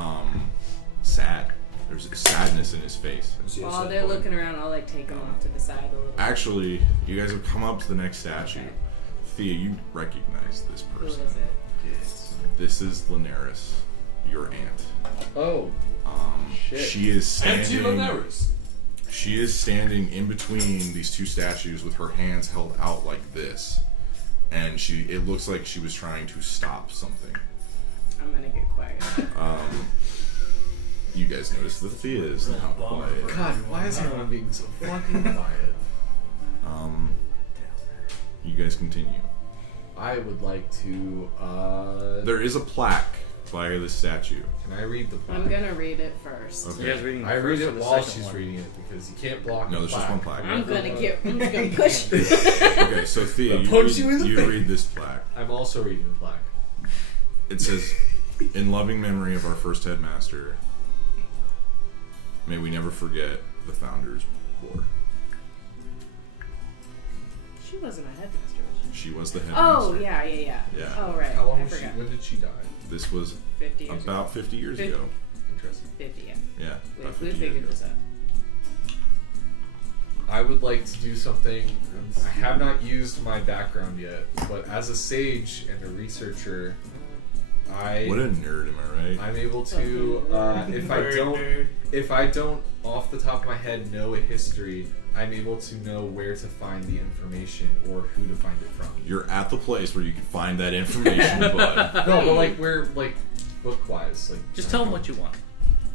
sad. There's a sadness in his face. While they're looking around, I'll take them off to the side a little. Actually, you guys have come up to the next statue. Okay. Thea, you recognize this Who is person. it? This is Linaris, your aunt. Oh. Shit. She is standing. Anti-Linaris. She is standing in between these two statues with her hands held out like this, and it looks like she was trying to stop something. I'm gonna get quiet. You guys notice that Thea is now quiet. God, why is everyone being so fucking quiet? You guys continue. I would like to. There is a plaque by the statue. Can I read the plaque? I'm gonna read it first. Okay. You guys reading? I the read first or it the while second she's one? reading it because you can't block. No, the there's just plaque. one plaque. I'm just gonna push you. Okay, so Thea, I'll punch you in the you face. read this plaque. I'm also reading the plaque. It says, "In loving memory of our first headmaster, may we never forget the Founders' War." She wasn't a headmaster, was she? She was the headmaster. Oh yeah. Yeah. Oh right. How long I was she? forgot. When did she die? This was 50 years about ago. 50 years 50. ago. Interesting. 50. Yeah. Yeah, about We 50 years figured ago. this out. I would like to do something. I have not used my background yet, but as a sage and a researcher, What a nerd, am I right? I'm able to. If I don't, off the top of my head, know a history, I'm able to know where to find the information or who to find it from. You're at the place where you can find that information, bud. No, but where book-wise, Just tell them what you want.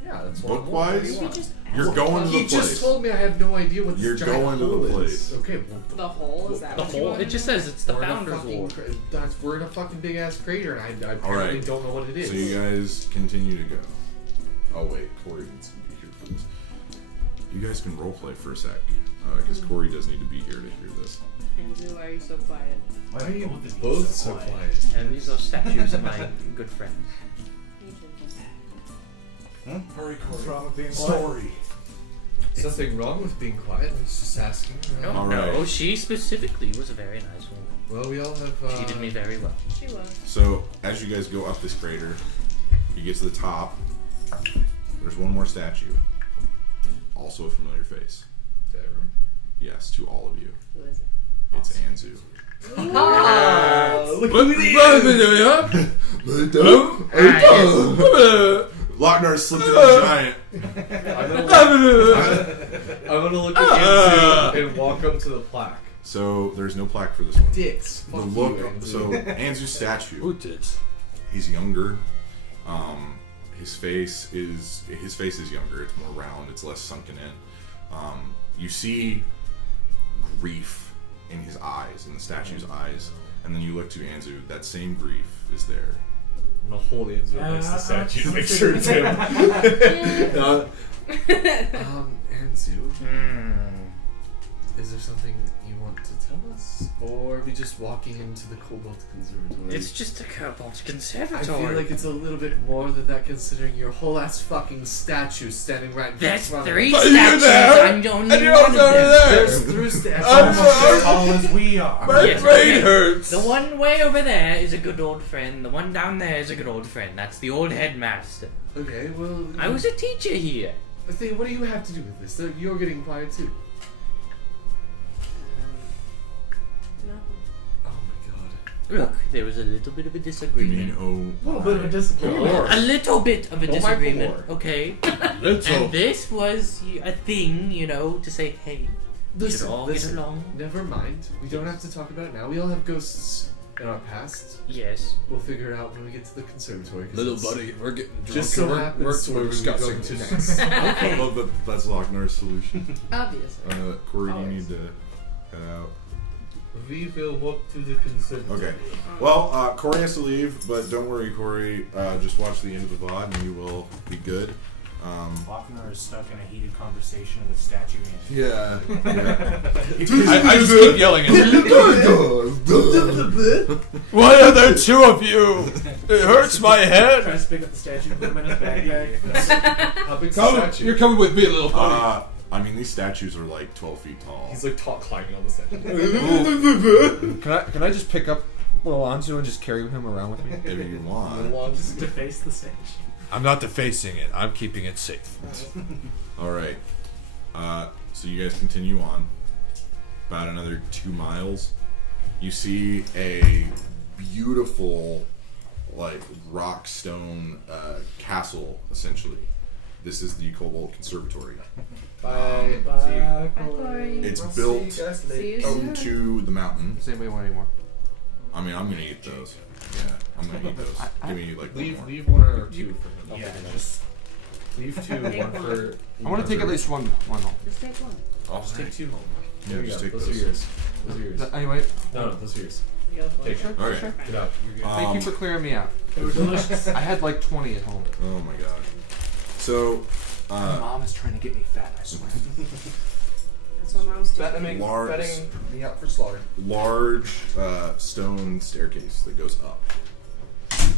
Yeah, that's what Book-wise? I want. You're going to the He place. just told me I have no idea what this You're giant going to hole the is. place. Okay, well, The hole is that The what you whole. wanted It just to know? says it's the we're in a Founders' fucking War. we're in a fucking big ass crater, and I All apparently right. don't know what it is. So you guys continue to go. Oh wait, Corey needs to be here for this. You guys can roleplay for a sec, because Corey does need to be here to hear this. Anzu, why are you so quiet? Why are you both so quiet? And these are statues of my good friends. Hurry, What's wrong with being quiet? There's nothing wrong with being quiet. I was just asking. No, All no. right. She specifically was a very nice woman. Well, we all have. She did me very well. She was. So as you guys go up this crater, you get to the top. There's one more statue. also a familiar face. To everyone? Yes, to all of you. Who is it? It's Anzu. Lochnar slipped in a giant. I'm gonna look at Anzu and walk up to the plaque. So there's no plaque for this one. Dicks. The Fuck look. you, Anzu. So Anzu's statue. Who tits? He's younger. His face is younger. It's more round. It's less sunken in. You see grief in his eyes, in the statue's eyes, and then you look to Anzu. That same grief is there. I'm gonna hold Anzu next to the statue to make sure it's him. Anzu, is there something you want to tell us, or are we just walking into the Cobalt Conservatory? It's just a Cobalt I Conservatory. feel like it's a little bit more than that, considering your whole ass fucking statue standing right in There's front of 3 us. statues. I'm the only one of them. There's 3 statues. Almost as tall as we are. My brain hurts. The one way over there is a good old friend. The one down there is a good old friend. That's the old headmaster. Okay, well... I was a teacher here. Thea, what do you have to do with this? You're getting quiet too. Oh my god. Look, there was a little bit of a You disagreement. mean A little bit of a disagreement. A little bit of a Oh, my disagreement, lord. okay? Little. And this was a thing, to say, hey, we should all get along. Never mind. We don't have to talk about it now. We all have ghosts in our past. Yes. We'll figure it out when we get to the conservatory. 'cause Little it's buddy, we're getting drunk. Just so we're happens where we're discussing going to this. next. I love that that's Lochnar's solution. Obviously. Corey, you Always. need to head out. We will walk to the conservatory. Okay. Well, Corey has to leave, but don't worry, Corey. Just watch the end of the VOD and you will be good. Lochnar is stuck in a heated conversation with Statue Anzu. Yeah. Yeah. I just keep yelling at him. Why are there 2 of you? It hurts my head. Tries to pick up the statue, put him in his backpack. How big's the statue? You're coming with me, little buddy. I mean, these statues are like 12 feet tall. He's like climbing on the statue. Can I just pick up little Anzu and just carry him around with me? If you want. Just deface the stage. I'm not defacing it. I'm keeping it safe. All right. So you guys continue on. About another 2 miles, you see a beautiful, like rock stone castle. Essentially, this is the Cobalt Conservatory. Bye. Bye. It's built See you soon. into the mountain. Does anybody want any more? I mean, I'm gonna eat those. Yeah, I'm gonna eat those. Give me like one more. Leave 1 or 2 for him. Yeah, just Leave 2, Take 1 for. I want to take at least one home. Just take one. I'll just take 2 home. Yeah, There you just go. take Those those. are yours. Those are yours. Anyway, No, those are yours. Go for Take it. it. Okay. sure. Get out. You're good. Thank you for clearing me out. They were delicious. I had like 20 at home. Oh my god. So, Mom is trying to get me fat, I swear. That's what mom's doing. Fattening- Large- Betting me up for slaughter. large stone staircase that goes up. Is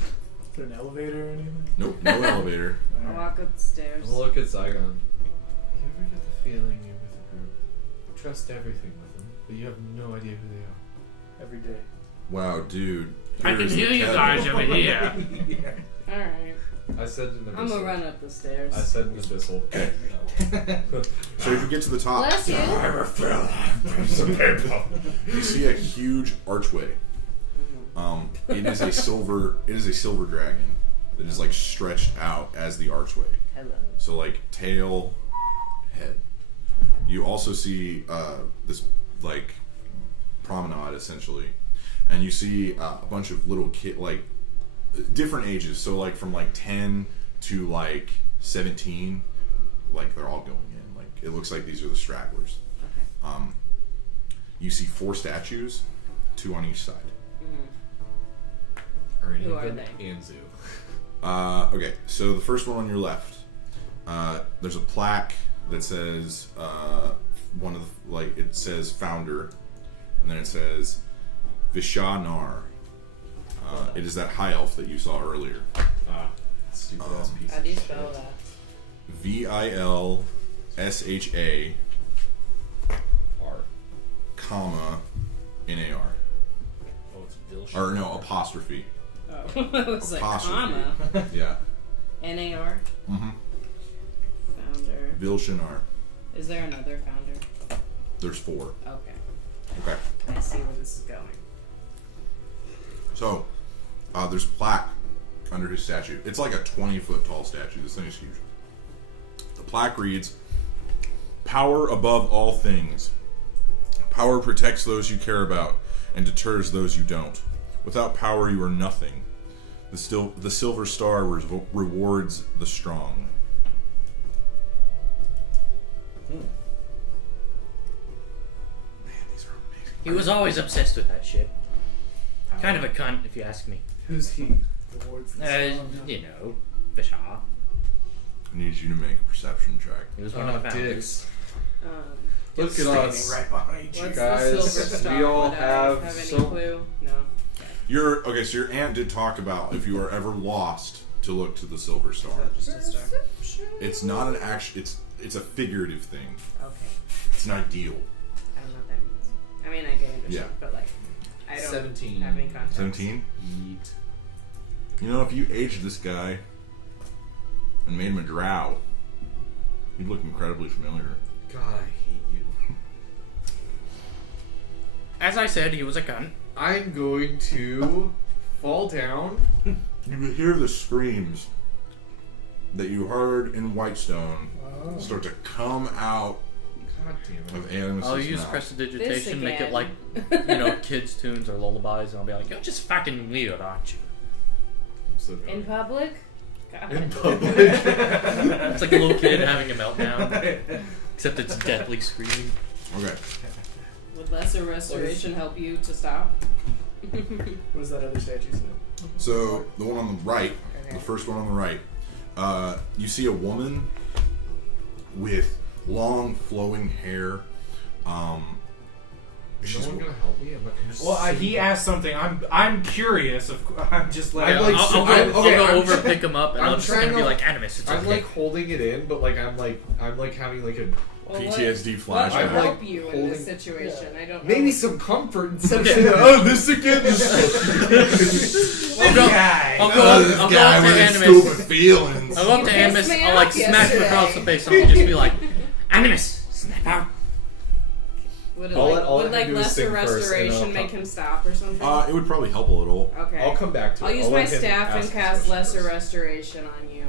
there an elevator or anything? Nope, no elevator. I'll walk up the stairs. I'll look at Zaigon. You ever get the feeling you're with a group? You trust everything with them, but you have no idea who they are. Every day. Wow, dude. I can here's hear the you kettle. guys over here. Alright. I said an abyssal. I'm gonna run up the stairs. I said an abyssal. Okay. So if you get to the top, Bless you. you see a huge archway. It is a silver dragon that is like stretched out as the archway. Hello. So like tail, head. You also see this like promenade essentially, and you see a bunch of little like different ages. So like from like 10 to like 17, like they're all going in. Like it looks like these are the stragglers. Okay. You see 4 statues, 2 on each side. Are any Who of are them they? Anzu? Okay, so the first one on your left, there's a plaque that says it says founder, and then it says Vishanar. It is that high elf that you saw earlier. Stupid ass piece How of do you shit. spell that? VILSHA, R. comma, NAR. Oh, it's Vilsh. Or no, apostrophe. Oh. I was like, Apostrophe. comma. Yeah. NAR. Mm-hmm. Founder. Vilshanar. Is there another founder? There's 4. Okay. Okay. I see where this is going. So, there's a plaque under his statue. It's like a 20-foot tall statue. This thing is huge. The plaque reads, "Power above all things. Power protects those you care about and deters those you don't. Without power, you are nothing. The silver star rewards the strong." Man, these are amazing. He was always obsessed with that shit. Kind of a cunt, if you ask me. Who's he? You know, Bashar. I need you to make a perception check. He was one of the founders. Look at us, right behind you What's guys. the silver star? We all Would I have any some. clue? No. Okay, so your aunt did talk about if you are ever lost to look to the silver star. Just a star. It's not an action. It's a figurative thing. Okay. It's not ideal. I don't know what that means. I mean, I can understand, Yeah. but like, I don't 17. have any context. 17. You know, if you aged this guy and made him a drow, he'd look incredibly familiar. God, I hate you. As I said, he was a cunt. I'm going to fall down. You would hear the screams that you heard in Whitestone start to come out God damn of Animus' I'll use mouth. prestidigitation, make it again. like, kids' tunes or lullabies, and I'll be like, "You're just fucking weird, aren't you?" In public? God. In public. It's like a little kid having a meltdown, except it's deathly screaming. Okay. Would lesser restoration help you to stop? What does that other statue say? So the one on the right, Okay. the first one on the right, you see a woman with long flowing hair. Is no one gonna help me? I'm just Well, he asked something. I'm curious. I'm just like. I'm like, I'll go over, pick him up, and I'm just trying gonna be to- like, "Animus, it's I'm okay." like holding it in, but like I'm having like a Well, PTSD what flashback. would help like you in holding- this situation? I don't know. maybe some comfort instead of Okay. saying, "Oh, this again." I'll go this up guy to with his Animus. stupid feelings. I'll go up to You Animus, pissed me I'll like off smack him across the yesterday. face, and I'll just be like, "Animus, snap out." Would, All I would have like to do is lesser sing first, and restoration I'll make come- him stop or something? It would probably help a little. Okay. I'll come back to it. I'll use I'll my let him staff and ask cast his lesser questions restoration on you.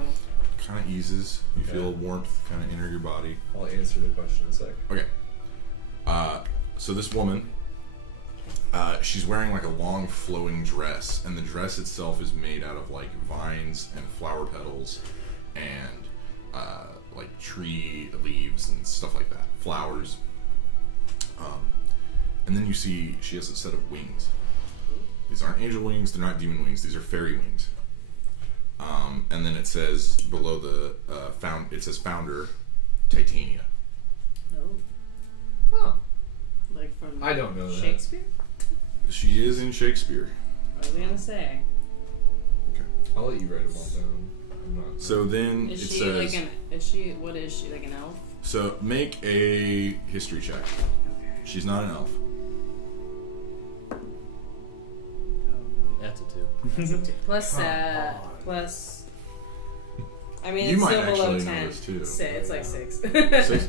Kind of eases. You feel warmth kind of enter your body. I'll answer the question in a sec. Okay. So this woman, she's wearing like a long flowing dress, and the dress itself is made out of like vines and flower petals and like tree leaves and stuff like that, flowers. And then you see she has a set of wings. These aren't angel wings, they're not demon wings, these are fairy wings. And then it says below the it says founder Titania. Oh. Huh. Like from I don't know that. Shakespeare? She is in Shakespeare. What was I gonna say? I'll let you write them all down. I'm not. So then Is it she says. like what is she, like an elf? So make a history check. Okay. She's not an elf. That's a 2. Plus, I mean, You it's might still below actually know 10. this, too. It's like 6. 6.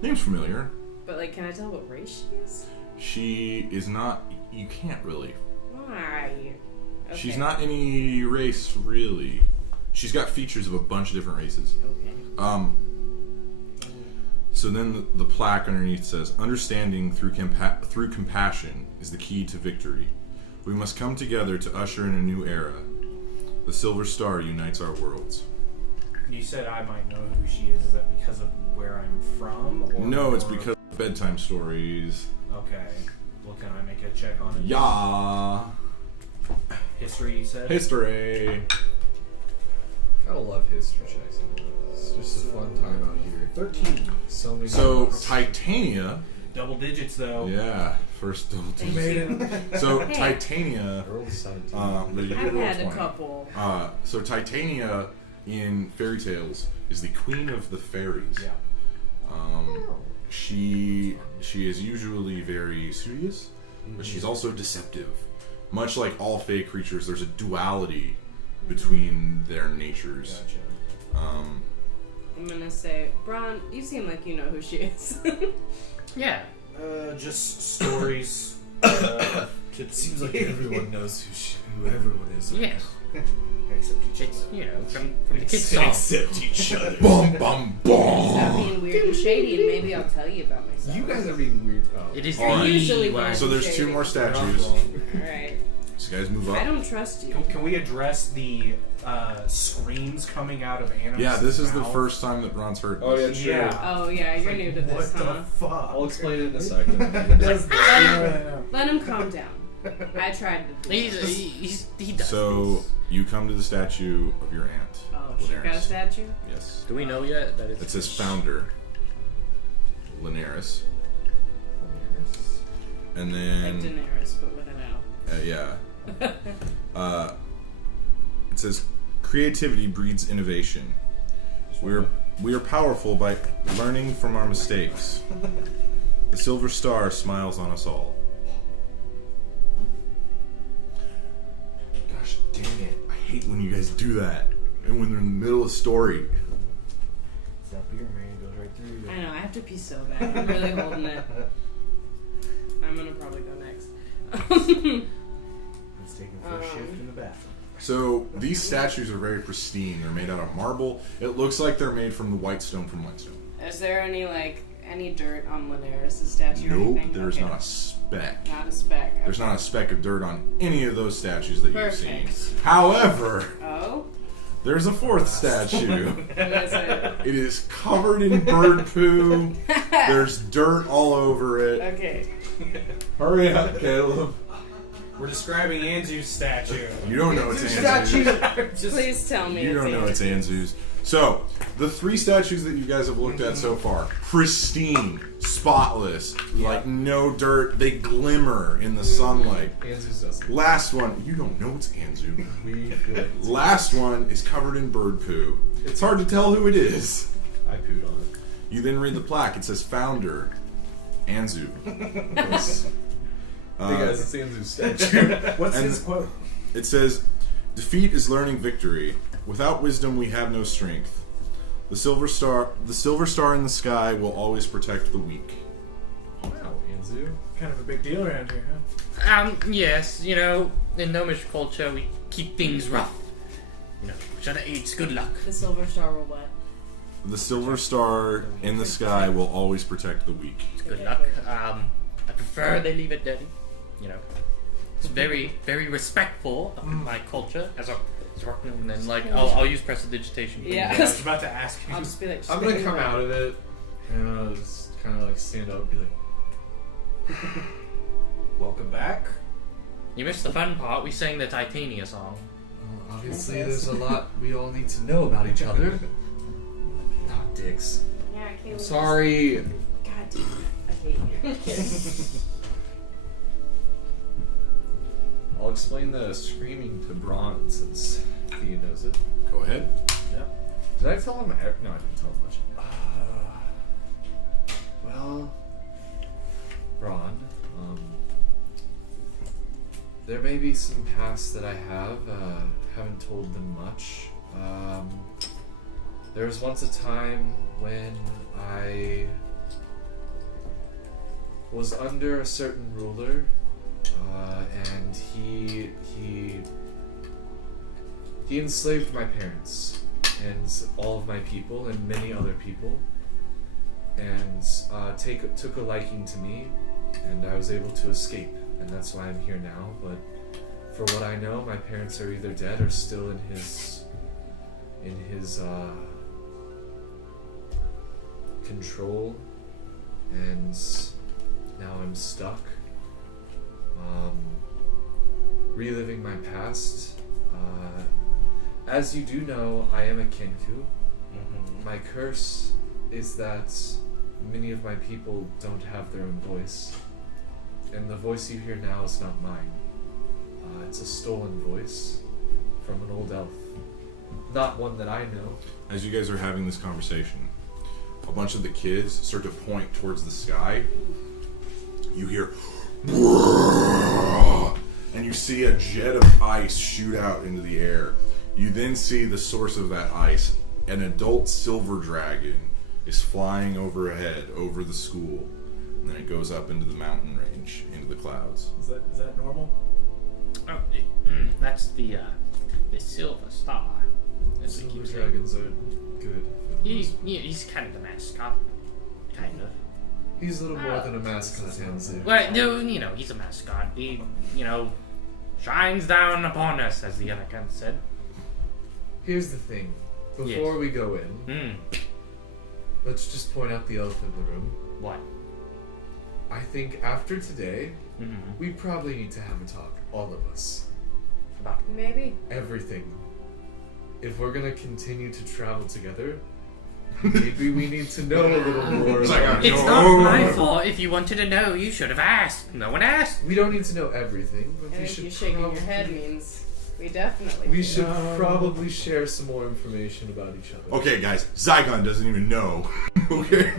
Name's familiar. But like, can I tell what race she is? She is not. You can't really. Why? Okay. She's not any race really. She's got features of a bunch of different races. Okay. So then the plaque underneath says, "Understanding through compassion is the key to victory. We must come together to usher in a new era. The Silver Star unites our worlds." You said I might know who she is. Is that because of where I'm from? Or No, it's more- because of bedtime stories. Okay. Well, can I make a check on it? Yeah. History, you said? History. Gotta love history checks. It's just a fun time out here. 13. So many. So numbers. Titania. Double digits, though. Yeah, first double Thank digits. you. So Hey. Titania. Earl 17. But you I've roll had a 20. couple. So Titania in fairy tales is the queen of the fairies. Yeah. She is usually very serious, but she's also deceptive. Much like all fey creatures, there's a duality between their natures. Gotcha. I'm gonna say, Bron, you seem like you know who she is. Yeah. Just stories. It seems like everyone knows who everyone is. Yes. Except each It's, other. you know, from the kids' song. Except each other. Bum bum Stop bum. being weird and shady, and maybe I'll tell you about myself. You guys are being weird. Oh. It is Alright. Usually why- one. So there's 2 more statues. Alright. So you guys move I up. don't trust you. Can we address the screams coming out of animals? Yeah, this is the first time that Bron's heard Oh yeah, this. true. Yeah. Oh, yeah, you're new to What this, the huh? fuck? I'll explain it in a second. Let him calm down. I tried to do this. He does So this. you come to the statue of your aunt. Oh, she got a statue? Yes. Do we know yet that it's... It says founder. Linares. And Like then Daenerys, but with an L. yeah. It says creativity breeds innovation. We are powerful by learning from our mistakes. The silver star smiles on us all. Gosh dang it. I hate when you guys do that. And when they're in the middle of a story. That beer man goes right through you. I know, I have to pee so bad. I'm really holding it. I'm gonna probably go next. It's taking first shift in the bathroom. So these statues are very pristine. They're made out of marble. It looks like they're made from the Whitestone from Whitestone. Is there any dirt on Linares' statue or Nope, anything? there's Okay. not a speck. Not a speck. There's okay. not a speck of dirt on any of those statues that Perfect. you've seen. However, Oh? there's a 4th statue. What is it? It is covered in bird poo. There's dirt all over it. Okay. Hurry up, Caleb. We're describing Anzu's statue. You don't know it's Anzu's. Please tell me You it's don't know it's Anzu's. So, the 3 statues that you guys have looked at so far, pristine, spotless, like no dirt, they glimmer in the sunlight. Anzu's doesn't. Last one, you don't know it's Anzu. We feel like it's Last one is covered in bird poo. It's hard to tell who it is. I pooed on it. You then read the plaque. It says founder, Anzu. Hey guys, it's Anzu's statue. What's And- his quote? It says, defeat is learning victory. Without wisdom, we have no strength. The silver star in the sky will always protect the weak. Wow, Anzu. Kind of a big deal around here, huh? Yes, you know, in Gnomish culture, we keep things rough. You know, should aids good luck. The Silver Star will what? The silver star in the sky will always protect the weak. It's good luck. I prefer they leave it dirty. You know, it's very, very respectful of my culture as a rock gnome. And then, like, I'll use prestidigitation. Yeah. I was about to ask you. I'll just be like, I'm gonna come out of it and I'll just kind of like stand up and be like, Welcome back. You missed the fun part. We sang the Titania song. well, obviously there's a lot we all need to know about each other. Not dicks. yeah, I can't. I'm sorry. God damn it. I hate you. I'll explain the screaming to Bron since Thea knows it. Go ahead. Did I tell him? No, I didn't tell him much. Well, Bron, there may be some past that I have. Haven't told them much. There was once a time when I was under a certain ruler, and he enslaved my parents and all of my people and many other people, and took a liking to me, and I was able to escape, and that's why I'm here now. But for what I know, my parents are either dead or still in his control, and now I'm stuck, reliving my past. As you do know, I am a Kenku. My curse is that many of my people don't have their own voice, and the voice you hear now is not mine. It's a stolen voice from an old elf, not one that I know. As you guys are having this conversation, a bunch of the kids start to point towards the sky. You hear, and you see a jet of ice shoot out into the air. You then see the source of that ice an adult silver dragon is flying overhead over the school, and then it goes up into the mountain range, into the clouds. Is that normal? Oh, that's the Silver Star. As we Silver keep saying. dragons are good. He's kind of the mascot. Kind of. He's a little more than a mascot, Anzu. Well, no, he's a mascot. He, shines down upon us, as the other kind said. Here's the thing. Before we go in, let's just point out the elephant in the room. What? I think after today, we probably need to have a talk, all of us. About Maybe. Everything. If we're gonna continue to travel together, maybe we need to know a little more. It's like, It's not my fault. If you wanted to know, you should have asked. No one asked. We don't need to know everything, but And we if should you shaking your head probably- means we definitely. We do. should probably share some more information about each other. Okay, guys, Zaigon doesn't even know. Okay.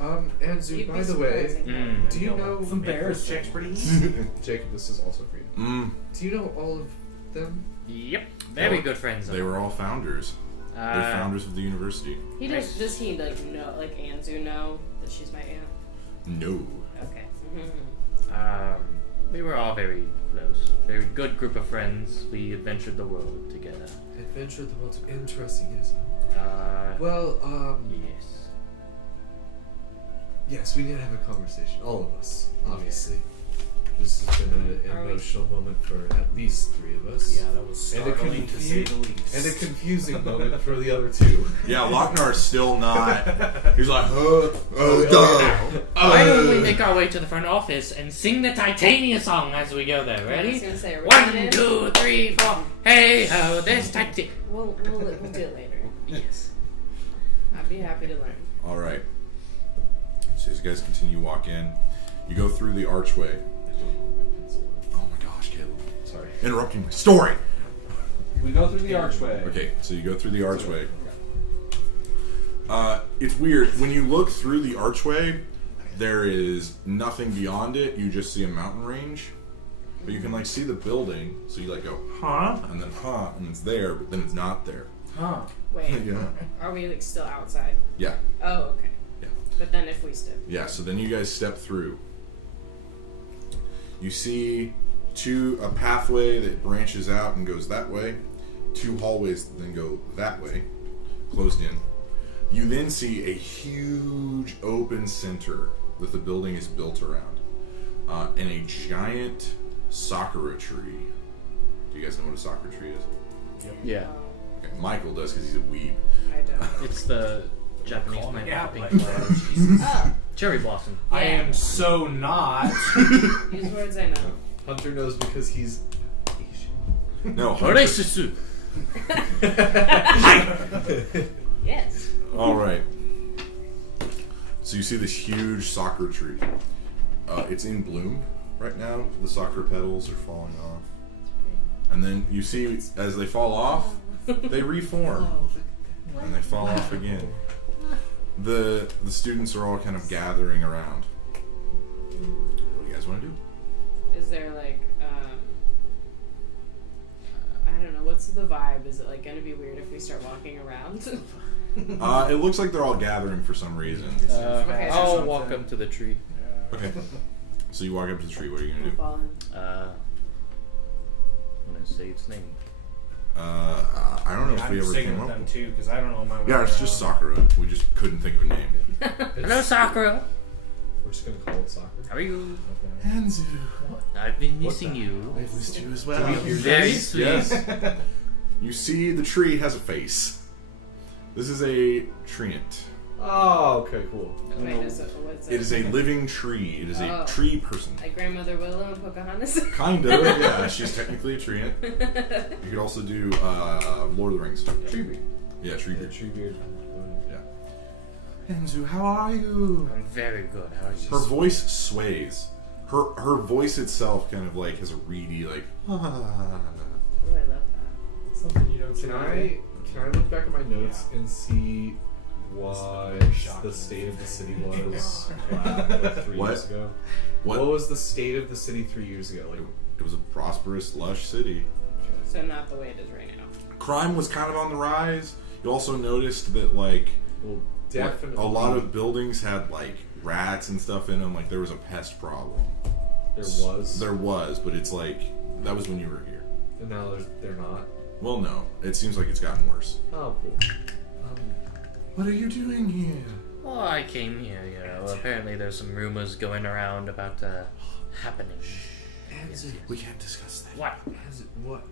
Anzu, You'd by be the way, surprising. do you know Some bears checks pretty easy. Jacob? This is also for you. Do you know all of them? Yep. Very good friends. They were all founders. They're founders of the university. He does. Does he know? Like Anzu know that she's my aunt? No. Okay. We were all very close. Very good group of friends. We adventured the world together. Adventure the world. Interesting, yes. Well, Yes. yes, we need to have a conversation. All of us, obviously. This has been an Are we- emotional moment for at least 3 of us. Yeah, that was And a, startling to say the least. and a confusing moment for the other 2. Yeah, Locknar's still not. He's like, Why don't we make our way to the front office and sing the Titania song as we go there? I was Ready? gonna say, 1, 2, 3, 4. Hey ho, this Titania. We'll do it later. Yes. I'd be happy to learn. All right. So as you guys continue to walk in, you go through the archway. Oh my gosh, Caleb. Sorry. Interrupting my story. We go through the archway. Okay, so you go through the archway. It's weird. When you look through the archway, there is nothing beyond it. You just see a mountain range. But you can like see the building, so you like go, Huh? and then and it's there, but then it's not there. Huh? Wait. Yeah. Are we like still outside? Yeah. Oh, okay. Yeah. But then if we step. Yeah, so then you guys step through. You see a pathway that branches out and goes that way. 2 hallways that then go that way, closed in. You then see a huge open center that the building is built around. And a giant sakura tree. Do you guys know what a sakura tree is? Yeah. Okay, Michael does because he's a weeb. I don't. It's the Japanese Call plant me out with like pink that. flowers. Oh, Cherry blossom. I am so not. these words I know. Hunter knows because he's Asian. No, Hunter. Oresusu. Yes. All right. So you see this huge sakura tree. It's in bloom right now. The sakura petals are falling off, and then you see as they fall off, they reform, and they fall off again. The students are all kind of gathering around. What do you guys want to do? Is there like I don't know, what's the vibe? Is it like gonna be weird if we start walking around? It looks like they're all gathering for some reason. Okay. I'll walk up to the tree. Okay. So you walk up to the tree. What are you gonna We'll do? follow him. I'm gonna say its name. I don't know if we I'm ever singing came with up. them too because I don't know my way Yeah, it's around. just Sakura. We just couldn't think of a name. Hello, Sakura. We're just gonna call it soccer. How are you? Anzu. I've been missing you. I've missed you as Do we well. hear Very this? sweet. Yes. You see the tree has a face. This is a treant. Oh, okay, cool. Wait, is it, what's It is a living tree. It is a Oh. tree person. like Grandmother Willow and Pocahontas? Kind of, yeah. She's technically a treant. You could also do Lord of the Rings. Treebeard. Yeah, Treebeard. Treebeard. Yeah. Anzu, how are you? I'm very good. How are you? Her voice sways. Her voice itself kind of like has a reedy like. Oh, I love that. Something you don't see. Can I look back at my notes and see what the state of the city was like 3 What? years ago? What? What was the state of the city 3 years ago? Like, It was a prosperous, lush city. So not the way it is right now. Crime was kind of on the rise. You also noticed that like, Well, like definitely. a lot of buildings had like rats and stuff in them. Like there was a pest problem. There was, but it's like that was when you were here. And now they're not. Well, no. It seems like it's gotten worse. Oh, cool. What are you doing here? Well, I came here, apparently there's some rumors going around about happening. Anzu. We can't discuss that. What? What?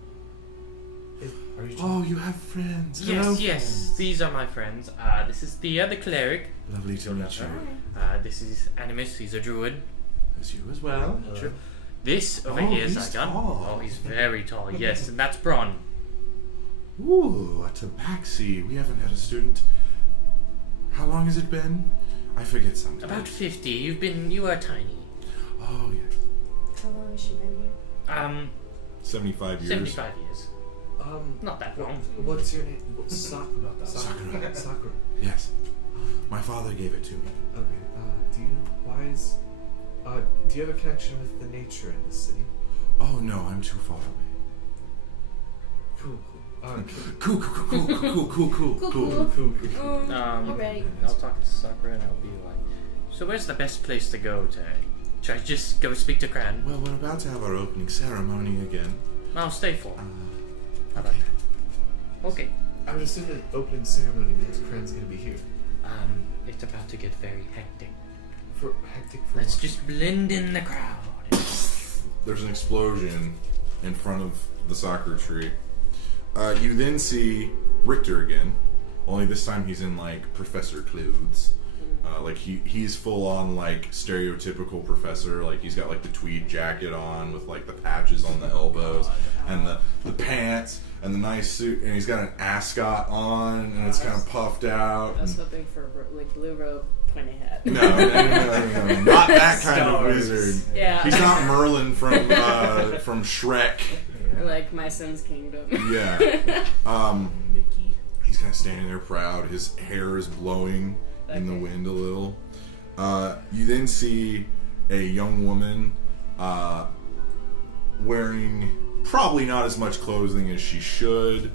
Are you Oh, you have friends. Yes, Hello, yes. friends. These are my friends. This is Thia, the cleric. Lovely to meet you. This is Animus. He's a druid. As you as well. Sure. This over Oh, here is he's Zaigon. tall. Oh, he's very tall. Yes, and that's Bron. Ooh, a tabaxi. We haven't had a student. How long has it been? I forget sometimes. About 50. You are tiny. Oh, yeah. How long has she been here? 75 years. 75 years. Not that long. What's your name? Sakura. Sakura. Yes. My father gave it to me. Okay. Do you know why is? Do you have a connection with the nature in this city? Oh no, I'm too far away. Cool. Cool. Alright. I'll talk to Sakura and I'll be like, so where's the best place to go to? Should I just go speak to Kran? Well, we're about to have our opening ceremony again. I'll stay for. How about that? Okay. I would assume that opening ceremony means Kran's gonna be here. It's about to get very hectic. Hectic. Let's what? just blend in the crowd. There's an explosion in front of the soccer tree. You then see Richter again, only this time he's in like professor clothes. Like he's full on like stereotypical professor. Like he's got like the tweed jacket on with like the patches on the elbows and the pants and the nice suit, and he's got an ascot on and it's kind of puffed out. I was hoping for like blue robe, pointy hat. No, not that kind of wizard. Yeah. He's not Merlin from Shrek. Or like My Son's Kingdom. Yeah. Mickey. He's kind of standing there proud. His hair is blowing in the wind a little. You then see a young woman wearing probably not as much clothing as she should.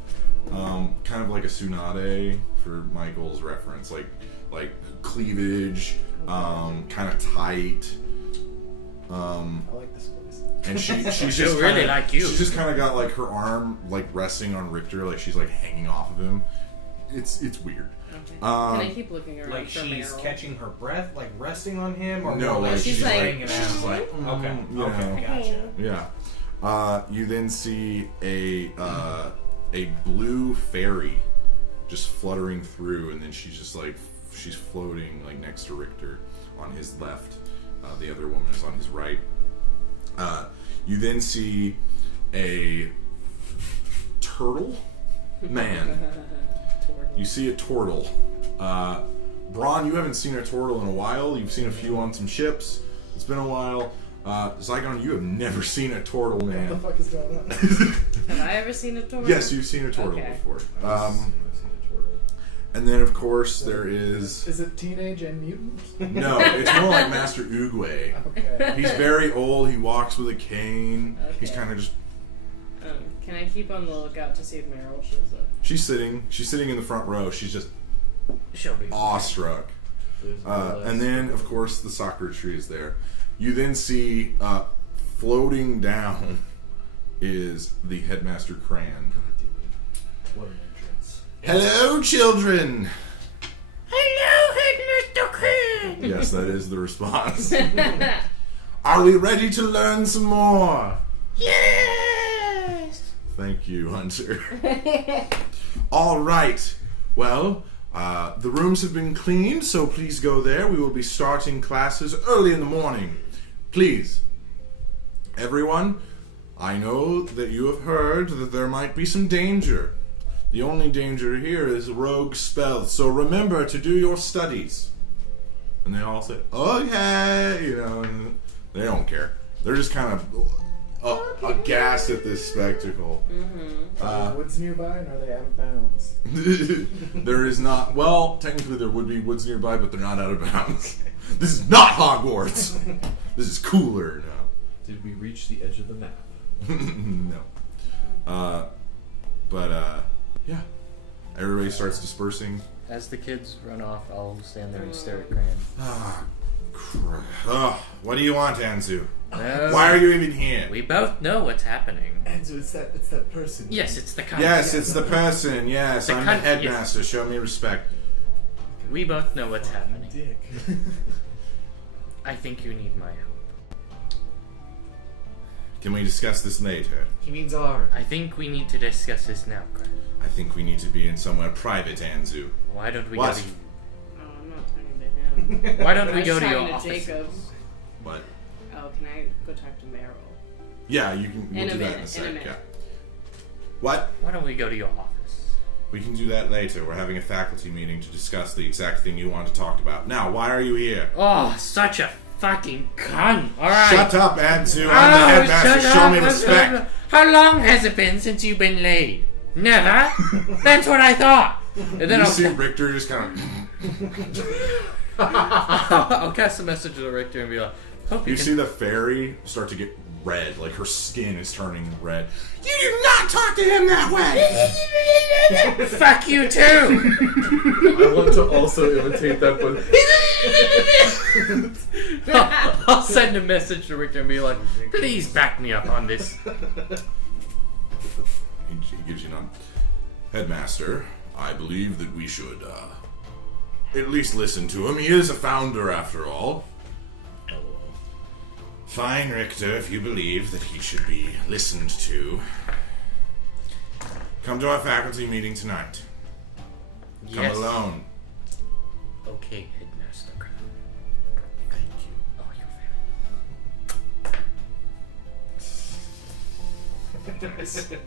Kind of like a tsunade for Michael's reference, like cleavage, kind of tight. I like this place. And she's She'll just really kinda, like you. She's just kind of got like her arm like resting on Richter, like she's like hanging off of him. It's weird. Okay. Can I keep looking around Like for she's Meryl? catching her breath, like resting on him, or No, more like she's like- hanging out. she's like, Okay, you okay, know. gotcha. Yeah. You then see a blue fairy just fluttering through, and then she's just like she's floating like next to Richter on his left. The other woman is on his right. You then see a turtle man. You see a turtle. Braun, you haven't seen a turtle in a while. You've seen a few on some ships. It's been a while. Zaigon, you have never seen a turtle man. What the fuck is going on? Have I ever seen a turtle? Yes, you've seen a turtle Okay. before. I've seen a turtle. And then, of course, there is... Is it teenage and mutant? No, it's more like Master Oogway. Okay. He's very old. He walks with a cane. He's Okay. kind of just... Can I keep on the lookout to see if Meryl shows up? She's sitting in the front row. She's just She'll be awestruck. And then, of course, the soccer tree is there. You then see floating down is the headmaster Cran. What an entrance. Hello, children. Hello, Headmaster Kran! Yes, that is the response. Are we ready to learn some more? Yes! Thank you, Hunter. All right. Well, the rooms have been cleaned, so please go there. We will be starting classes early in the morning. Please, everyone, I know that you have heard that there might be some danger. The only danger here is rogue spells, so remember to do your studies. And they all say, okay, you know, and they don't care. They're just kind of aghast at this spectacle. Are there woods nearby, and are they out of bounds? There is not. Well, technically there would be woods nearby, but they're not out of bounds. This is not Hogwarts. This is cooler now. Did we reach the edge of the map? No. But yeah. Everybody starts dispersing. As the kids run off, I'll stand there and stare at Gran. Ah, crap. What do you want, Anzu? No. Why are you even here? We both know what's happening. Anzu, it's that person. Yes, it's the cunt. Yes, it's the person. Yes, The I'm the cunt, headmaster. yes. Show me respect. We both know what's happening. Dick. I think you need my help. Can we discuss this later? He means R. I think we need to discuss this now, Gran. I think we need to be in somewhere private, Anzu. Why don't we What? go to you? Oh, I'm not talking to him. Why don't I we was go to your talking to office? Jacob. What? Oh, can I go talk to Meryl? Yeah, you can. We'll In a do that in a minute, sec. in a minute. Yeah. What? Why don't we go to your office? We can do that later. We're having a faculty meeting to discuss the exact thing you want to talk about. Now, why are you here? Oh, such a fucking cunt. Alright. Shut up, Anzu. I'm the headmaster. Show me respect. How long has it been since you've been laid? Never? That's what I thought. And then You I'll, see Richter just kind of. I'll cast a message to Richter and be like, hope You can... see the fairy start to get red, like her skin is turning red. You do not talk to him that way. Fuck you too. I want to also imitate that, but I'll send a message to Richter and be like, Please back me up on this. He gives you none. Headmaster, I believe that we should at least listen to him. He is a founder, after all. Fine, Richter, if you believe that he should be listened to. Come to our faculty meeting tonight. Come Yes. alone. Okay, Headmaster. Thank you. Oh, you're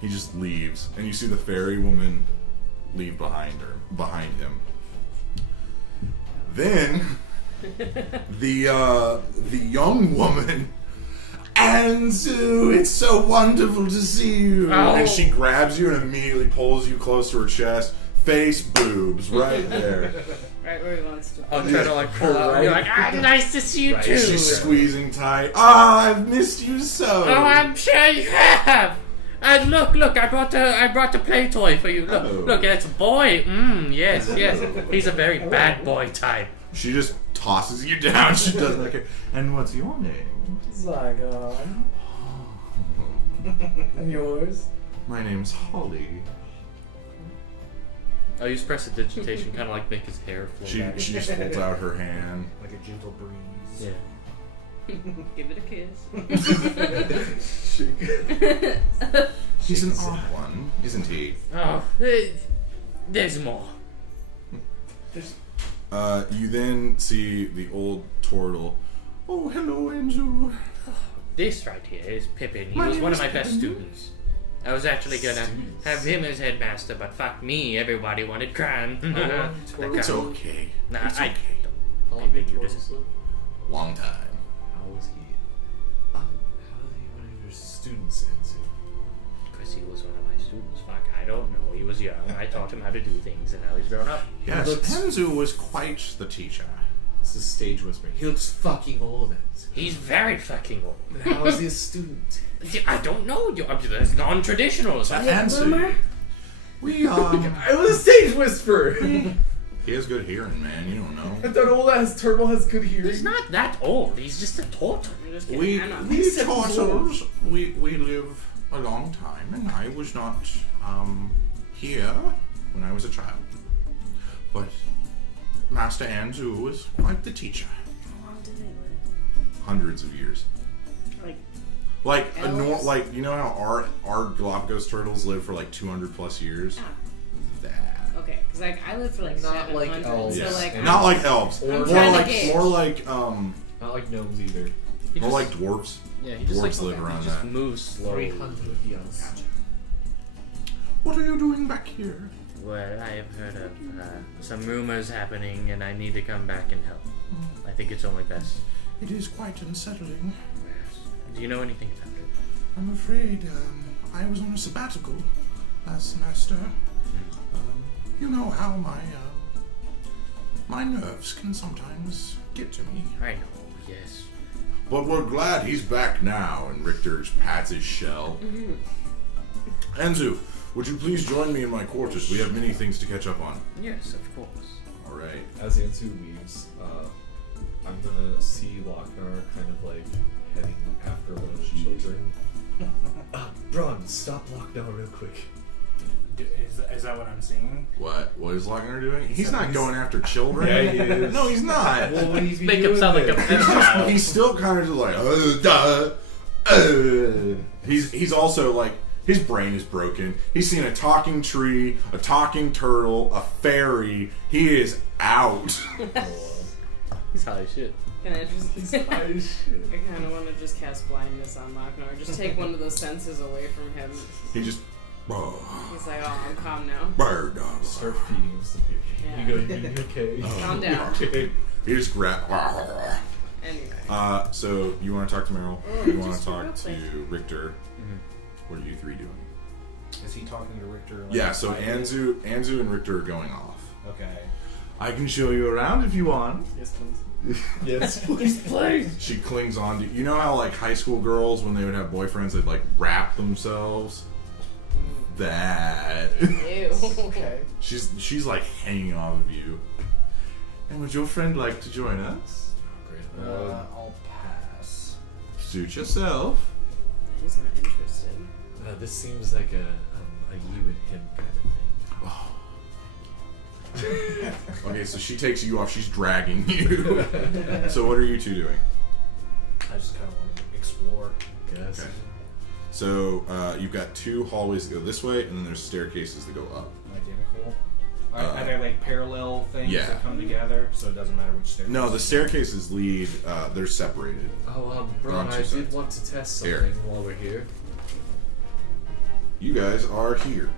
He just leaves, and you see the fairy woman leave behind him. Then the young woman, Anzu, it's so wonderful to see you. Oh. And she grabs you and immediately pulls you close to her chest. Face, boobs, right there. Right where he wants to. I'll try to like pull out and be like, Ah, nice to see you too. She's squeezing tight. Ah, I've missed you so. Oh, I'm sure you have. And look, I brought a play toy for you. Look, Oh. look, it's a boy. Yes. He's a very bad boy type. She just tosses you down. She doesn't like it. And what's your name? Zaigon. And yours? My name's Holly. I'll use prestidigitation, kind of like make his hair flow She back. just holds out her hand. Like a gentle breeze. Yeah. Give it a kiss. He's an odd one, isn't he? Oh, there's more. You then see the old turtle. Oh, hello, Anzu. This right here is Pippin. He My was name one of is my best Pippin. students. I was actually gonna have him as headmaster, but fuck me, everybody wanted Cran. It's okay. Nah, It's I okay. how long did you Tortoise just- live? Long time. How was he? How was he one of your students, Anzu? Because he was one of my students. Fuck, I don't know. He was young. I taught him how to do things, and now he's grown up. Yes, looks- Anzu was quite the teacher. This is stage whispering. He looks fucking old, Anzu. He's very fucking old. Then how is he a student? I don't know. That's non-traditional. Anzu, we I was a stage whisperer! he has good hearing, man. You don't know. That old ass turtle has good hearing. He's not that old. He's just a turtle. I'm just kidding. We I'm not. we He's 7 years old. turtles, we live a long time, and I was not here when I was a child. But Master Anzu was quite the teacher. How long did they live? Hundreds of years. Like, Like Elves? like you know how our Galapagos turtles live for like 200 plus years. ah, That. okay. Because like I lived for like Not like 700. elves. So Yes. like Not like elves. Or More trying to like gauge. Not like gnomes either. He more just, like dwarves. yeah, he just Dwarves like live around he just that. moves slowly. 300 years. What are you doing back here? Well, I have heard of some rumors happening, and I need to come back and help. I think it's only best. It is quite unsettling. Do you know anything about it? I'm afraid I was on a sabbatical last semester. You know how my nerves can sometimes get to me. I know, yes. But we're glad he's back now. And Richter just pats his shell. Anzu, Would you please join me in my quarters? We have many things to catch up on. Yes, of course. All right. As Anzu leaves, I'm gonna see Lochnar kind of like heading after one of the children. Bron, stop Lochnar real quick. Is that what I'm seeing? What is Lochnar doing? He's not going after children. Yeah, he is. No, he's not. Well, what he's Make him sound like a pedophile. He's still kind of just like, He's also like, his brain is broken. He's seen a talking tree, a talking turtle, a fairy. He is out. He's high as shit. Can I just? I kind of want to just cast blindness on Lochnar. Just take one of those senses away from him. He just. He's like, oh, I'm calm now. Bird. Start feeding him some baby. Yeah. You go, okay. Calm down. Okay. He just grab. Anyway. So you want to talk to Meryl? Oh, You want to just talk real to quick. Richter? What are you three doing? Is he talking to Richter? Yeah. So Anzu and Richter are going off. Okay. I can show you around if you want. Yes, please. Yes, please. She clings on to. You know how like high school girls, when they would have boyfriends, they'd like wrap themselves. That. Ew. Okay. She's like hanging off of you. And would your friend like to join us? Great. I'll pass. Suit yourself. He's not interested. This seems like a you and him kind of thing. Okay, so she takes you off. She's dragging you. So what are you two doing? I just kind of want to explore. Yes. Okay. So you've got two hallways that go this way, and then there's staircases that go up. Identical. Are they like parallel things yeah. that come together? So it doesn't matter which staircase. No, the staircases lead. They're separated. Oh, They're Bron, on two I did sides. want to test Here. something while we're here. You guys are here.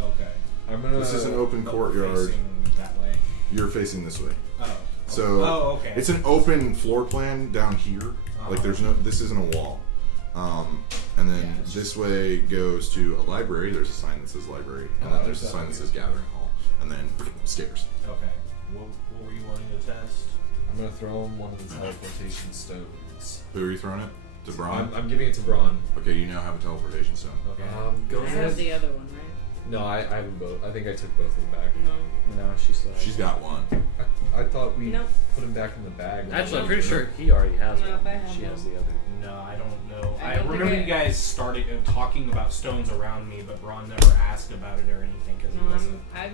Okay. I'm gonna. This is an open But courtyard. facing that way. You're facing this way. Oh. So okay. it's an open floor plan down here. Like there's no. This isn't a wall. And then Yeah, it's this way goes to a library. There's a sign that says library, and then there's a sign that says gathering hall, and then stairs. Okay. What were you wanting to test? I'm gonna throw him one of the teleportation stones. Who are you throwing it? To Braun? I'm giving it to Braun. Okay, you now have a teleportation stone. Okay. Go I have ahead. the other one, right? No, I have them both. I think I took both of them back. No. No, she still has She's got one. I thought we Nope. put him back in the bag. Actually, I'm pretty sure he already has No, one. I have She one. has the other. No, I don't know. I I, don't think remember I- you guys started talking about stones around me, but Ron never asked about it or anything because he No, wasn't. I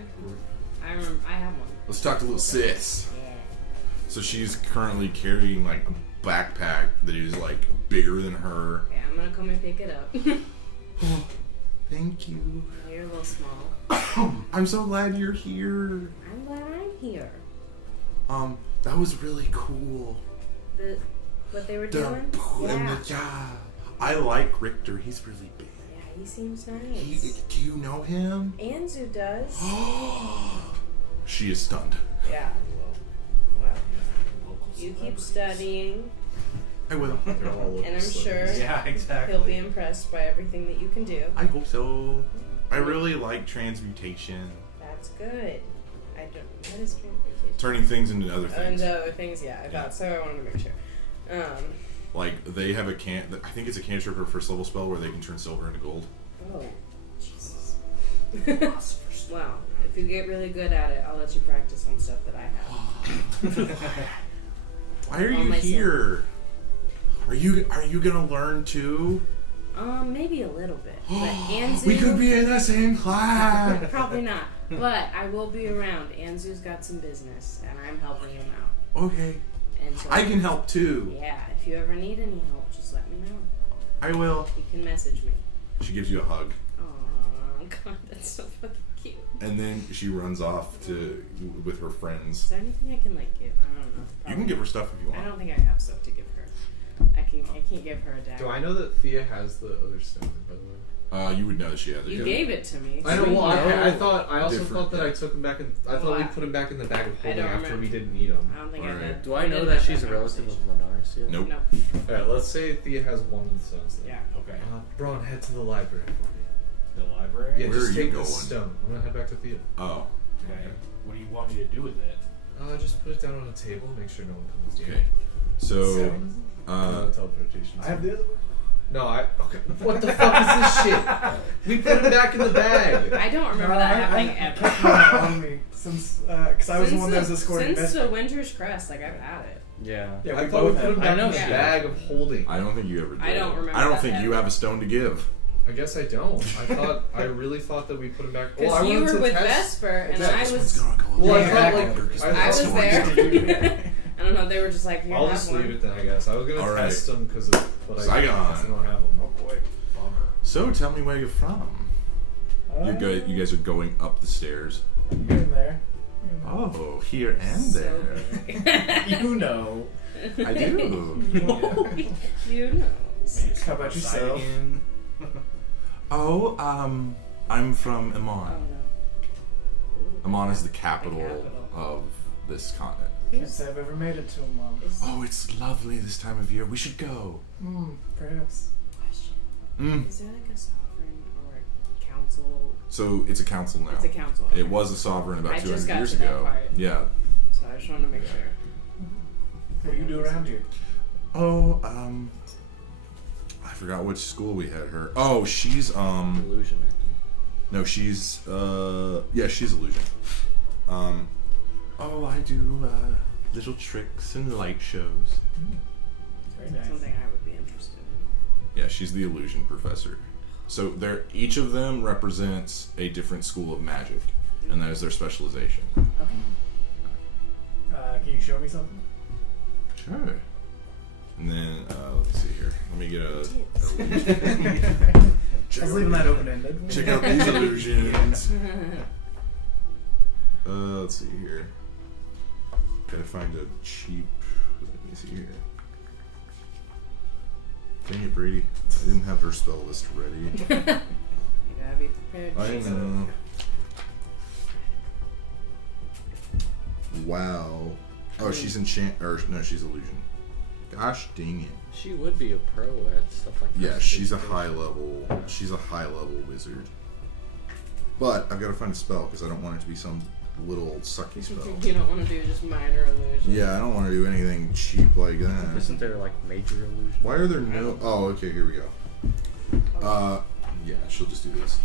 remember. I have one. Let's talk to little sis. Yeah. So she's currently carrying like a backpack that is like bigger than her. Yeah, I'm gonna come and pick it up. Oh, thank you. You're a little small. I'm so glad you're here. I'm glad I'm here. That was really cool. What they were The doing? yeah. I like Richter. He's really big. Yeah, he seems nice. Do you know him? Anzu does. She is stunned. Yeah. Well, you keep studying, I will. and I'm sure Yeah, exactly. he'll be impressed by everything that you can do. I hope so. I really like transmutation. That's good. I don't. What is transmutation? Turning things into other things. And other things, yeah. I thought so. I wanted to make sure. Like, they have a I think it's a cantrip or first level spell where they can turn silver into gold. Oh, Jesus. Well, if you get really good at it, I'll let you practice on stuff that I have. Why are All you myself. here? Are you gonna learn too? Maybe a little bit. But Anzu, We could be in the same class. probably not. But I will be around. Anzu's got some business, and I'm helping him out. Okay. And so I can help too. Yeah, if you ever need any help, just let me know. I will. You can message me. She gives you a hug. Aw, God, that's so fucking cute. And then she runs off with her friends. Is there anything I can like give? I don't know. You can give her stuff if you I want. don't think I have stuff to give her. I can't give her a dagger. Do I know that Thea has the other stone, by the way? You would know that she has it. You yeah. gave it to me. I so know. you Well, I also Different, thought that yeah. I took him back in. I thought Well, we I- put him back in the bag of I holding don't after remember. we didn't need him. I don't think I Alright. did. Do We I know didn't that have she's a relative of conversation. Lenars? Nope. No. Alright, let's say Thea has one of the stones. Then. Yeah. Okay. Braun, head to the library for me. The library? Yeah, Where just are you take going? this stone. I'm gonna head back to Thea. Oh. Okay. What do you want me to do with it? Just put it down on a table. Make sure no one comes near. Okay. So, teleportation. I have the other one. No, okay. What the fuck is this shit? We put him back in the bag. I don't remember that happening ever. kept that on me since, because I was the one that was escorting Since Vesper. the Winter's Crest, like I've had it. Yeah. Yeah, I we thought we both put him had back I know in the she- bag of holding. I don't think you ever did. I don't remember I don't that think you ever. have a stone to give. I guess I don't. I really thought that we put him back. Because I you wanted were to with test. Vesper, and Yeah, I this was. Well, I Yeah, felt exactly. like I was there. I don't know. They were just like, "Here, I'll have just one." leave it then, I guess. I was gonna All right. test them because of, but I Zaigon. guess I don't have them. Oh boy. Bummer. So tell me where you're from. You guys are going up the stairs. Here and there. Oh, here and So there. You know. I do. You know. How about yourself? Oh, I'm from Oh Amon. no. Amon is the capital of this continent. Can't say I've ever made it to him, Mom. Oh, it's lovely this time of year. We should go. Perhaps. Mm. Is there like a sovereign or a council? So it's a council now. It's a council. It was a sovereign about I just 200 got years to that ago. part. Yeah. So I just wanted to make sure. What do you do around here? Oh, I forgot which school we had her. Oh, she's Illusion. no, she's yeah, she's illusion. Oh, I do little tricks and light shows. Very nice. Something I would be interested in. Yeah, she's the illusion professor. So they're each of them represents a different school of magic, and that is their specialization. Can you show me something? Sure. And then let me see here. Let me get I was leaving that open-ended. check out these illusions. Let's see here. Gotta find a cheap. Let me see here. Dang it, Brady. I didn't have her spell list ready. You gotta be prepared. I Jesus. know. Wow. Oh, she's enchant. Or no, she's illusion. Gosh dang it. She would be a pro at stuff like that. Yeah, she's a high level. She's a high level wizard. But I've got to find a spell because I don't want it to be some little sucky spell. You don't want to do just minor illusion. Yeah, I don't want to do anything cheap like that. Isn't there like major illusion? Why are there no? Oh, okay, here we go. Yeah, she'll just do this.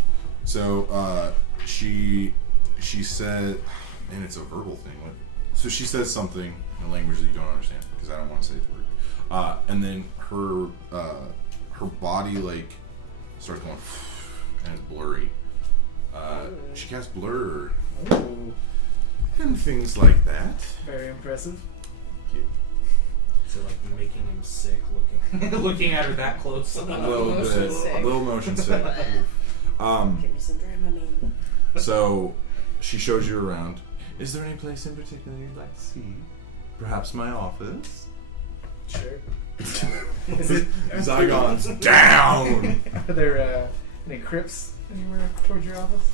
So, she said, and it's a verbal thing. What? So she says something in a language that you don't understand because I don't want to say the word. And then her body like starts going, and it's blurry. She casts blur Ooh, and things like that. very impressive. So like making him sick looking looking at her that close. A little Motion bit, sick. a little motion sick. Give me some Dramamine. So she shows you around. Is there any place in particular you'd like to see? Perhaps my office? Sure. Is it? Zaigon's down! Are there any crypts anywhere towards your office?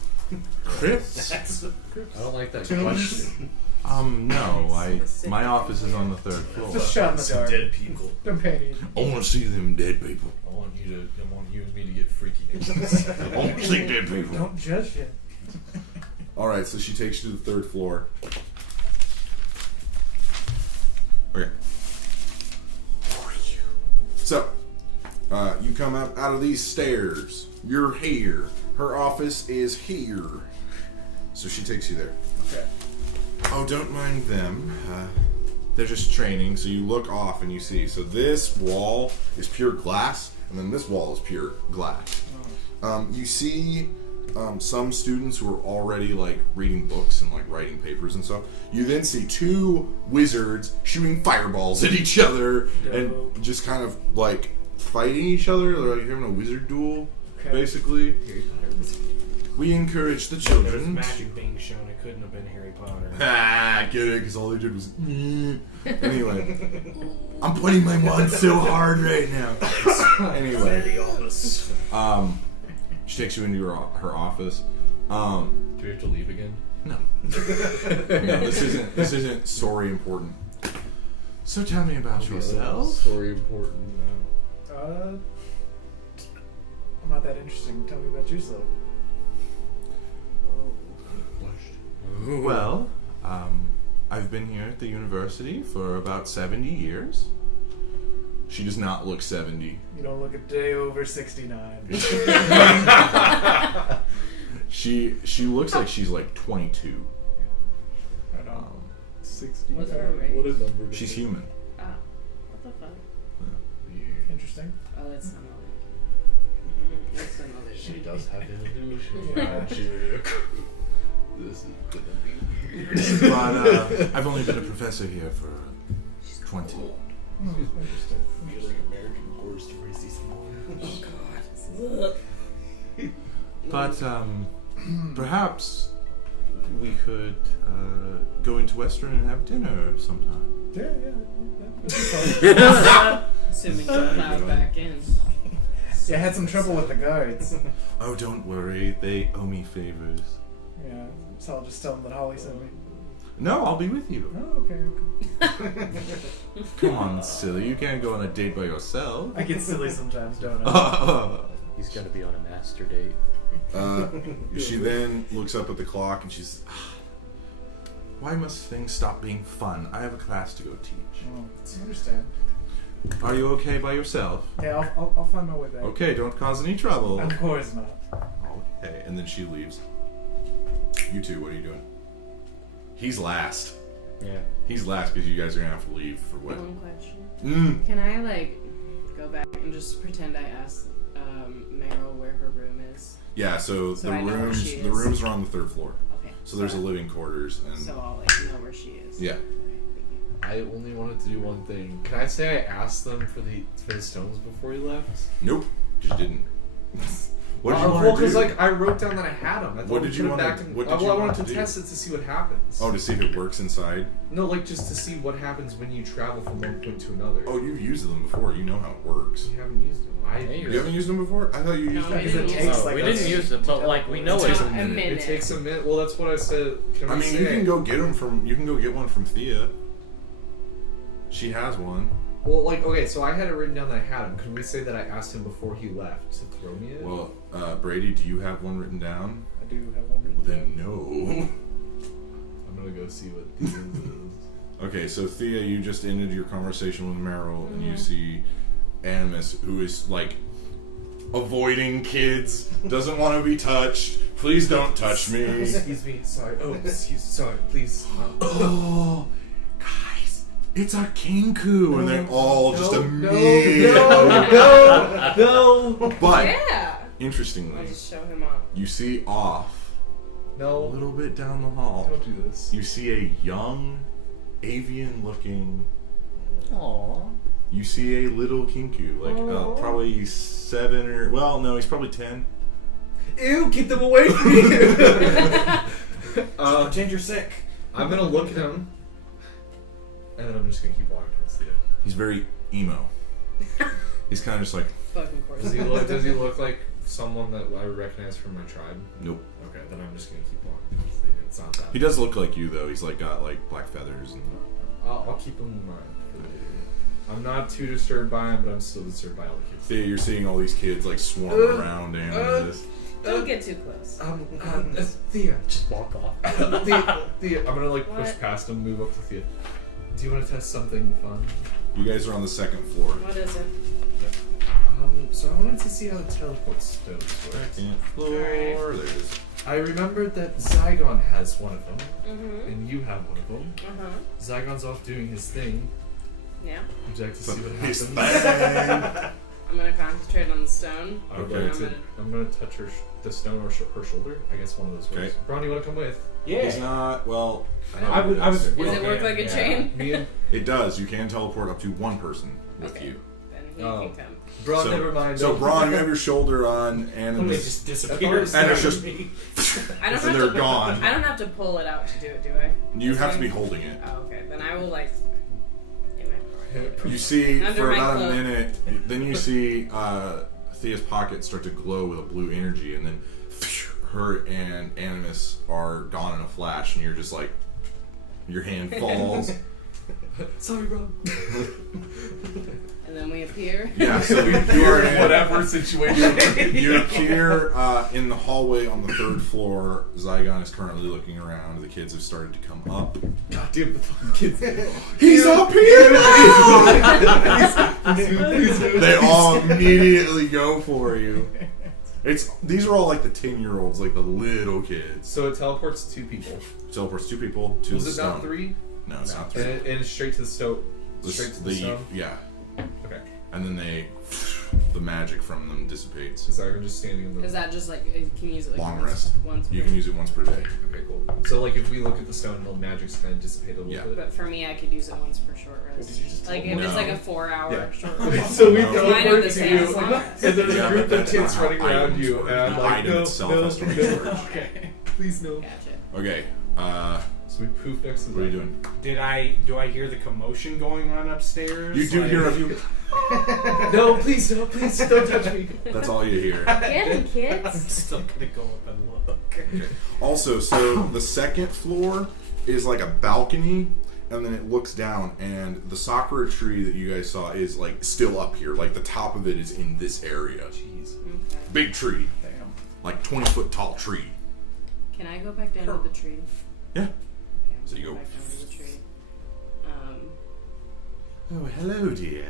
Crypts? I don't like that Tombs? question. No. My office is on the 3rd floor. Just shot in the dark. Dead people. Don't pay any. I want to see them dead people. I want you and me to get freaky. I want to see dead people. Don't judge him. Alright, so she takes you to the 3rd floor. Okay. So, you come up out of these stairs. You're here. Her office is here. So she takes you there. Okay. Oh, don't mind them. They're just training, so you look off and you see. So this wall is pure glass, and then this wall is pure glass. You see some students who are already like reading books and like writing papers and stuff. You then see 2 wizards shooting fireballs at each other and just kind of like fighting each other. They're like having a wizard duel, basically. We encourage the There was children. magic being shown. It couldn't have been Harry Potter. Ah, get it? Because all they did was. Anyway, I'm putting my wand so hard right now. Anyway, she takes you into her office. Do we have to leave again? No, this isn't story important. So tell me about yourself. Story important. I'm not that interesting. Tell me about yourself. Well, I've been here at the university for about 70 years. She does not look 70. You don't look a day over 69. She looks like she's like 22. I don't know. 60. What's her race? What a number. She's human. Ah, what the fuck? Interesting. Oh, that's not That's another She thing. does have illusion Yeah. magic. This is gonna be weird. But I've only been a professor here for 20. Interesting. You're like American Ghost Racy Oh god. But perhaps we could go into Westruun and have dinner sometime. Yeah. That'd be fun. Assuming you're allowed back in. Yeah, I had some trouble with the guards. Oh, don't worry. They owe me favors. Yeah, so I'll just tell them that Holly sent me. No, I'll be with you. Oh, okay. Come on, silly. You can't go on a date by yourself. I get silly sometimes, don't I? He's gonna be on a master date. She then looks up at the clock and she's, why must things stop being fun? I have a class to go teach. Oh, I understand. Are you okay by yourself? Yeah, I'll find my way back. Okay, don't cause any trouble. Of course not. Okay, and then she leaves. You two, what are you doing? He's last. Yeah. He's last because you guys are gonna have to leave for what? One question. Mm. Can I go back and just pretend I asked Meryl where her room is? Yeah, so So the I know where rooms she the is. rooms are on the 3rd floor. Okay. So there's a living quarters and So I'll know where she is. yeah. I only wanted to do one thing. Can I say I asked them for the stones before he left? Nope. Just didn't. What did you want well, to do? because I wrote down that I had them. I thought What we did put you them wanna- back in, what did well, you I want wanted to to do? test it to see what happens. Oh, to see if it works inside? No, like just to see what happens when you travel from one point to another. Oh, you've used them before. You know how it works. You haven't used them. You haven't used them before? I thought you used them. we didn't use them. We didn't use it, but like we know It's it's not a minute. It takes a minute. Well, that's what I said. Can I we mean, say? you can go get them from. You can go get one from Thia. She has one. Well, like okay, so I had it written down that I had him. Could we say that I asked him before he left to throw me it? Well, Brady, do you have one written down? I do have one written Then down. no. I'm gonna go see what the is. Okay, so Thea, you just ended your conversation with Meryl, and you see Animus, who is like avoiding kids, doesn't want to be touched. Please don't touch me. Excuse me. Sorry. Oh, sorry. Please. Oh, guys, it's our Kinku, and they're all just No. But Yeah. interestingly, I'll just show him off. you see off a No. little bit down the hall. Don't do this. You see a young, avian-looking. Aww. You see a little Kinku, like probably 7 or no, he's probably 10. Ew! Get them away from me. Pretend you're sick. I'm gonna look at him, and then I'm just gonna keep walking towards Thea. He's very emo. He's kind of just like, Fucking course. Does he look like someone that I would recognize from my tribe? nope. Okay, then I'm just gonna keep walking towards Thea. It's not that. He does look like you though. He's like got like black feathers and. I'll keep him in mind. I'm not too disturbed by him, but I'm still disturbed by all the kids. Thea, you're seeing all these kids like swarm around Animus. Don't get too close. Thea. Just walk off. Thea. I'm gonna like push What? past him, move up to Thea. Do you want to test something fun? You guys are on the 2nd floor. What is it? So I wanted to see how the teleport stones work. 2nd floor. Alright. There it is. I remembered that Zaigon has one of them, Mm-hmm. and you have one of them. Uh-huh. Zaigon's off doing his thing. Yeah. Would you like to see what His happens? thing. I'm gonna concentrate on the stone. I would Okay. like to. I'm gonna touch the stone or her shoulder. I guess one of those ways. Okay. Braun, you want to come with? He's not. Well, I was. Does with it work him. like a chain? Me and it does. You can teleport up to one person with Okay. you. Then he Oh. can come. Braun, So- never mind. So, don't- Braun, you have your shoulder on They Animus, just disappears. and it's just, I don't and have they're to. gone. I don't have to pull it out to do it, do I? You This have to way? be holding it. Oh, okay. Then I will like. In my You see, Under for my about cloak. a minute, then you see Thea's pocket start to glow with a blue energy, and then her and Animus are gone in a flash, and you're just like, your hand falls. Sorry, bro. And then we appear. Yeah, so you are in whatever situation. You appear in the hallway on the 3rd floor. Zaigon is currently looking around. The kids have started to come up. God damn the fucking kids. He's up here now! They all immediately go for you. These are all like the 10-year-olds, like the little kids. So it teleports 2 people. Teleports 2 people to the stone. Was it not 3? No, it's not 3. And straight to the stone. Straight to the stone? Yeah. Okay. And then the magic from them dissipates. Is Zaigon just standing in the... Is that just like, can you use it like Long once, rest. once You per- can use it once per day. Okay, cool. So like if we look at the stone, the magic's kind of dissipate a little bit. But for me, I could use it once per short rest. Did you just Like tell if me? it's No. like a 4-hour Yeah. short rest. So we No. Mine are teleport the to same you, as long as- and there's Yeah, a group but of that's kids not how running around items you, work. and The like, item no, itself no, has to be no. charged. Okay. Please no. Gotcha. Okay. So we poof next to What are you them. doing? Do I hear the commotion going on upstairs? You do Like- hear a few. No, please, don't touch me. That's all you hear. Get it, I'm kids. still gonna go up and look. Also, so the 2nd floor is like a balcony, and then it looks down, and the sakura tree that you guys saw is like still up here. Like the top of it is in this area. Jeez. Okay. Big tree, Damn. like 20-foot tall tree. Can I go back down to the tree? Yeah. Okay, I'm So you gonna go- back down to the tree. Oh, hello, dear.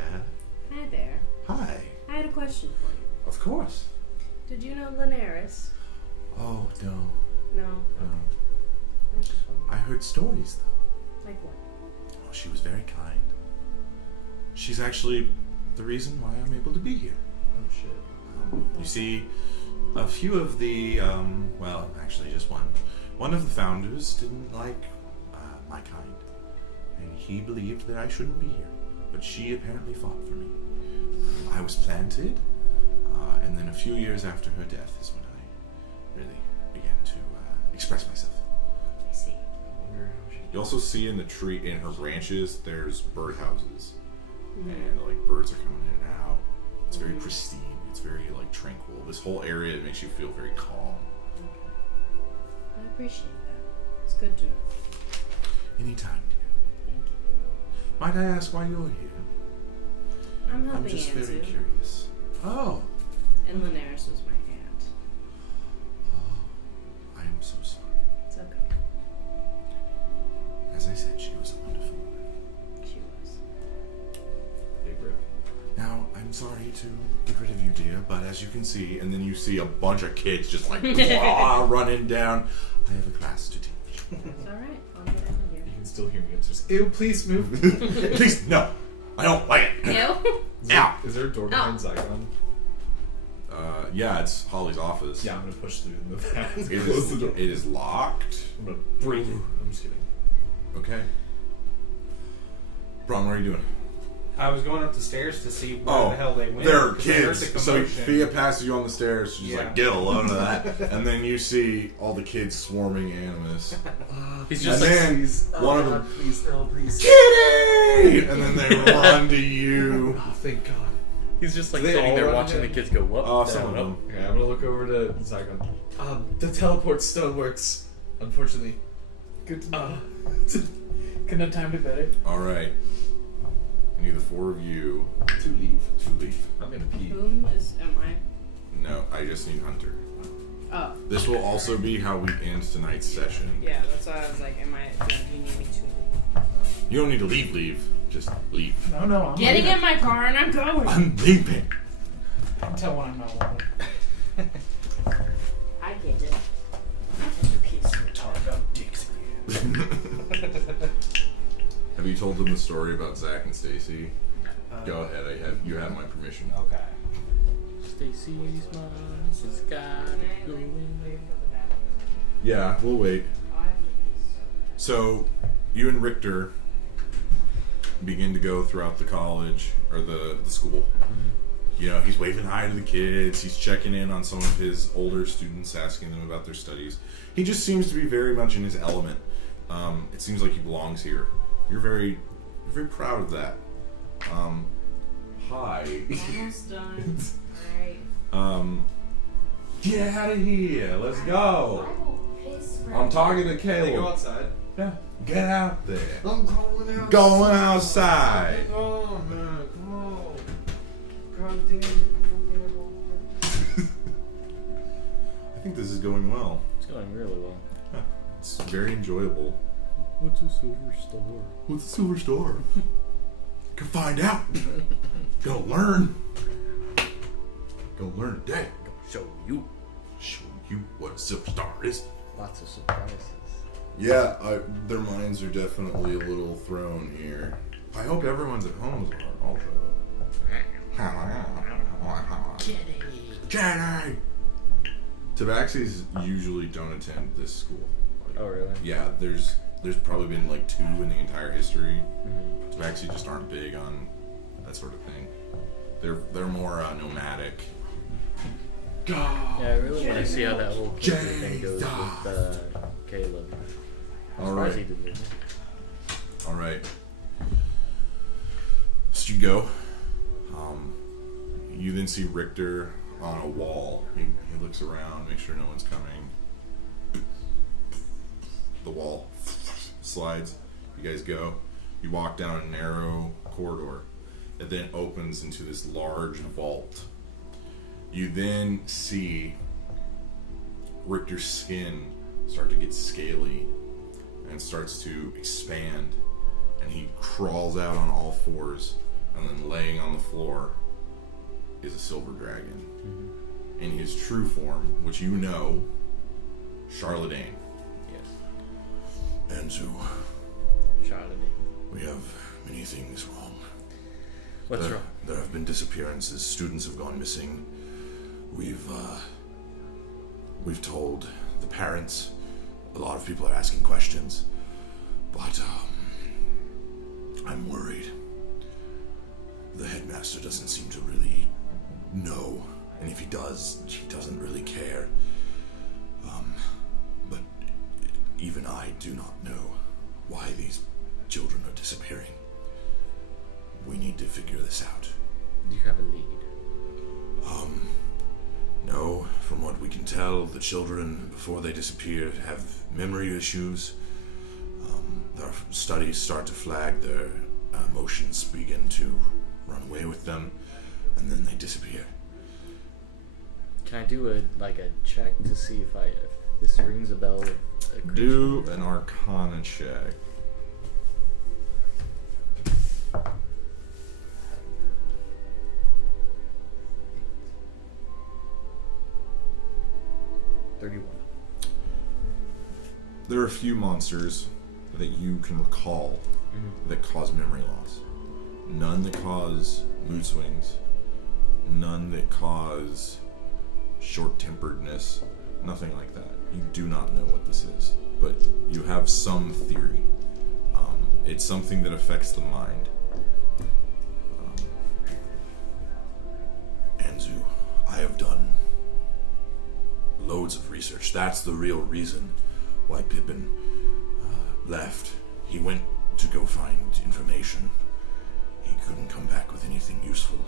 Hi there. Hi. I had a question for you. Of course. Did you know Linares? Oh no. No. No. That's just one. I heard stories though. Like what? Oh, she was very kind. She's actually the reason why I'm able to be here. Oh shit. You see, a few of the, well, actually just one. One of the founders didn't like my kind, and he believed that I shouldn't be here. But she apparently fought for me. I was planted, and then a few years after her death is when I really began to express myself. I see. I wonder how she... You also see in the tree, in her branches, there's birdhouses, Mhm. and like birds are coming in and out. It's very pristine. It's very like tranquil. This whole area makes you feel very calm. Okay. I appreciate that. It's good to know. Anytime, dear. Thank you. Might I ask why you're here? I'm helping I'm just Anzu. very curious. Oh. And Linares was my aunt. I am so sorry. It's okay. As I said, she was a wonderful woman. She was. Big rip. Now, I'm sorry to get rid of you, dear, but as you can see, and then you see a bunch of kids just like running down. I have a class to teach. It's alright. I'll get out of here. You can still hear me upstairs. Ew, please move. Please, no. I don't like it. Ew. Is there a door behind Zaigon? Yeah, it's Holly's office. Yeah, I'm gonna push through and move that. It Close the door. is locked. I'm gonna break it. I'm just kidding. Okay. Bron, what are you doing? I was going up the stairs to see where the hell they went. There are 'cause I heard kids. the So commotion. Thea passes you on the stairs. She's Yeah. like, get a load of that. And then you see all the kids swarming Animus. He's And just like, then please. one of them, Please, please. Kitty! And then they run to you. Oh, thank God. he's just like They sitting all there run watching the in? kids go, whoop, Oh, down, some of up. them. Okay, I'm gonna look over to Zaigon. The teleport stone works. Unfortunately. Good to know. Couldn't have time to bet it. All right. I need the 4 of you To leave. to leave. I'm gonna pee. Whom am I? No, I just need Hunter. Oh. This will also be how we end tonight's session. Yeah, that's why I was like, do you need me to? You don't need to leave. Just leave. No, I'm Getting leaving. in my car and I'm going. I'm leaving. Until when I'm not wanted. I get it. We're talking about dicks again. Have you told them the story about Zach and Stacy? Go ahead. You have my permission. Okay. Stacy's mom, she's got it going. Yeah, we'll wait. So, you and Richter begin to go throughout the college or the school. You know, he's waving hi to the kids. He's checking in on some of his older students, asking them about their studies. He just seems to be very much in his element. It seems like he belongs here. You're very proud of that. Hi. Almost done. Alright. Get out of here. Let's go. I'm talking to Can they go Caleb. outside? Yeah. Get out there. I'm going out. Going outside. Oh man, come on. God damn it. I think this is going well. It's going really well. It's very enjoyable. What's a silver star? What's a silver star? You can find out. Gonna learn. Gonna learn today. Show you. Show you what a silver star is. Lots of surprises. Yeah, their minds are definitely a little thrown here. I hope everyone's at home also. Jedi! Tabaxis usually don't attend this school. Oh, really? Yeah, there's probably been like 2 in the entire history. Tabaxi just aren't big on that sort of thing. They're more nomadic. Yeah, I really want to see how that whole killer thing goes with Caleb. Alright. He did it. Alright. So you go. You then see Richter on a wall. He looks around, makes sure no one's coming. The wall slides. You guys go. You walk down a narrow corridor. It then opens into this large vault. You then see Richter's skin start to get scaly and starts to expand, and he crawls out on all fours, and then laying on the floor is a silver dragon. In his true form, which you know, Charlemagne. Yes. Anzu, Charlemagne. we have many things wrong. What's wrong? There have been disappearances. Students have gone missing. We've told the parents. A lot of people are asking questions, but I'm worried. The headmaster doesn't seem to really know, and if he does, he doesn't really care. But even I do not know why these children are disappearing. We need to figure this out. Do you have a lead? No, from what we can tell, the children, before they disappeared, have memory issues. Their studies start to flag, their emotions begin to run away with them, and then they disappear. Can I do a check to see if this rings a bell? Do an Arcana check. There are a few monsters that you can recall that cause memory loss. None that cause mood swings. None that cause short-temperedness. Nothing like that. You do not know what this is, but you have some theory. It's something that affects the mind. Anzu, I have done loads of research. That's the real reason why Pippin left. He went to go find information. He couldn't come back with anything useful.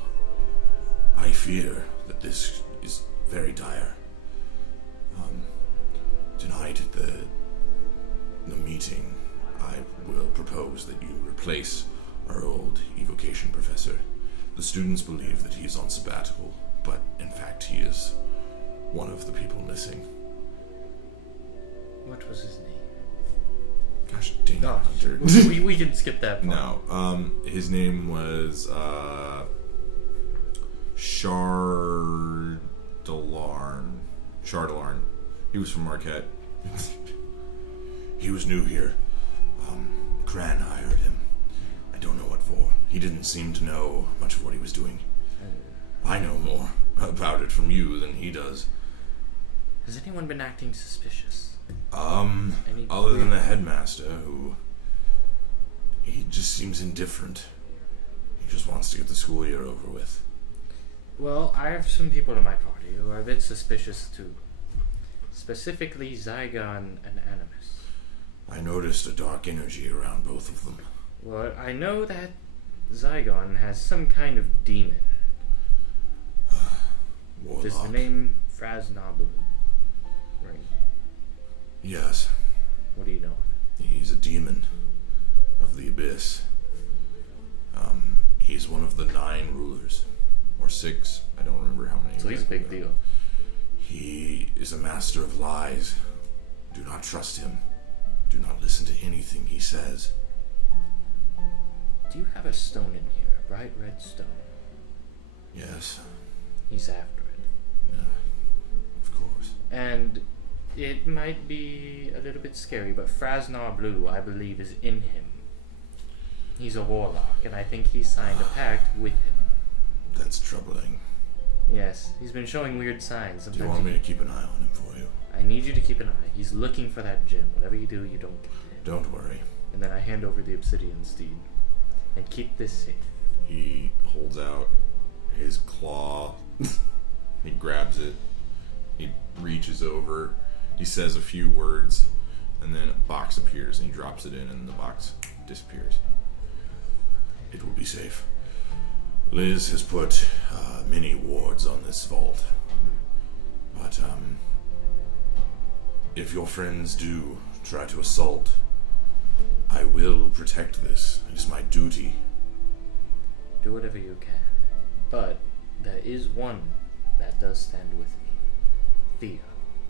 I fear that this is very dire. Tonight at the meeting, I will propose that you replace our old evocation professor. The students believe that he is on sabbatical, but in fact he is one of the people missing. What was his name? Gosh dang it, Hunter. we can skip that part. No. His name was Chardelarn. He was from Marquette. He was new here. Cran hired him. I don't know what for. He didn't seem to know much of what he was doing. I know more about it from you than he does. Has anyone been acting suspicious? Other than the headmaster, who... he just seems indifferent. He just wants to get the school year over with. Well, I have some people in my party who are a bit suspicious too. Specifically Zaigon and Animus. I noticed a dark energy around both of them. Well, I know that Zaigon has some kind of demon. Warlock. Does the name Fraznabu ring? Yes. What do you know of He's a demon of the abyss. He's one of the 9 rulers. Or 6. I don't remember how many. So he's a big deal. He is a master of lies. Do not trust him. Do not listen to anything he says. Do you have a stone in here? A bright red stone? Yes. He's after it. Yeah, of course. And it might be a little bit scary, but Frasnar Blue, I believe, is in him. He's a warlock, and I think he signed a pact with him. That's troubling. Yes, he's been showing weird signs. Do you want me to keep an eye on him for you? I need you to keep an eye. He's looking for that gem. Whatever you do, you don't get it. Don't worry. And then I hand over the obsidian steed. And keep this safe. He holds out his claw. He grabs it. He reaches over. He says a few words. And then a box appears and he drops it in and the box disappears. It will be safe. Liz has put many wards on this vault. But if your friends do try to assault, I will protect this. It is my duty. Do whatever you can. But there is one that does stand with me. Thia.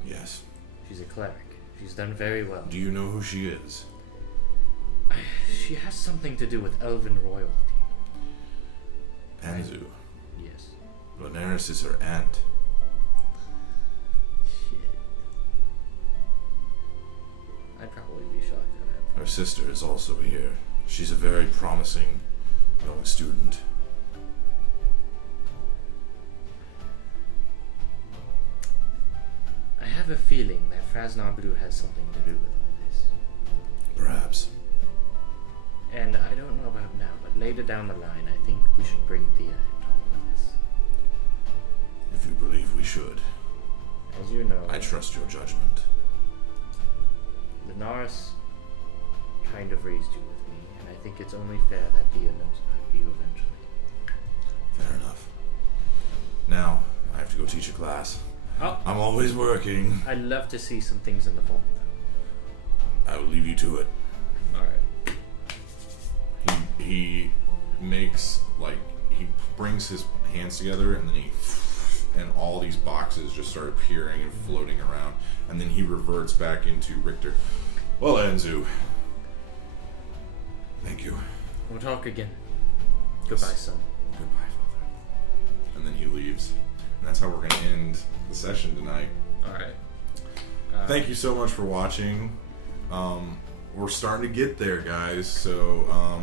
Yes. She's a cleric. She's done very well. Do you know who she is? She has something to do with elven royalty. Anzu. Yes. Daenerys is her aunt. Shit. I'd probably be shocked at that. Her sister is also here. She's a very promising young student. I have a feeling that Frasnar Blue has something to do with all this. Perhaps. And I don't know about now, but later down the line, I think we should bring Thia and talk about this. If you believe we should. As you know, I trust your judgment. Daenerys kind of raised you with me, and I think it's only fair that Thia knows about you eventually. Fair enough. Now, I have to go teach a class. Oh. I'm always working. I'd love to see some things in the vault, though. I will leave you to it. Alright. He makes, like, he brings his hands together and then and all these boxes just start appearing and floating around. And then he reverts back into Richter. Well, Anzu. Thank you. We'll talk again. Goodbye, son. Goodbye, Father. And then he leaves. And that's how we're going to end the session tonight. Alright. Thank you so much for watching. We're starting to get there, guys. So,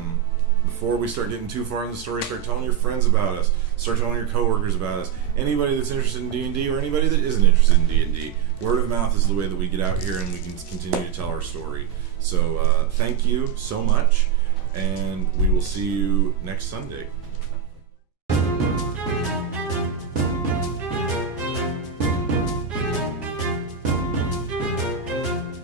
before we start getting too far in the story, start telling your friends about us. Start telling your coworkers about us. Anybody that's interested in D&D or anybody that isn't interested in D&D. Word of mouth is the way that we get out here and we can continue to tell our story. So, thank you so much. And we will see you next Sunday.